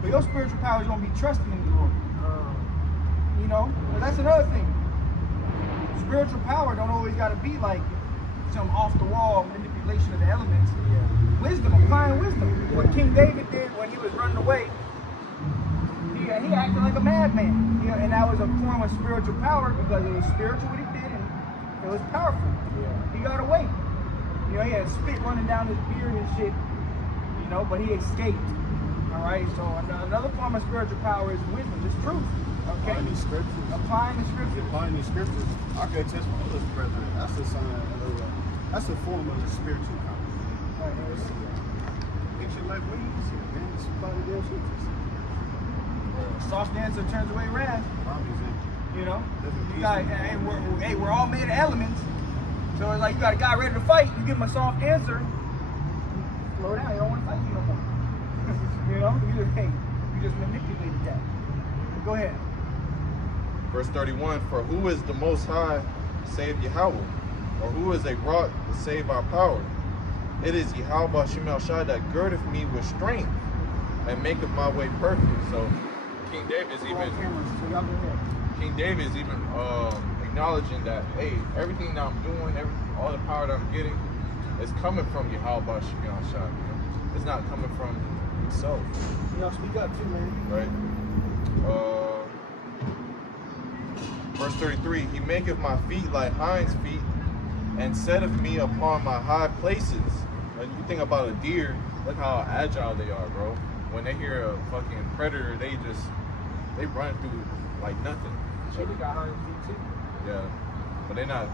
but your spiritual power is gonna be trusting in the Lord. You know? Well, that's another thing. Spiritual power don't always gotta be like some off the wall manipulation of the elements. Wisdom, applying wisdom. What King David did when he was running away, he acted like a madman. You know, and that was a form of spiritual power because it was spiritual what he did and it was powerful. He got away. You know, he had spit running down his beard and shit. You know, but he escaped. All right, so another form of spiritual power is wisdom, it's truth. Okay, Applying these scriptures. Applying the scriptures. Applying these scriptures. I could attest for all those brethren. That's a sign of that's a form of the spiritual power. Right, here we see that. Makes your life way easier, man. It's about the damn scriptures. Soft answer turns away wrath. Obviously. You know, Doesn't you please got, me. hey, we're all made of elements. So it's like you got a guy ready to fight. You give him a soft answer. Slow down. You don't want to fight you no more. You know, you just manipulated that. Go ahead. Verse 31, for who is the Most High, save Yahweh? Or who is a rock to save our power? It is Yahweh Shemel Shai that girdeth me with strength and maketh my way perfect. So King David's even acknowledging that, hey, everything that I'm doing, all the power that I'm getting is coming from Yahweh Shemel Shai. It's not coming from himself. You know, speak up too, man. Right? Verse 33, he maketh my feet like hinds feet, and setteth me upon my high places. When you think about a deer, look how agile they are, bro. When they hear a fucking predator, they run through like nothing. Cheetah got hind feet too. Yeah, but they're not.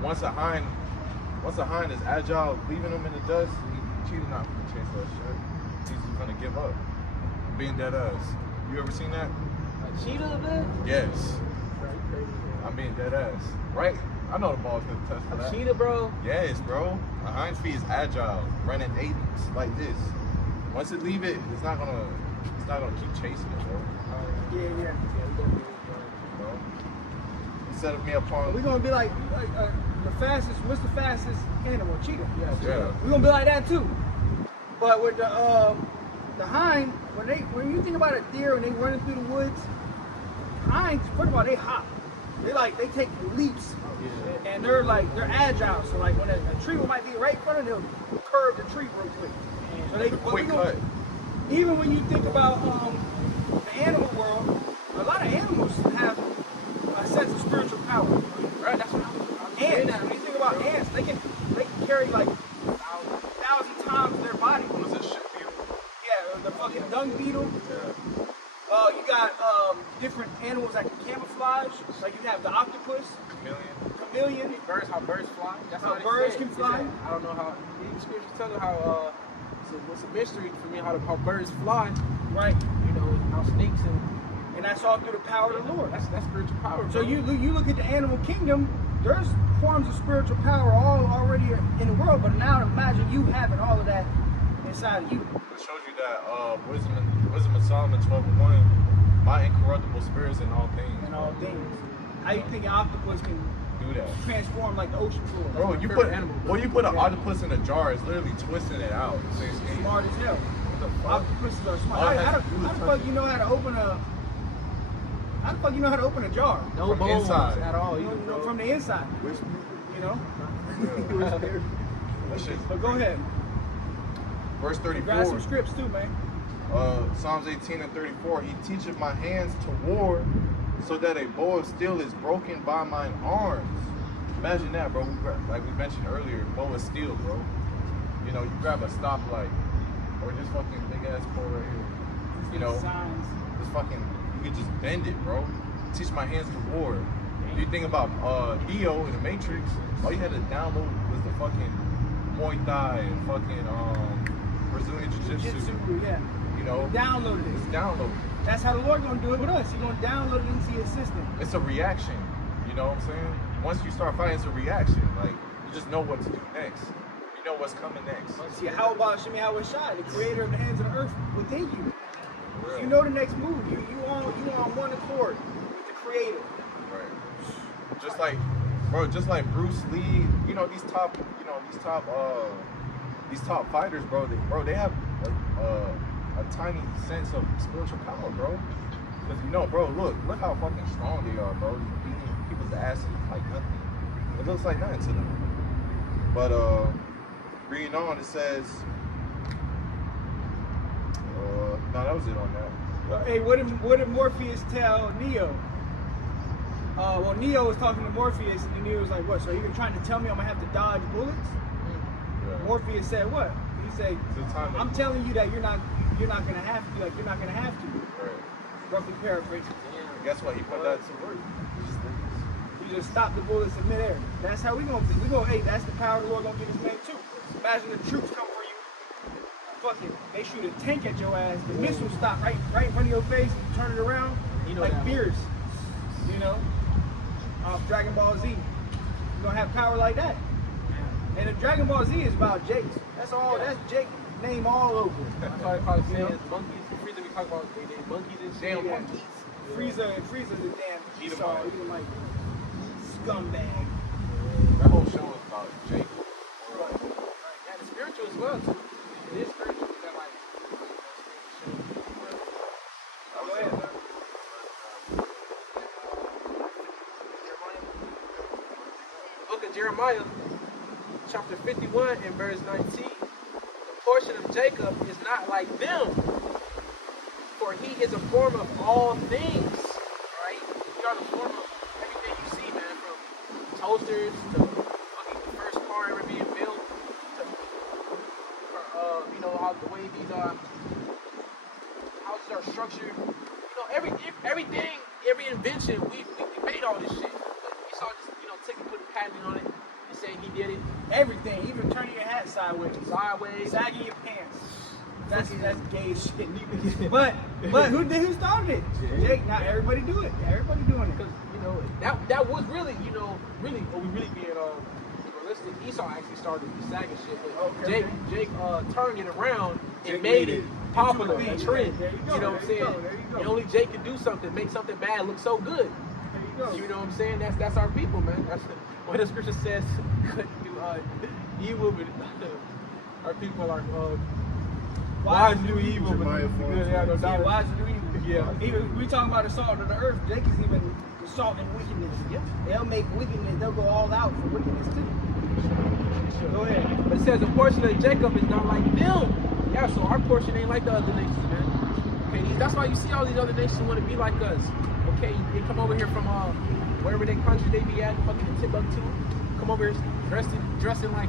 Once a hind is agile, leaving them in the dust, cheetah not gonna chase that shit. He's just gonna give up. Being dead ass. You ever seen that? A cheetah, man? Yes. Crazy. I'm being dead ass. Right? I know the ball's gonna touch for that. Cheetah, bro. Yes, bro. A hind feet is agile, running 80s like this. Once it leave it, it's not gonna keep chasing it, bro. Yeah. You know? Instead of me upon. We're gonna be like the fastest. What's the fastest animal? Cheetah. Yeah. We're gonna be like that too. But with the hind, when you think about a deer and they running through the woods, hinds, first of all, they hop. They take leaps, and they're agile. So like when a tree might be right in front of them, they'll curve the tree real quick. So they Quick cut. Even when you think about the animal world, a lot of animals have a sense of spiritual power. Right? That's what I'm saying. Ants. When you think about ants, they can carry like 1,000 times their body. What is this shit beetle? Yeah, the fucking dung beetle. Yeah. You got different animals that can camouflage. Like you have the octopus, chameleon. How birds fly. That's How they birds said. can They fly. said, I don't know how. The scriptures tell you how. It's a mystery for me how birds fly. Right. You know how snakes And that's all through the power of the Lord. that's spiritual power. So bro. you look at the animal kingdom, there's forms of spiritual power all already in the world, but now imagine you having all of that inside of you. It shows you that wisdom of Solomon 12:1, my incorruptible spirits in all things. And all things. How you think an octopus can Do that. transform like the ocean floor? Bro, That's you my put favorite animal. an octopus in a jar, it's literally twisting it out. Smart as hell. What the fuck? Octopuses are smart. All it How has to do is the touch fuck it. you know how to open a? How the fuck you know how to open a jar? no from bones inside. at all. You Either, know, bro. from the inside. You know. That shit's But go ahead. Verse Grab 34. some scripts too, man. Psalms 18 and 34. He teacheth my hands to war, so that a bow of steel is broken by mine arms. Imagine that, bro. Like we mentioned earlier, bow of steel, bro. You know, you grab a stoplight or this fucking big ass pole right here. You know, Signs. this fucking, you can just bend it, bro. Teach my hands to war. If you think about Neo in the Matrix, all you had to download was the fucking Muay Thai and fucking Brazilian Jiu-Jitsu. Jiu-Jitsu, yeah. You know, Download it's it. download. That's how the Lord gonna do it with us. He's gonna download it into your system. It's a reaction. You know what I'm saying? Once you start fighting, it's a reaction. Like you just know what to do next. You know what's coming next. See, how about Shemi Shai, the creator of the hands of the earth within you? For real. You know the next move. You on one accord with the creator. Right. Just like Bruce Lee, you know, these top fighters, bro, they have a tiny sense of spiritual power, bro. Because you know, bro, look how fucking strong they are, bro. Beating people's asses like nothing. It looks like nothing to them. But reading on, it says, no, that was it on that. Well, hey, what did Morpheus tell Neo? Well, Neo was talking to Morpheus, and Neo was like, "What? So you're trying to tell me I'm gonna have to dodge bullets?" Yeah. Morpheus said, "What?" He say, It's a time. I'm telling you that you're not gonna have to. Like, you're not gonna have to. Right. Roughly paraphrasing. And guess what? He put that to work. You just stop the bullets in midair. That's how we gonna be. We gonna, hey, that's the power the Lord gonna give His name too. Imagine the troops come for you. Fuck it. They shoot a tank at your ass. The missile stop right in front of your face. You turn it around like Beers. You know, off Dragon Ball Z. You're gonna have power like that. And the Dragon Ball Z is about Jakes. That's all. That's Jake name all over. That's why they probably say monkeys. Frieza, we talk about they monkeys and shit. Damn monkeys. Freezer the damn Edomite. Edomite scumbag. That whole show is about Jake. Right. And it's spiritual as well too. It is spiritual. That like Go ahead. Book of Jeremiah, chapter 51 and verse 19. The portion of Jacob is not like them, for he is a form of all things. Right? We are the form of everything you see, man, from toasters to fucking the first car ever being built, to you know, how the way these houses are structured. You know, everything, every invention, we debate all this shit. But we saw just, you know, take and put a patent on it and say he did it. Everything, even turning your hat sideways, Sideways. sagging your pants. That's gay shit. But who started it? Jake. Not everybody do it. Everybody doing it. Because, you know, that was really, you know, really, are we really being realistic? Esau actually started the sagging shit, but Jake turned it around and Jake made made it it popular into a and thing. trend. There you go, You know what I'm there you saying? go, there you go. And only Jake can do something, make something bad look so good. There you go. You know what I'm saying? That's our people, man. That's what the scripture says. Couldn't do evil, but our people are wise to do evil, but Jeremiah 4. good, yeah, no Yeah, doubt. wise to do evil. Yeah. Even we talking about the salt of the earth. Jake is even the salt in wickedness. Yep. They'll make wickedness. They'll go all out for wickedness too. Go ahead. But it says a portion of Jacob is not like them. Yeah, so our portion ain't like the other nations, man. Okay, that's why you see all these other nations want to be like us. Okay, they come over here from wherever their country they be at, fucking in Timbuktu. Come over here dressing like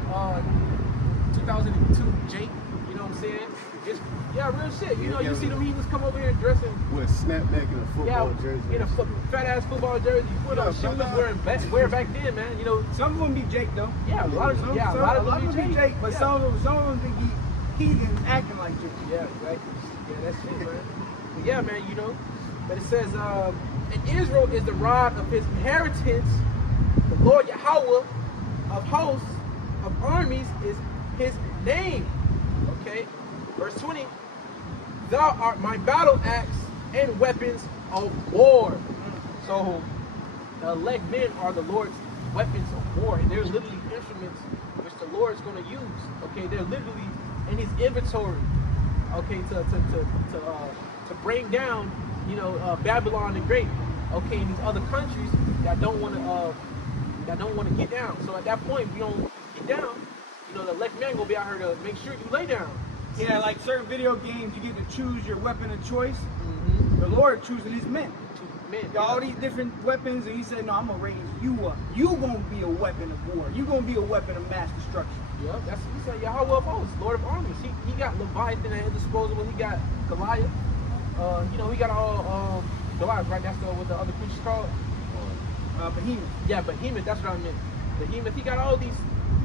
2002 Jake. You know what I'm saying? It's, yeah, real shit. You know, you see them heathens come over here dressing. With a snapback and a football jersey. In a fat ass football jersey. You know, shit we was wearing back then, man. You know, Some of them be Jake though. yeah, a lot of them be Jake, but yeah. some of them think he's acting like Jake. Yeah, exactly. Yeah, that's it, man. But yeah, man, you know. But it says, and Israel is the rod of his inheritance. The Lord Yahweh of hosts, of armies is his name. Okay? Verse 20. Thou art my battle axe and weapons of war. So the elect men are the Lord's weapons of war, and they're literally instruments which the Lord's going to use. Okay, they're literally in His inventory. Okay, to bring down, you know, Babylon the Great. Okay, and these other countries that don't want to get down. So at that point, if you don't get down, you know, the elect man gonna be out here to make sure you lay down. Yeah, like certain video games, you get to choose your weapon of choice. Mm-hmm. The Lord choosing His men. Men, Got all these different weapons, and He said, "No, I'm gonna raise you up. You gonna be a weapon of war. You gonna be a weapon of mass destruction." Yeah, that's he said Yahweh of hosts, Lord of armies. He got Leviathan at his disposal. He got Goliath. You know, he got all Goliath, right? That's what the other creatures called. Behemoth. Yeah, Behemoth. That's what I meant. Behemoth. He got all these,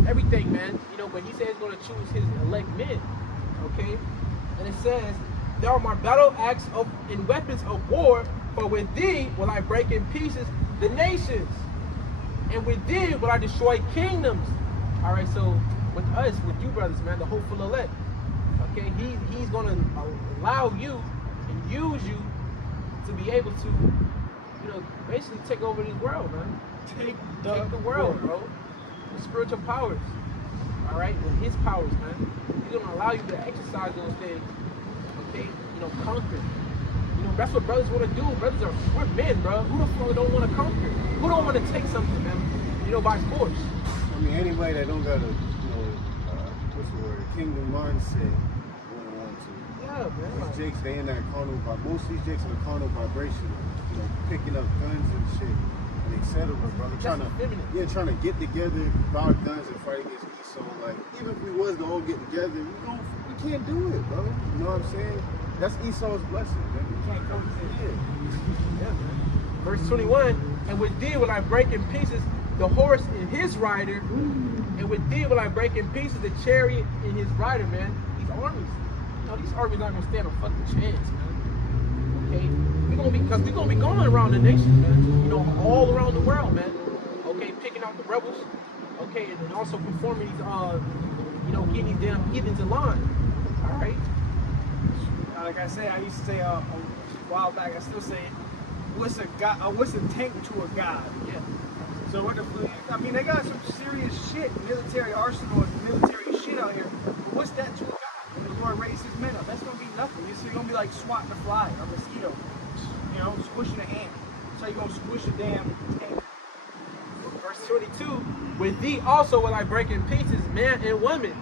everything, man. You know, but he says he's gonna choose his elect men. Okay, and it says, "Thou art my battle axe and weapons of war. For with thee will I break in pieces the nations, and with thee will I destroy kingdoms." All right, so with us, with you brothers, man, the hopeful elect, okay, he's gonna allow you and use you to be able to, you know, basically take over this world, man. Take the world, bro. With spiritual powers. All right, with His powers, man. He's gonna allow you to exercise those things. Okay, you know, conquer. You know, that's what brothers want to do. We're men, bro. Who the fuck don't want to conquer? Who don't want to take something, man? You know, by force. I mean, anybody that don't got a, you know, what's the word, kingdom mindset wouldn't want to. Yeah, man. These jakes, they in that carnal, most of these jakes in the carnal vibration, you know, picking up guns and shit. and etc. Brother, trying to get together, buy guns and fight against Esau. Like, even if we was to all get together, we can't do it, bro. You know what I'm saying? That's Esau's blessing, man. We can't come together. Yeah, man. Verse 21, and with thee will I break in pieces the horse and his rider, and with thee will I break in pieces the chariot and his rider, man. These armies, these armies aren't gonna stand a fucking chance, man. Okay, because we're gonna be going around the nations, man. All around the world, man. Okay, picking out the rebels. Okay, and then also performing these, getting these damn heathens in line. All right. Like I said, I used to say a while back. I still say it. What's a god? What's a tank to a god? Yeah. So they got some serious shit, military arsenal and military shit out here. But what's that to a god? When the Lord raised his men up, that's gonna be nothing. It's gonna be like swatting a fly, a mosquito, squishing an ant. So you're gonna squish a damn ant. Verse 22, with thee also will I break in pieces man and woman,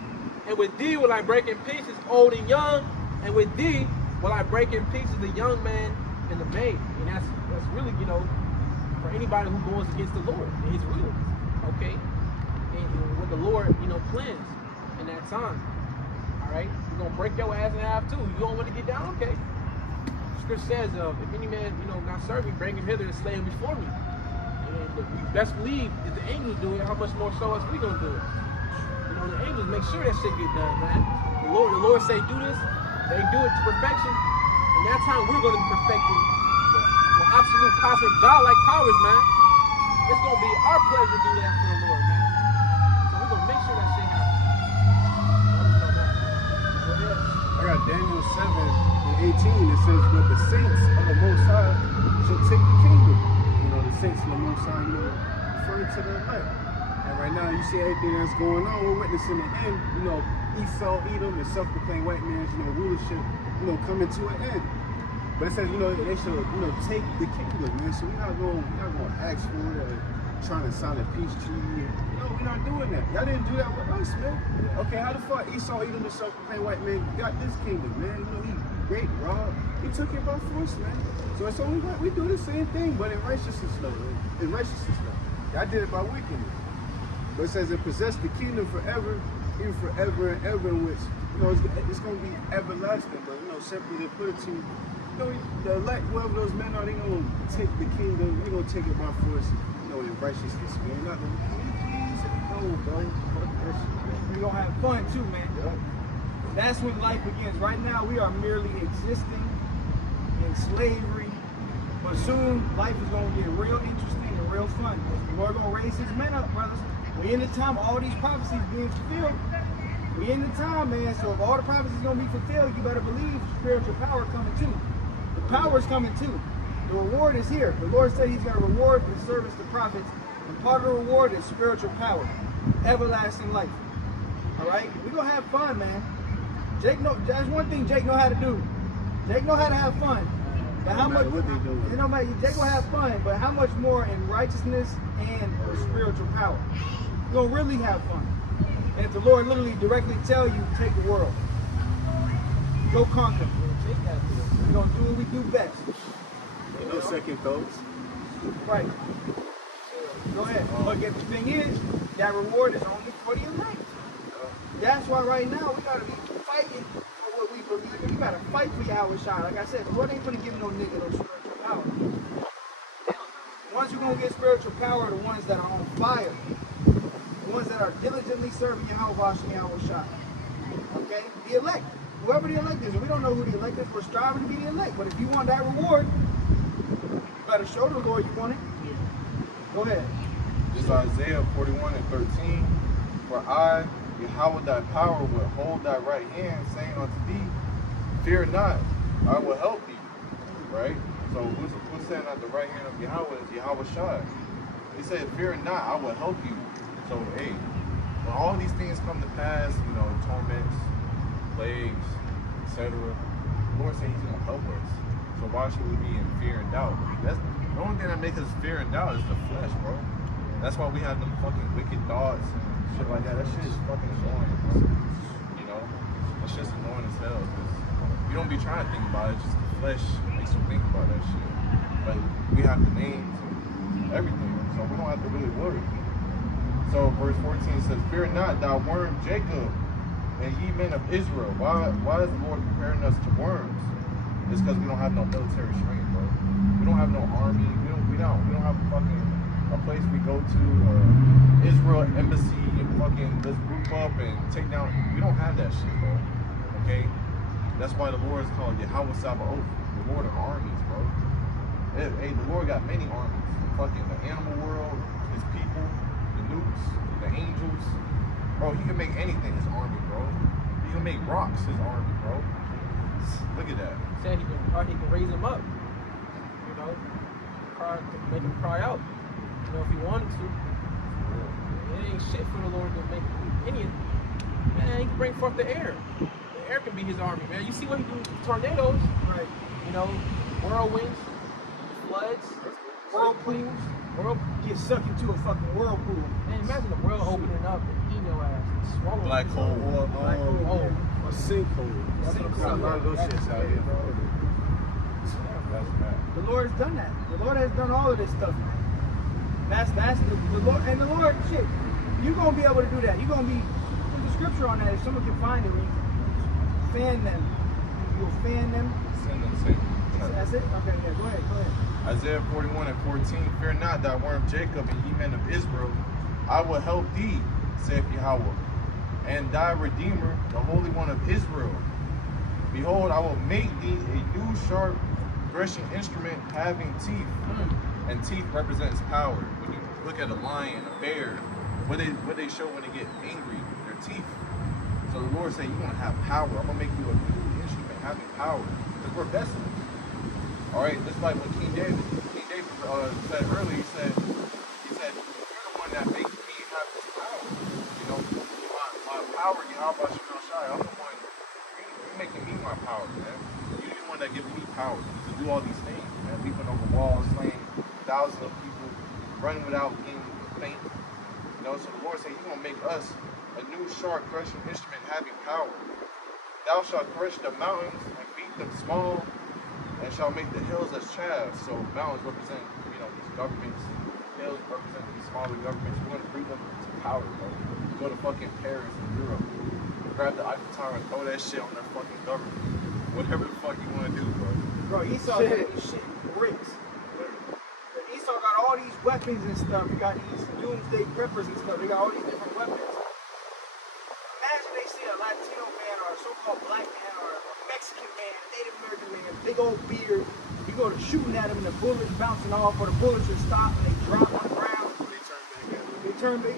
and with thee will I break in pieces old and young, and with thee will I break in pieces the young man and the maid. And that's really, for anybody who goes against the Lord and his will, okay? And what the Lord, plans in that time, all right? We're going to break your ass in half too. You don't want to get down? Okay. Scripture says, if any man, not serve me, bring him hither and slay him before me. And you best believe if the angels do it, how much more so us we going to do it? The angels make sure that shit get done, man. The Lord say do this, they do it to perfection, and that time we're going to be perfected with absolute cosmic godlike powers, man. It's going to be our pleasure to do that for the Lord, man. So we're going to make sure that shit happens. I got Daniel 7 and 18. It says, but the saints of the Most High shall take the kingdom. The saints of the Most High, referring to the elect. And right now, you see everything that's going on. We're witnessing the end. Esau, Edom, and self-proclaimed white man's, rulership, coming to an end. But it says, they should, take the kingdom, man. So we're not going to ask for it or trying to sign a peace treaty. We're not doing that. Y'all didn't do that with us, man. Okay, how the fuck Esau, Edom, and self-proclaimed white man got this kingdom, man? He great, Rob. He took it by force, man. So it's only right. We do the same thing, but in righteousness, though. In righteousness, though. Y'all did it by wickedness. But it says it possessed the kingdom forever, even forever and ever, in which, it's going to be everlasting. But, simply to put it to you, the elect, whoever those men are, they going to take the kingdom. They're going to take it by force, in righteousness, man. You're not going to, no, bro. We're going to have fun, too, man. Yeah. That's when life begins. Right now, we are merely existing in slavery. But soon, life is going to get real interesting and real fun. The Lord going to raise his men up, brothers. We in the time, all these prophecies being fulfilled. We in the time, man. So if all the prophecies going to be fulfilled, you better believe spiritual power coming too. The power is coming too. The reward is here. The Lord said he's going to reward the servants, the prophets. And part of the reward is spiritual power. Everlasting life. All right? We're going to have fun, man. That's one thing Jake know how to do. Jake know how to have fun. But how much? What they doing. Jake will have fun, but how much more in righteousness and spiritual power? You're gonna really have fun. And if the Lord literally directly tell you, take the world, go conquer. We're gonna do what we do best. No second thoughts. Right. Go ahead. But the thing is, that reward is only for the elect. That's why right now we gotta be fighting for what we believe in. You gotta fight for Yahweh Shai. Like I said, the Lord ain't gonna give no nigga no spiritual power. The ones who gonna get spiritual power are the ones that are on fire. The ones that are diligently serving Yahweh and Yahweh Shai. Okay? The elect. Whoever the elect is, we don't know who the elect is, we're striving to be the elect. But if you want that reward, you better show the Lord you want it. Go ahead. This is Isaiah 41 and 13. For I, Yahweh thy power, will hold thy right hand, saying unto thee, fear not, I will help thee. Right? So who's saying at the right hand of Yahweh is Yahweh Shai. He said, fear not, I will help you. So hey, when all these things come to pass, torments, plagues, etc., the Lord said he's gonna help us. So why should we be in fear and doubt? That's the only thing that makes us fear and doubt is the flesh, bro. That's why we have them fucking wicked thoughts and shit like that. That shit is fucking annoying, bro. It's just annoying as hell. Cause you don't be trying to think about it. Just the flesh makes you think about that shit. But we have the name to everything. So we don't have to really worry. So verse 14 says, "Fear not, thou worm Jacob, and ye men of Israel." Why is the Lord comparing us to worms? It's because we don't have no military strength, bro. We don't have no army. We don't have a place we go to, Israel embassy, and fucking let's group up and take down. We don't have that shit, bro. Okay, that's why the Lord is called Yahweh Sabaoth, the Lord of armies, bro. Hey, the Lord got many armies. Fucking the animal world, his people, the nukes, the angels. Bro, he can make anything his army, bro. He can make rocks his army, bro. Look at that. He said he can raise him up. You know, make him cry out. You know, if he wanted to. It ain't shit for the Lord to make any. Man, he can bring forth the air. The air can be his army, man. You see what he do with tornadoes, Right. you know, whirlwinds, floods, Whirlpools. Get sucked into a fucking whirlpool. Man, imagine the world opening up and eating your ass and swallowing Black you. hole. Black hole. Oh, A sinkhole. That's what I'm Got a lot of those shits out here. That's bad. The Lord's done that. The Lord has done all of this stuff, man. That's the Lord, and the Lord, shit, you're gonna be able to do that. You're gonna be, there's a scripture on that. If someone can find it, where you fan them, you'll fan them. Send them. That's it. Okay, yeah, go ahead. Isaiah 41:14. "Fear not, thou worm Jacob, and ye men of Israel. I will help thee, saith Yahweh, and thy Redeemer, the Holy One of Israel. Behold, I will make thee a new sharp threshing instrument having teeth." And teeth represents power. When you look at a lion, a bear, what they show when they get angry, their teeth. So the Lord said, "You're gonna have power. I'm gonna make you a new instrument having power." Because we're vessels. All right, just like when King David said earlier, he said, "You're the one that makes me have this power. You know, my power, Yahweh Shai. I'm the one. You're making me my power, man. You're the one that gives me power to do all these things, man. Leaping over walls, slaying thousands of people, running without being faint. You know, so the Lord said, "You're gonna make us a new sharp threshing instrument having power. Thou shalt thresh the mountains and beat them small, and shall make the hills as chaff." So mountains represent, these governments. Hills represent these smaller governments. You want to bring them to power, bro. Go to fucking Paris and Europe. Grab the Eiffel Tower and throw that shit on their fucking government. Whatever the fuck you want to do, bro. Bro, Esau got these shit bricks. Esau got all these weapons and stuff. He got these doomsday preppers and stuff. They got all these different weapons. Imagine they see a Latino man or a so-called black man or a Mexican man, Native American man, big old beard. You go to shooting at him and the bullets bouncing off, or the bullets just stop and they drop on the ground. They turn back,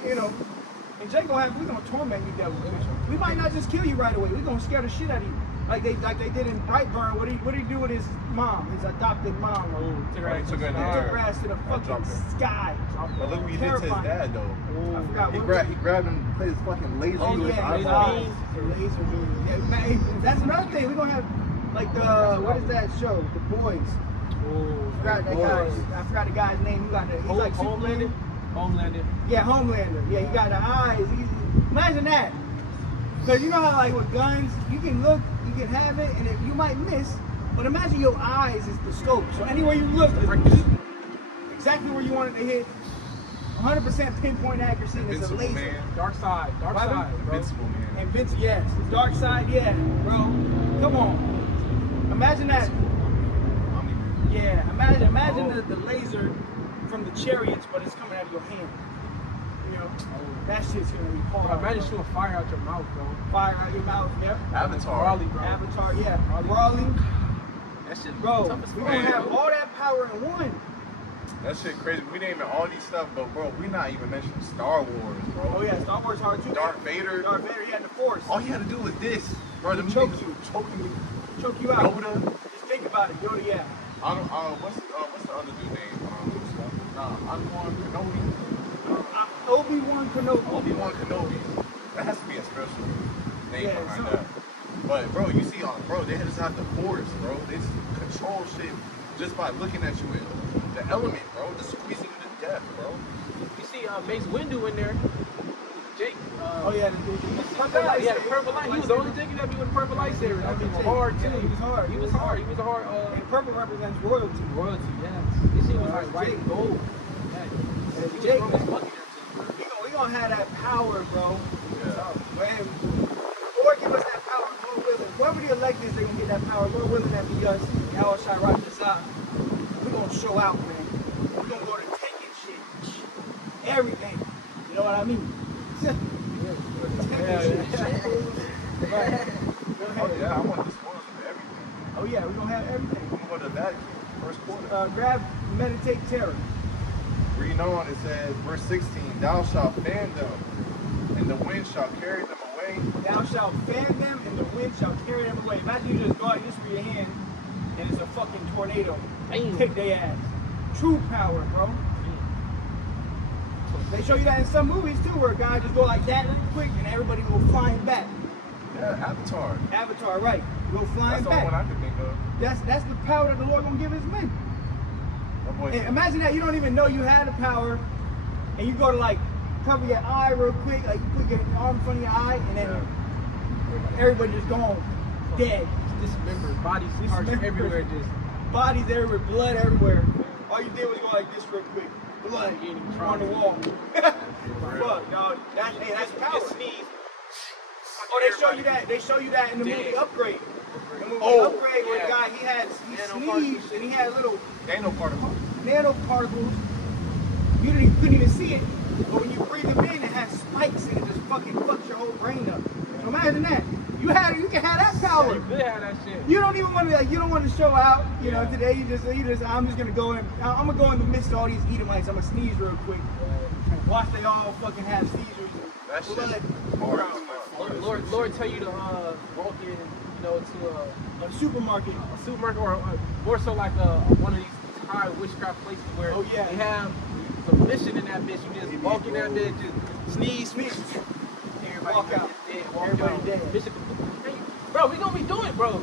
And Jay we're gonna torment you, devil. We might not just kill you right away. We're gonna scare the shit out of you. Like they did in Brightburn. What did he do with his mom, his adopted mom? Took her in the Took her air. ass to the fucking sky. But look what he did to his dad, though. I forgot He what grabbed him, played his fucking laser Oh with his yeah, eyeball. laser beams. Yeah, man, that's another thing. We're gonna have like what is that show? The Boys. I forgot the guy's name. He's like Homelander. Homelander. Yeah, Homelander. Yeah, he got the eyes. Imagine that. Because you know how like with guns, you can look, you can have it, and you might miss. But imagine your eyes is the scope. So anywhere you look, it's exactly where you want it to hit. 100% pinpoint accuracy, and it's a laser. Man. Dark side, bro. Invincible, man. Invincible, yes. Dark side, yeah, bro. Come on. Imagine that. Yeah, imagine the laser from the chariots, but it's coming out of your hand. You know, that shit's gonna be hard. Bro, imagine shooting fire out your mouth, bro. Fire out your mouth, yep. Avatar. Raleigh, bro. Avatar, yeah. Raleigh. That shit, Bro, tough as we're fuck. gonna have all that power in one. That shit crazy. We naming all these stuff, but bro, we not even mentioning Star Wars, bro. Oh yeah, Star Wars hard too. Darth Vader. Darth Vader, he had the Force. All he had to do was this, bro. Them choke niggas you. was choking me. Choke you out. Yoda. Just think about it, Yoda, yeah. What's the other dude name? Obi-Wan Kenobi. Obi-Wan Kenobi. Obi-Wan Kenobi. That has to be a special name Yeah, behind so- that. But bro, you see, bro, they just have the Force, bro. They just control shit just by looking at you in the element, bro. Just squeezing you to death, bro. You see Mace Windu in there. Jake. Oh yeah, the Purple light. Yeah, purple light. He was the only thing that be with purple lightsaber. That was hard too. Yeah, he was hard. He was hard. He was a hard. And purple represents royalty. Royalty. Yes. This shit was like white Jake. and gold. Yeah, Jake, we gonna have that power, bro. Yeah. Or give us that power, Lord willing. Whoever the elect is, they gonna get that power. Lord willing, that be us. Y'all shall rock this out. We gonna show out, man. We gonna go to taking shit, everything. You know what I mean? Right. Oh yeah, I want the spoils of everything. Oh yeah, we gonna have everything. I'm gonna go to the Vatican, first quarter. Grab, meditate, terror. Reading on, it says, verse 16, thou shalt fan them, and the wind shall carry them away. Thou shalt fan them, and the wind shall carry them away. Imagine you just go out, you just with your hand, and it's a fucking tornado. Take their ass. True power, bro. They show you that in some movies too, where a guy just go like that real quick, and everybody go flying back. Yeah, Avatar. Avatar, right? Go flying That's the back. only one I can think of. That's the power that the Lord gonna give His men. That boy And imagine that you don't even know you had the power, and you go to like cover your eye real quick, like you put your arm in front of your eye, and then everybody just gone dead. Dismembered, bodies, parts everywhere, just Bodies everywhere, blood everywhere. All you did was go like this real quick. Blood on the wall. Fuck, dog. That's power. Oh, they show you that. They show you that in the movie Upgrade. The movie Upgrade, where the guy he sneezed and he had little nanoparticles. Couldn't even see it, but when you breathe them in, it has spikes and it just fucking fucks your whole brain up. So imagine that. You can have that power. you could have that shit. You don't even want to you don't want to show out. You know, today you just I'm just gonna go in. I'm gonna go in the midst of all these Edomites. I'm gonna sneeze real quick. Watch they all fucking have seizures. That shit's Blood. hard. Lord tell you to walk in, to A supermarket. a supermarket or more so like one of these high witchcraft places where they have some mission in that bitch. You just walk in that bitch, just sneeze. Everybody Walk out. Dead, walk Everybody out. dead. Bishop, hey, bro, we gonna be doing, bro.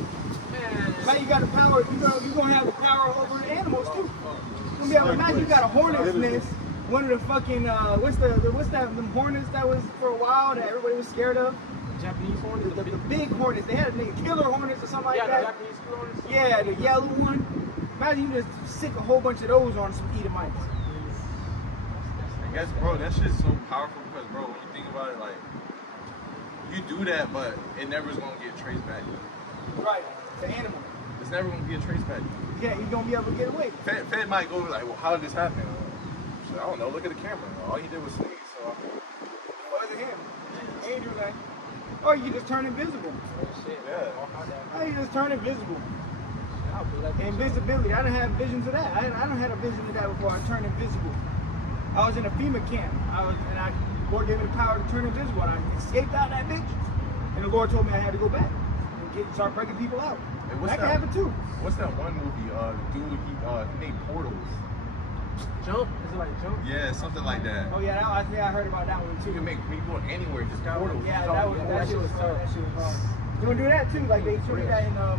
Man. Now you got the power. You gonna have the power over the animals too. You're gonna be able to imagine you got a hornet's nest. One of the fucking what's that? Them hornets that was for a while that everybody was scared of. Japanese hornets, The big hornets. They had a name, killer hornets or something like the that. Japanese hornets. Yeah, the yellow one. Imagine you just sick a whole bunch of those on some Edomites. I guess, bro, that shit's so powerful because, bro, when you think about it, like, you do that, but it never is gonna get traced back. Right, the animal. It's never gonna get traced back. Yeah, you're gonna be able to get away. Fed might go like, well, how did this happen? Shit, I don't know. Look at the camera. All he did was sneeze. So It wasn't him. He ain't do nothing. Or you just turn invisible. yeah. Or you just turn invisible. Invisibility. I didn't have visions of that. I don't have a vision of that before I turned invisible. I was in a FEMA camp. Lord gave me the power to turn invisible. And I escaped out of that bitch. And the Lord told me I had to go back and start breaking people out. Hey, That can happen too. What's that one movie? Dude, he made portals. Jump? Is it like Jump? Yeah, something like that. Oh yeah, I heard about that one too. You can make people anywhere, just portals. Yeah, that shit was tough. That shit was hard. You gonna do that too? Like they do that in the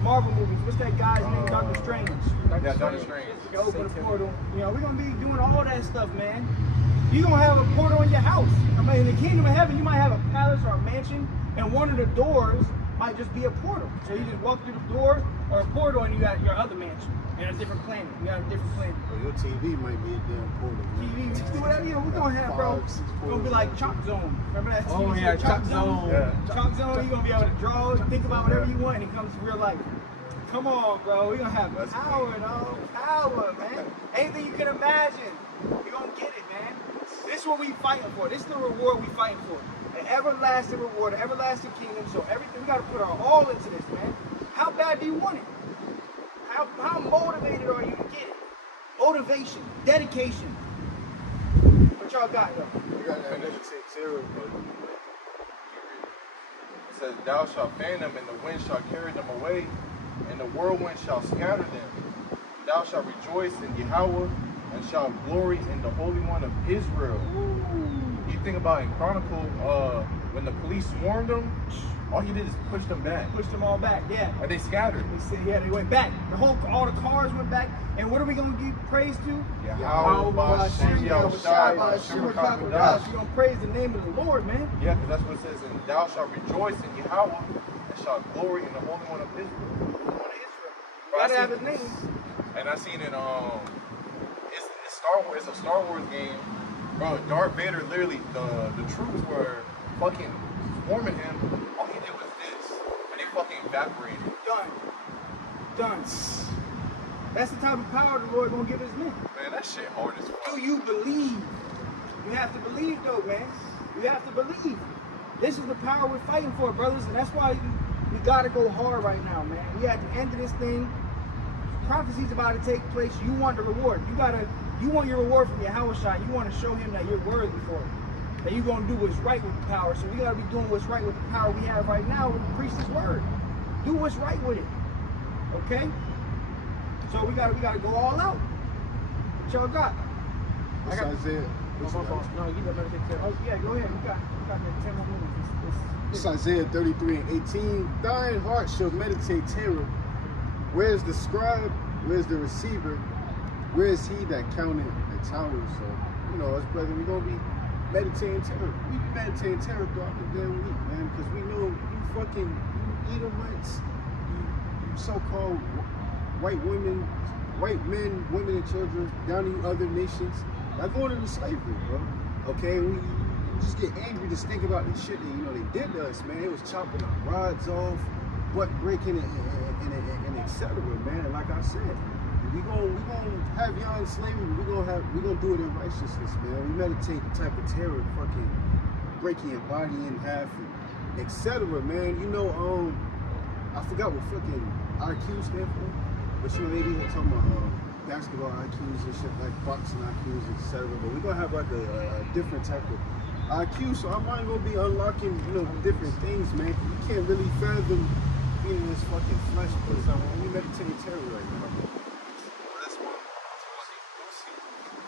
Marvel movies. What's that guy's name? Doctor Strange. Yeah, Doctor Strange. You open a portal. You know, we're gonna be doing all that stuff, man. You're gonna have a portal in your house. I mean, in the kingdom of heaven, you might have a palace or a mansion, and one of the doors might just be a portal. So you just walk through the door or a portal, and you got your other mansion in a different planet. You got a different planet. Well, your TV might be a damn portal. TV, we can do whatever we're gonna have, bro. It's gonna be like Chalk Zone. Remember that? Oh, TV yeah, show, Chalk Zone. Yeah. Chalk Zone. You're gonna be able to draw, think about whatever you want, and it comes to real life. Come on, bro. We're gonna have power, dog. Power, man. Anything you can imagine, you're gonna get it, man. This is what we fighting for. This is the reward we fighting for. An everlasting reward, an everlasting kingdom. So everything, we gotta put our all into this, man. How bad do you want it? How motivated are you to get it? Motivation, dedication. What y'all got, though? You got that meditate terror, but It says, thou shalt fan them, and the wind shall carry them away, and the whirlwind shall scatter them. Thou shalt rejoice in Yahweh, and shalt glory in the Holy One of Israel. You think about in Chronicle, when the police swarmed them, all he did is push them back. Pushed them all back, yeah. And they scattered. They said, yeah, they went back. All the cars went back. And what are we gonna give praise to? Yahweh, Bashem, Yahushai, Bashem, Kakadash. We're gonna praise the name of the Lord, man. Yeah, because that's what it says, and thou shalt rejoice in Yahweh, and shalt glory in the Holy One of Israel. Gotta have his name. And I seen it, it's Star Wars. It's a Star Wars game, bro. Darth Vader literally the troops were fucking swarming him. All he did was this, and they fucking evaporated. Done. That's the type of power the Lord gonna give his men. Man, that shit hard as fuck. Do you believe? You have to believe though, man. You have to believe. This is the power we're fighting for, brothers, and that's why we gotta go hard right now, man. We at the end of this thing. Prophecy's about to take place. You want the reward. You want your reward from Yahweh Shai. You want to show him that you're worthy for it. That you're gonna do what's right with the power. So we gotta be doing what's right with the power we have right now with the priest's word. Do what's right with it. Okay? So we gotta go all out. What y'all got? That's Isaiah. No, you let me take care Oh, yeah, go ahead. We got the 10 more minutes. It's Isaiah 33 and 18. Thine heart shall meditate terror. Where's the scribe? Where's the receiver? Where is he that counted the towers? So, you know, us brother, we're gonna be meditating terror. We be meditating terror throughout the damn week, man, because we know you fucking Edomites, you so-called white women, white men, women and children, down to you other nations, not going into slavery, bro. Okay, we just get angry just think about this shit that, you know, they did to us, man. It was chopping our rods off, butt breaking and etc., man. And like I said, we gonna have y'all in slavery. We gonna do it in righteousness, man. We meditate the type of terror, fucking breaking your body in half, etc., man. You know, I forgot what fucking IQ stand for, but you know they be talking about basketball IQs and shit, like boxing IQs, etc. But we're gonna have like a different type of IQ, so our mind gonna be unlocking, you know, different things, man. You can't really fathom being in this fucking flesh, but we meditating terror right now. That's what Lucy.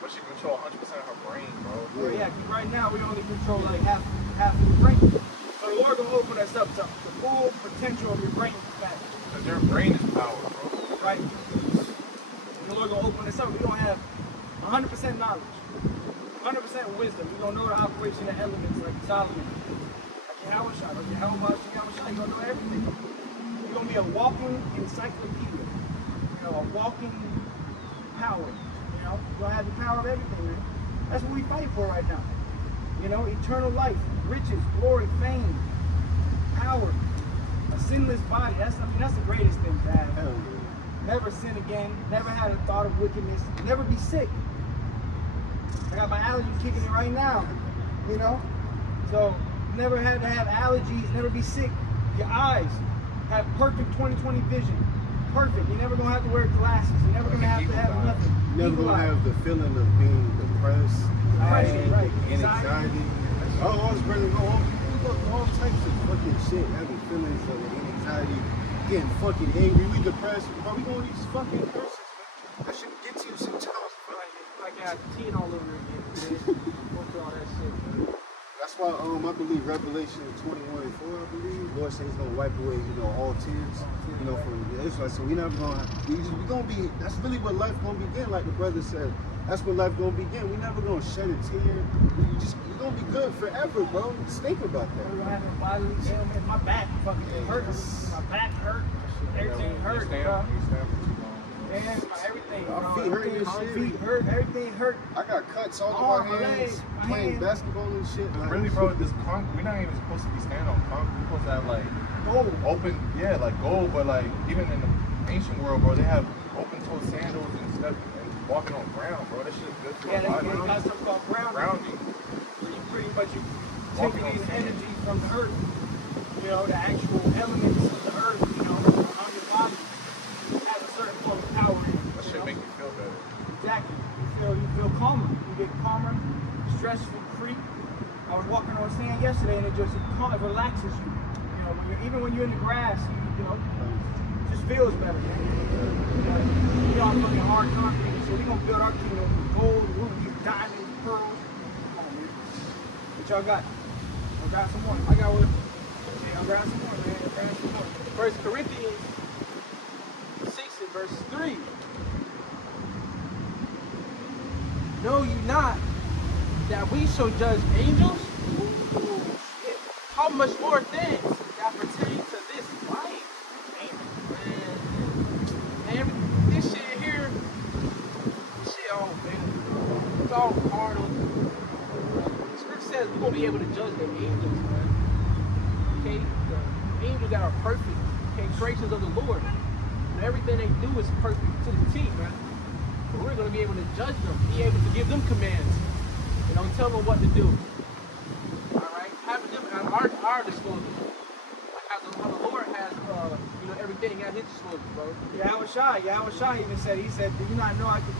But she control 100% of her brain, bro. Yeah, 'cause right now we only control like half of the brain. So the Lord gonna open us up to the full potential of your brain capacity. Because your brain is power, bro. Right? The Lord gonna open us up. We gonna have 100% knowledge, 100% wisdom. We gonna know the operation of elements like Solomon. Like Yahweh Shai, like Yahweh Shai, you gonna know everything. You're gonna be a walking encyclopedia. You know, a walking power. You know, you're gonna have the power of everything, man. That's what we fight for right now. You know, eternal life, riches, glory, fame, power, a sinless body. That's the greatest thing to have. Hell yeah. Never sin again, never had a thought of wickedness, never be sick. I got my allergies kicking in right now, you know? So, never had to have allergies, never be sick. Your eyes have perfect 20/20 vision. Perfect. You're never gonna have to wear glasses. You're never gonna have to have nothing. You're never gonna have the feeling of being depressed, Right. anxiety. All this brother go all types of fucking shit, having feelings of anxiety, getting fucking angry, we depressed. But we going these fucking curses, man. That shit get to you sometimes, bro. Like I got 10 all over again, man. Go through all that shit, man. That's why I believe Revelation 21 and 4, I believe. Lord says he's gonna wipe away, you know, all tears, you know, from Israel. So we never gonna that's really what life gonna begin, like the brother said. That's what life gonna begin. We never gonna shed a tear. We gonna be good forever, bro. Just think about that. We're gonna have a bodily ailment. My back fucking hurts. My back hurt. Everything hurt, bro. Man, everything. Our feet hurt and My shit. feet hurt. Everything hurt. I got cuts all Arm, over my hands, leg, my playing hand. basketball and shit. Like, Really, bro, this concrete, we're not even supposed to be standing on concrete. We're supposed to have, like, Gold. open, yeah, like gold, but, like, even in the ancient world, bro, they have open-toed sandals and stuff and walking on ground, bro. That shit's good for Yeah, the that's body. what got something called grounding. Grounding. Where you pretty much you Walking taking on these sand. energy from the earth. You know, the actual elements of the earth, you know, on your body has a certain form of power in it. That you shit know? make you feel better. Exactly. You feel calmer. You get calmer, stress-free. I was walking on sand yesterday and it relaxes you. You know, when you're in the grass, you know, it just feels better, man. We all fucking hard concrete, so we're gonna build our kingdom with gold, rubies, diamonds, pearls. Come on, man. What y'all got? I got some more. I got one. Yeah, I got some more, man. I got some more. 1 Corinthians 6 and verse 3. Know you not that we shall judge angels? How much more things that pertain to this life? Man, this shit here, shit, oh man. it's all carnal. The scripture says we're gonna be able to judge the angels, man. Okay, the angels that are perfect, okay, creations of the Lord. And everything they do is perfect to the T, man. But we're gonna be able to judge them, be able to give them commands, you know, tell them what to do. All right, having them at our disposal. How the Lord has, you know, everything at His disposal, bro. Yahweh even said, he said, do you not know I could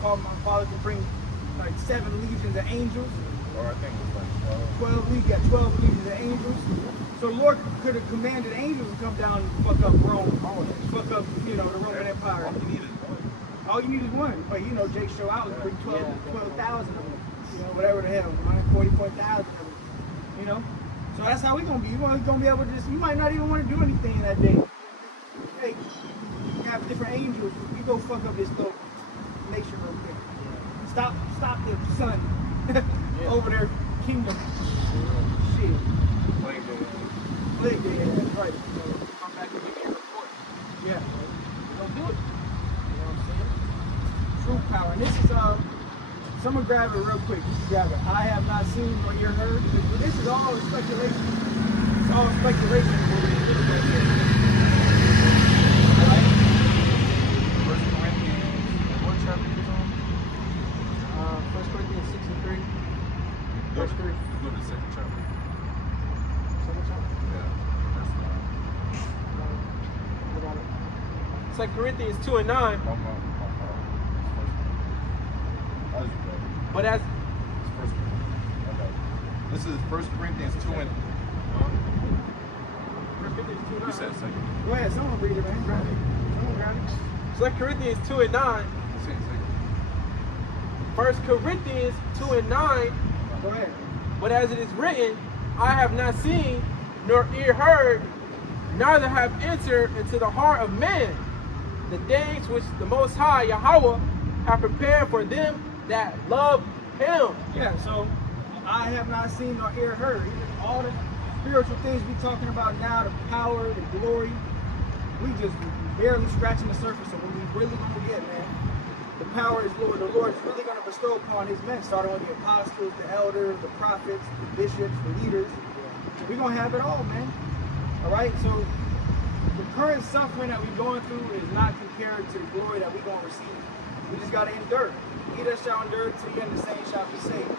call my father to bring like 7 legions of angels? Or I think it's like 12 legions, yeah, 12 legions of angels. So the Lord could have commanded angels to come down and fuck up Rome, fuck up, you know, the Roman Empire. all you need is one. All you need is one. But you know, Jake show out and bring 12,000 of them. You know, whatever the hell, 144,000 of them. You know? So that's how we're gonna be. We're gonna be able to just, you might not even want to do anything that day. Hey, you have different angels. You go fuck up this little nation real quick. Stop the sun over their kingdom. Shit. Like Plague day, yeah, that's right. Come back and give me a report. Yeah. We're gonna do it. You know what I'm saying? True power. And this is someone grab it real quick. Just grab it. I have not seen or ear heard. This is all speculation. It's all speculation. First Corinthians, what chapter is on? 1 Corinthians 6 and 3. Verse 3. Go to the second chapter. Second chapter. Yeah. What about it? 2 Corinthians 2 and 9. But as This is 1 Corinthians 2 and 1 Corinthians 2 and 9. you said second. Go ahead, someone read it, man. Grab it. Someone grab it. 2 Corinthians 2 and 9. Say second. 1 Corinthians 2 and 9. Go ahead. But as it is written, I have not seen nor ear heard, neither have entered into the heart of man the things which the Most High Yahweh have prepared for them that love Him. Yeah, so I have not seen nor ear heard. All the spiritual things we talking about now, the power, the glory, we just barely scratching the surface of what we really gonna get, man. The power is Lord. The Lord is really gonna bestow upon His men, starting with the apostles, the elders, the prophets, the bishops, the leaders. We're gonna have it all, man. All right, so the current suffering that we're going through is not compared to the glory that we're gonna receive. We just gotta endure. He that shall endure to the end, the same shall be saved.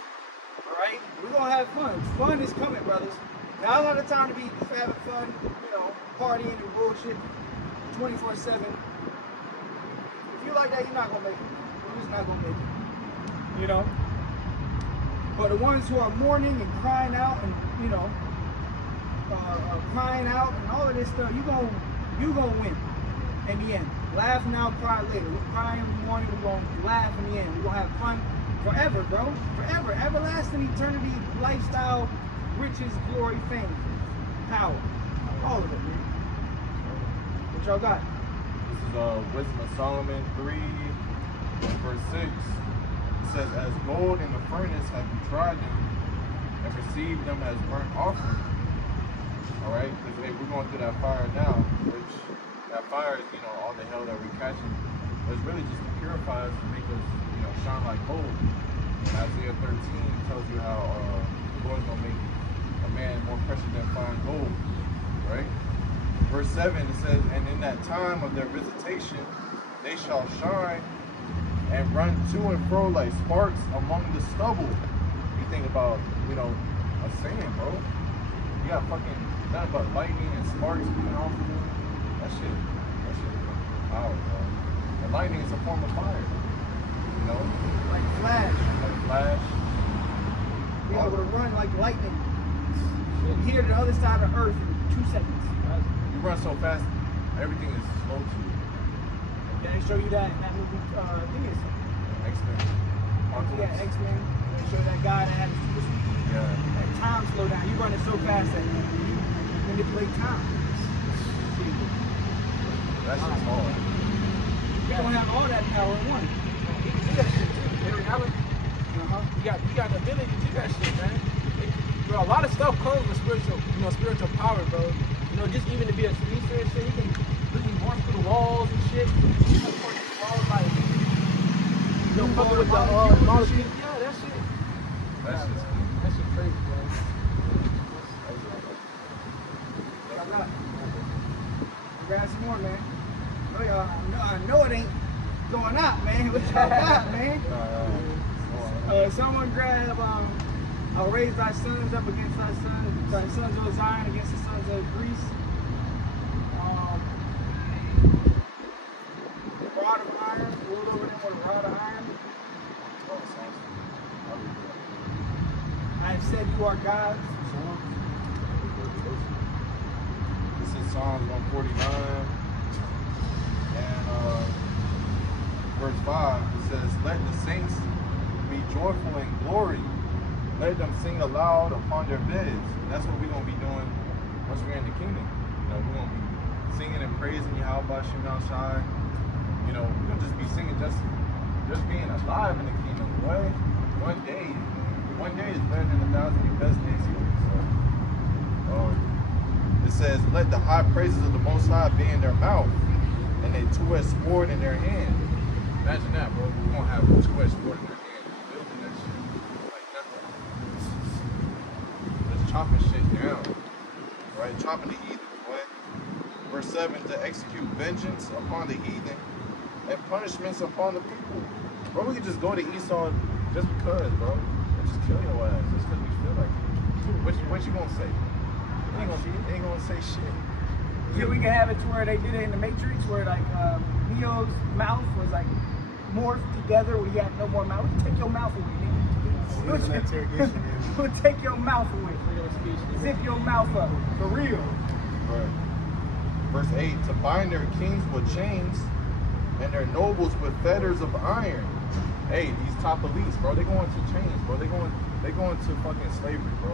All right, we're gonna have fun. Fun is coming, brothers. Now, a lot of time to be having fun, you know, partying and bullshit, 24/7. If you like that, you're not gonna make it. You're just not gonna make it. You know. But the ones who are mourning and crying out, and you know, crying out and all of this stuff, you gonna win in the end. Laugh now, cry later. We're crying, we're mourning, we're gonna laugh in the end. We're gonna have fun forever, bro. Forever, everlasting eternity, lifestyle, riches, glory, fame, power, all of it, man. What y'all got? This is Wisdom of Solomon 3, verse 6. It says, as gold in the furnace have you tried them and received them as burnt offering. Alright? Because we're going through that fire now, which that fire is, you know, all the hell that we're catching. But it's really just to purify us and make us, you know, shine like gold. And Isaiah 13 tells you how the Lord's going to make a man more precious than fine gold. Right? Verse 7, it says, and in that time of their visitation, they shall shine and run to and fro like sparks among the stubble. You think about, you know, a sand, bro. You got fucking nothing but lightning and sparks coming off of them. That shit is power, bro. And lightning is a form of fire. You know? Like flash. Like flash. Be able to run like lightning. Here to the other side of Earth in 2 seconds. You run so fast, everything is slow to you. Then they show you that in that movie, thing is. X-Men. Yeah, X-Men. They show that guy that had his super speed. Yeah. That time slow down. You running so fast that you manipulate time. That's just hard. You don't have all that power in one. You can do that shit too. In reality, you got the ability to do that shit, man. Bro, a lot of stuff comes with spiritual power, bro. You know, just even to be a speedster and shit, you can really march through the walls and shit. You can march through the walls like, you know, fucking with the molecules. Yeah, that shit? That's just That shit crazy, bro. I got. We got some more, man. Oh, y'all, I know it ain't going out, man. What y'all got, man? Someone grab, I'll raise thy sons up against thy sons of Zion against the sons of Greece. Rod of iron, rule over them with a rod of iron. I have said you are gods. This is Psalms 149 and verse 5. It says, "Let the saints be joyful in glory. Let them sing aloud upon their beds." And that's what we're gonna be doing once we're in the kingdom. You know, we're gonna be singing and praising Yahweh Shem outside. You know, we're gonna just be singing, just being alive in the kingdom. Boy, one day is better than 1,000 best days here. So, it says, "Let the high praises of the Most High be in their mouth, and a two-edged sword in their hand." Imagine that, bro. We're gonna have a two-edged sword in their hand, building that shit like nothing. Just chopping shit down, right? Chopping the heathen, boy. Verse 7, "To execute vengeance upon the heathen and punishments upon the people." Bro, we could just go to Esau just because, bro, and just kill your ass just because we feel like it. What you gonna say? Ain't gonna say shit. Yeah, we can have it to where they did it in the Matrix, where like Neo's mouth was like morphed together, where he had no more mouth. We'll take your mouth away, nigga. We'll take your mouth away. Zip your mouth up, for real. Right. Verse 8, "To bind their kings with chains and their nobles with fetters of iron." Hey, these top elites, bro, they going to chains, bro. They going to fucking slavery, bro.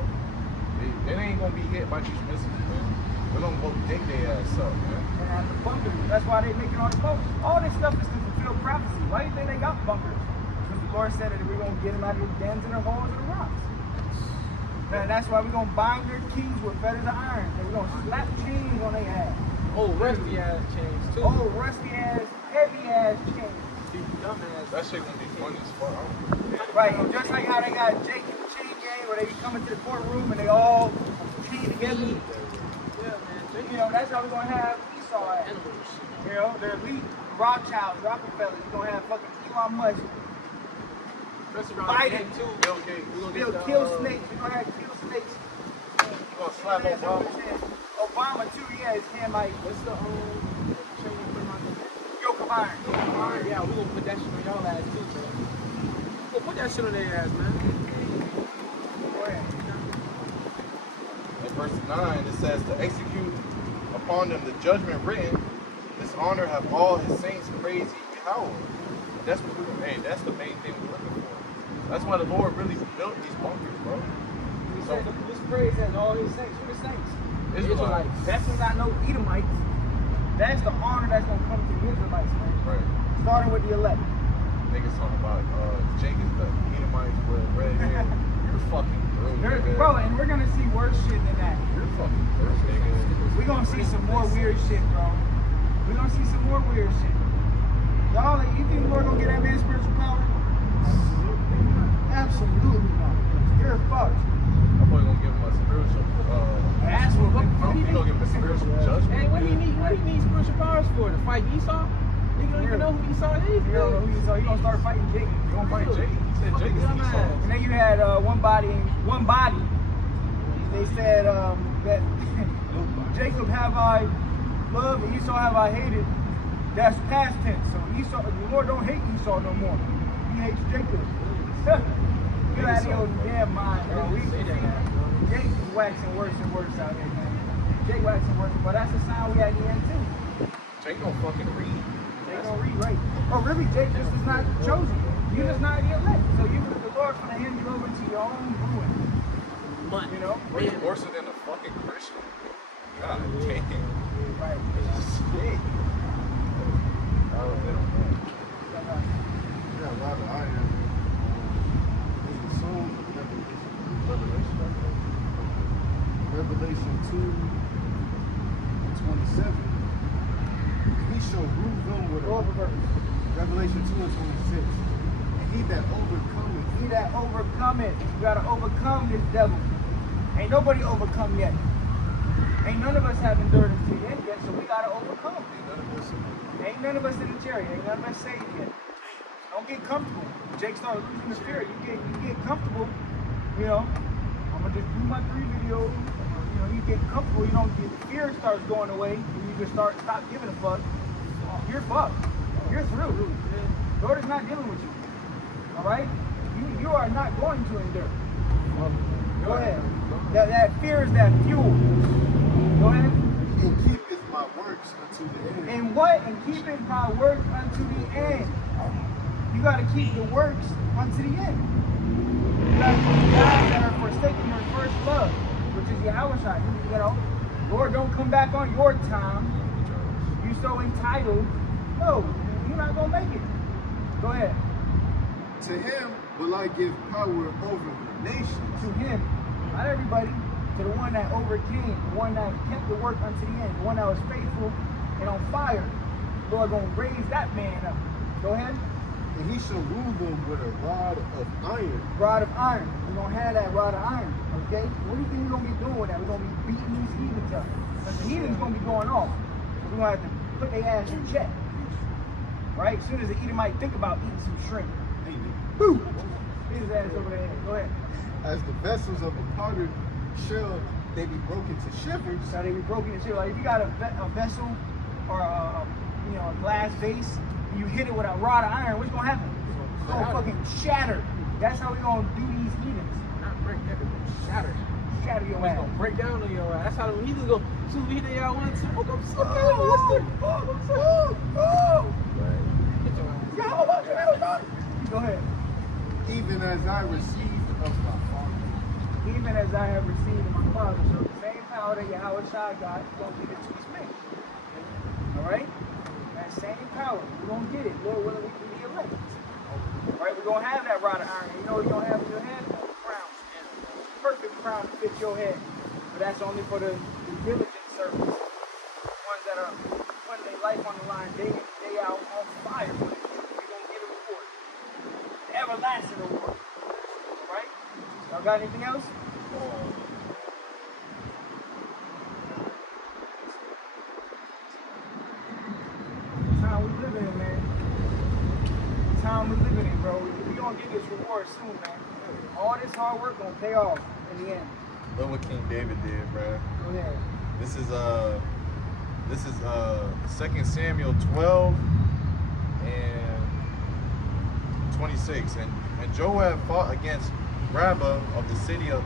They ain't gonna be hit by these missiles, man. We're gonna go dig their ass up, man. And have the bunkers. That's why they make it on the boat. All this stuff is to fulfill prophecy. Why do you think they got bunkers? Because the Lord said that we're gonna get them out of the dens and the holes and the rocks. And that's why we're gonna bind their kings with fetters of iron. And we're gonna slap chains on their ass. Oh, rusty ass chains too. Oh, rusty ass, heavy ass chains. Dumbass. That shit gonna be fun as fuck. Right, and just like how they got Jake and the chain gang, where they come into the courtroom and they all chain together. Yeah, man. You know, that's how we're gonna have Esau at. You know, the elite Rothschilds, Rockefellers. We're gonna have fucking Elon Musk, Biden, Bill Gates. Bill Kill Snakes. We're gonna have Kill Snakes. You gonna slap Obama? Obama too, yeah, his hand like, What's the chain you put on the yoke of iron. Yeah, we gonna put that shit on y'all ass too, bro. We'll put that shit on their ass, man. Go ahead. In verse 9, it says, "To execute upon them the judgment written, this honor have all his saints praise Yahweh." That's what that's the main thing we're looking for. That's why the Lord really built these bunkers, bro. He said this praise has all his saints. Who the saints? Israelites. Definitely not no Edomites. That's the honor that's gonna come to the Israelites, man. Right. Starting with the elect. Niggas talking about Jake is the Edomites with red hair. You're fucking through, nigga. Bro, and we're gonna see worse shit than that. You're fucking through, nigga. We're gonna see some more weird shit, bro. We're gonna see some more weird shit. Y'all, you think the Lord gonna get that man spiritual power? Absolutely not. You're fucked. I'm probably gonna give him a spiritual, That's what you gonna give him a spiritual judgment. Hey, what do you need spiritual powers for? To fight Esau? You don't even know who Esau is. You don't know who Esau. You gonna start fighting Jake. You gonna fight Jake? He said Jake is Esau. And then you had one body. They said that Jacob have I loved and Esau have I hated. That's past tense. So Esau, the Lord don't hate Esau no more. He hates Jacob. You out of your damn mind, bro. Jake is waxing worse and worse out here, man. Jake waxing worse, but that's the sign we at the end too. Jake don't fucking read. Jake don't read right. Oh, really? Jake just is not chosen. You just not the elect. So the Lord's gonna hand you over to your own ruin. You know? Bro, you're worse than a fucking Christian. God damn. Right. Shit. Oh, they don't know. Yeah, a lot of iron. There's a song, Revelation 2:27. He shall rule them with a Revelation 2:26. And he He that overcometh. He that overcometh. You gotta overcome this devil. Ain't nobody overcome yet. Ain't none of us have endured to the end yet, so we gotta overcome. Ain't none of us in the chariot. Ain't none of us saved yet. Don't get comfortable. Jake started losing the spirit. You get comfortable. You know, I'm gonna just do my 3 videos. You know, you get comfortable. You don't get the fear starts going away, and you just stop giving a fuck. You're fucked. You're through. Lord is not dealing with you. All right? You are not going to endure. Go ahead. That fear is that fuel. Go ahead. And keepeth my works unto the end. And what? And keeping my works unto the end. You got to keep the works unto the end. You got to keep guys that are forsaking their first love, which is Yahweh Shai. You know, Lord, don't come back on your time. You so entitled. No, you're not going to make it. Go ahead. To him will I give power over the nations. To him, not everybody, to the one that overcame, the one that kept the work unto the end, the one that was faithful and on fire. Lord gonna raise that man up. Go ahead. And he shall rule them with a rod of iron. Rod of iron. We're gonna have that rod of iron. Okay? What do you think we're gonna be doing with that? We're gonna be beating these heathens up. Because the heathens gonna be going off. We're gonna have to put their ass in check. Right? As soon as the Edomite think about eating some shrimp. Boo! Hit his ass over there. Go ahead. As the vessels of a potter shall they be broken to shivers. So they be broken and shit. Like if you got a vessel or a glass vase, and you hit it with a rod of iron, what's gonna happen? It's gonna fucking shatter. That's how we gonna do these heathens. Not break that, but shatter. Shatter your It's ass. gonna break down on your ass. That's how the heathens go. So we hit y'all one time. I'm so okay, Go ahead. Even as I received of my Father. Even as I have received of my Father. So the same power that Yahweh Shai got, you're gonna give it to his men. Alright? That same power. We're gonna get it. Lord willing, we can be elect. Alright, we're gonna have that rod of iron. You know what you're gonna have in your head? A crown. Perfect crown to fit your head. But that's only for the diligent servants. The ones that are putting their life on the line day in, day out on fire for it. You're gonna get a reward. Everlasting reward. Alright? Y'all got anything else? The time we living in, man. The time we living in, bro. We gonna get this reward soon, man. All this hard work gonna pay off in the end. Look what King David did, bruh. Go ahead. This is 2 Samuel 12 and 26. And Joab fought against Rabbah of the city of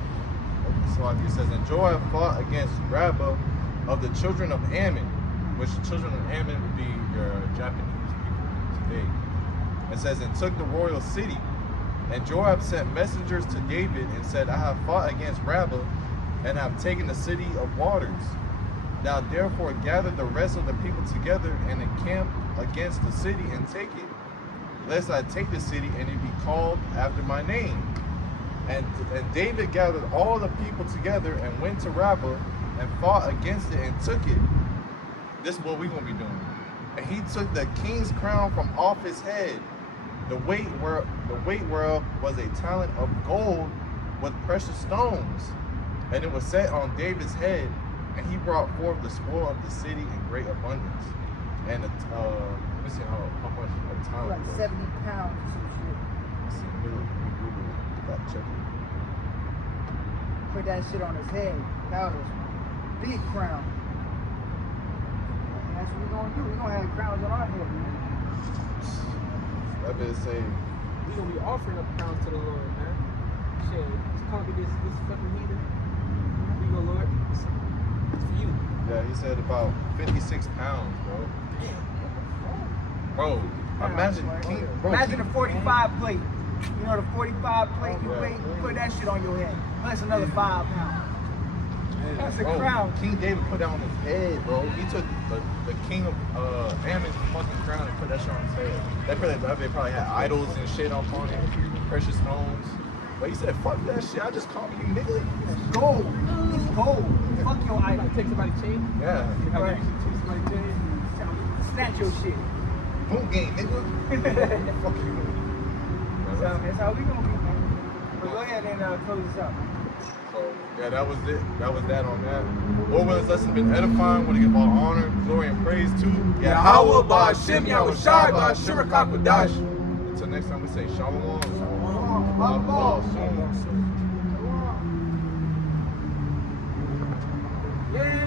it says, and Joab fought against Rabbah of the children of Ammon, which the children of Ammon would be your Japanese people today. It says, and took the royal city. And Joab sent messengers to David and said, I have fought against Rabbah and have taken the city of waters. Now therefore gather the rest of the people together and encamp against the city and take it, lest I take the city and it be called after my name. And David gathered all the people together and went to Rabbah and fought against it and took it. This is what we're going to be doing. And he took the king's crown from off his head, the weight whereof was a talent of gold with precious stones. And it was set on David's head, and he brought forth the spoil of the city in great abundance. And let me see how much a talent Like was. 70 pounds or some shit. Let's see, let me Google it. Got to check it. Put that shit on his head. That was big crown. And that's what we're gonna do. We're gonna have crowns on our head, man. That bitch say, We gonna be offering up crowns to the Lord, man. Shit, to conquer this fucking heathen. Here you go, Lord. It's for you. yeah, he said about 56 pounds, bro. Bro, imagine King, bro, Imagine King, a 45 plate. You know the 45 plate you Yeah. weigh, you put that shit on your head. Plus another 5 pounds. That's a bro, crown. King David put that on his head, bro. He took the king of Ammon's fucking crown and put that shit on his head. They probably had idols and shit up on it, precious stones. But he said, fuck that shit, I just call you nigga. It's gold. It's gold. Fuck your idol. Like, take somebody's chain. Yeah. Right. Take somebody's chain. Snatch your shit. Boom game, nigga. Fuck you. That's how we gonna be, man. But go ahead and close this out. So, yeah, that was it. That was that on that. Lord willing, this lesson been edifying. Want to give all honor, glory, and praise to Yahweh Ba'Shem Yahushai Ba'Shira Kakwadash. Until next time, we say Shalom. Shalom. Shalom. Yeah.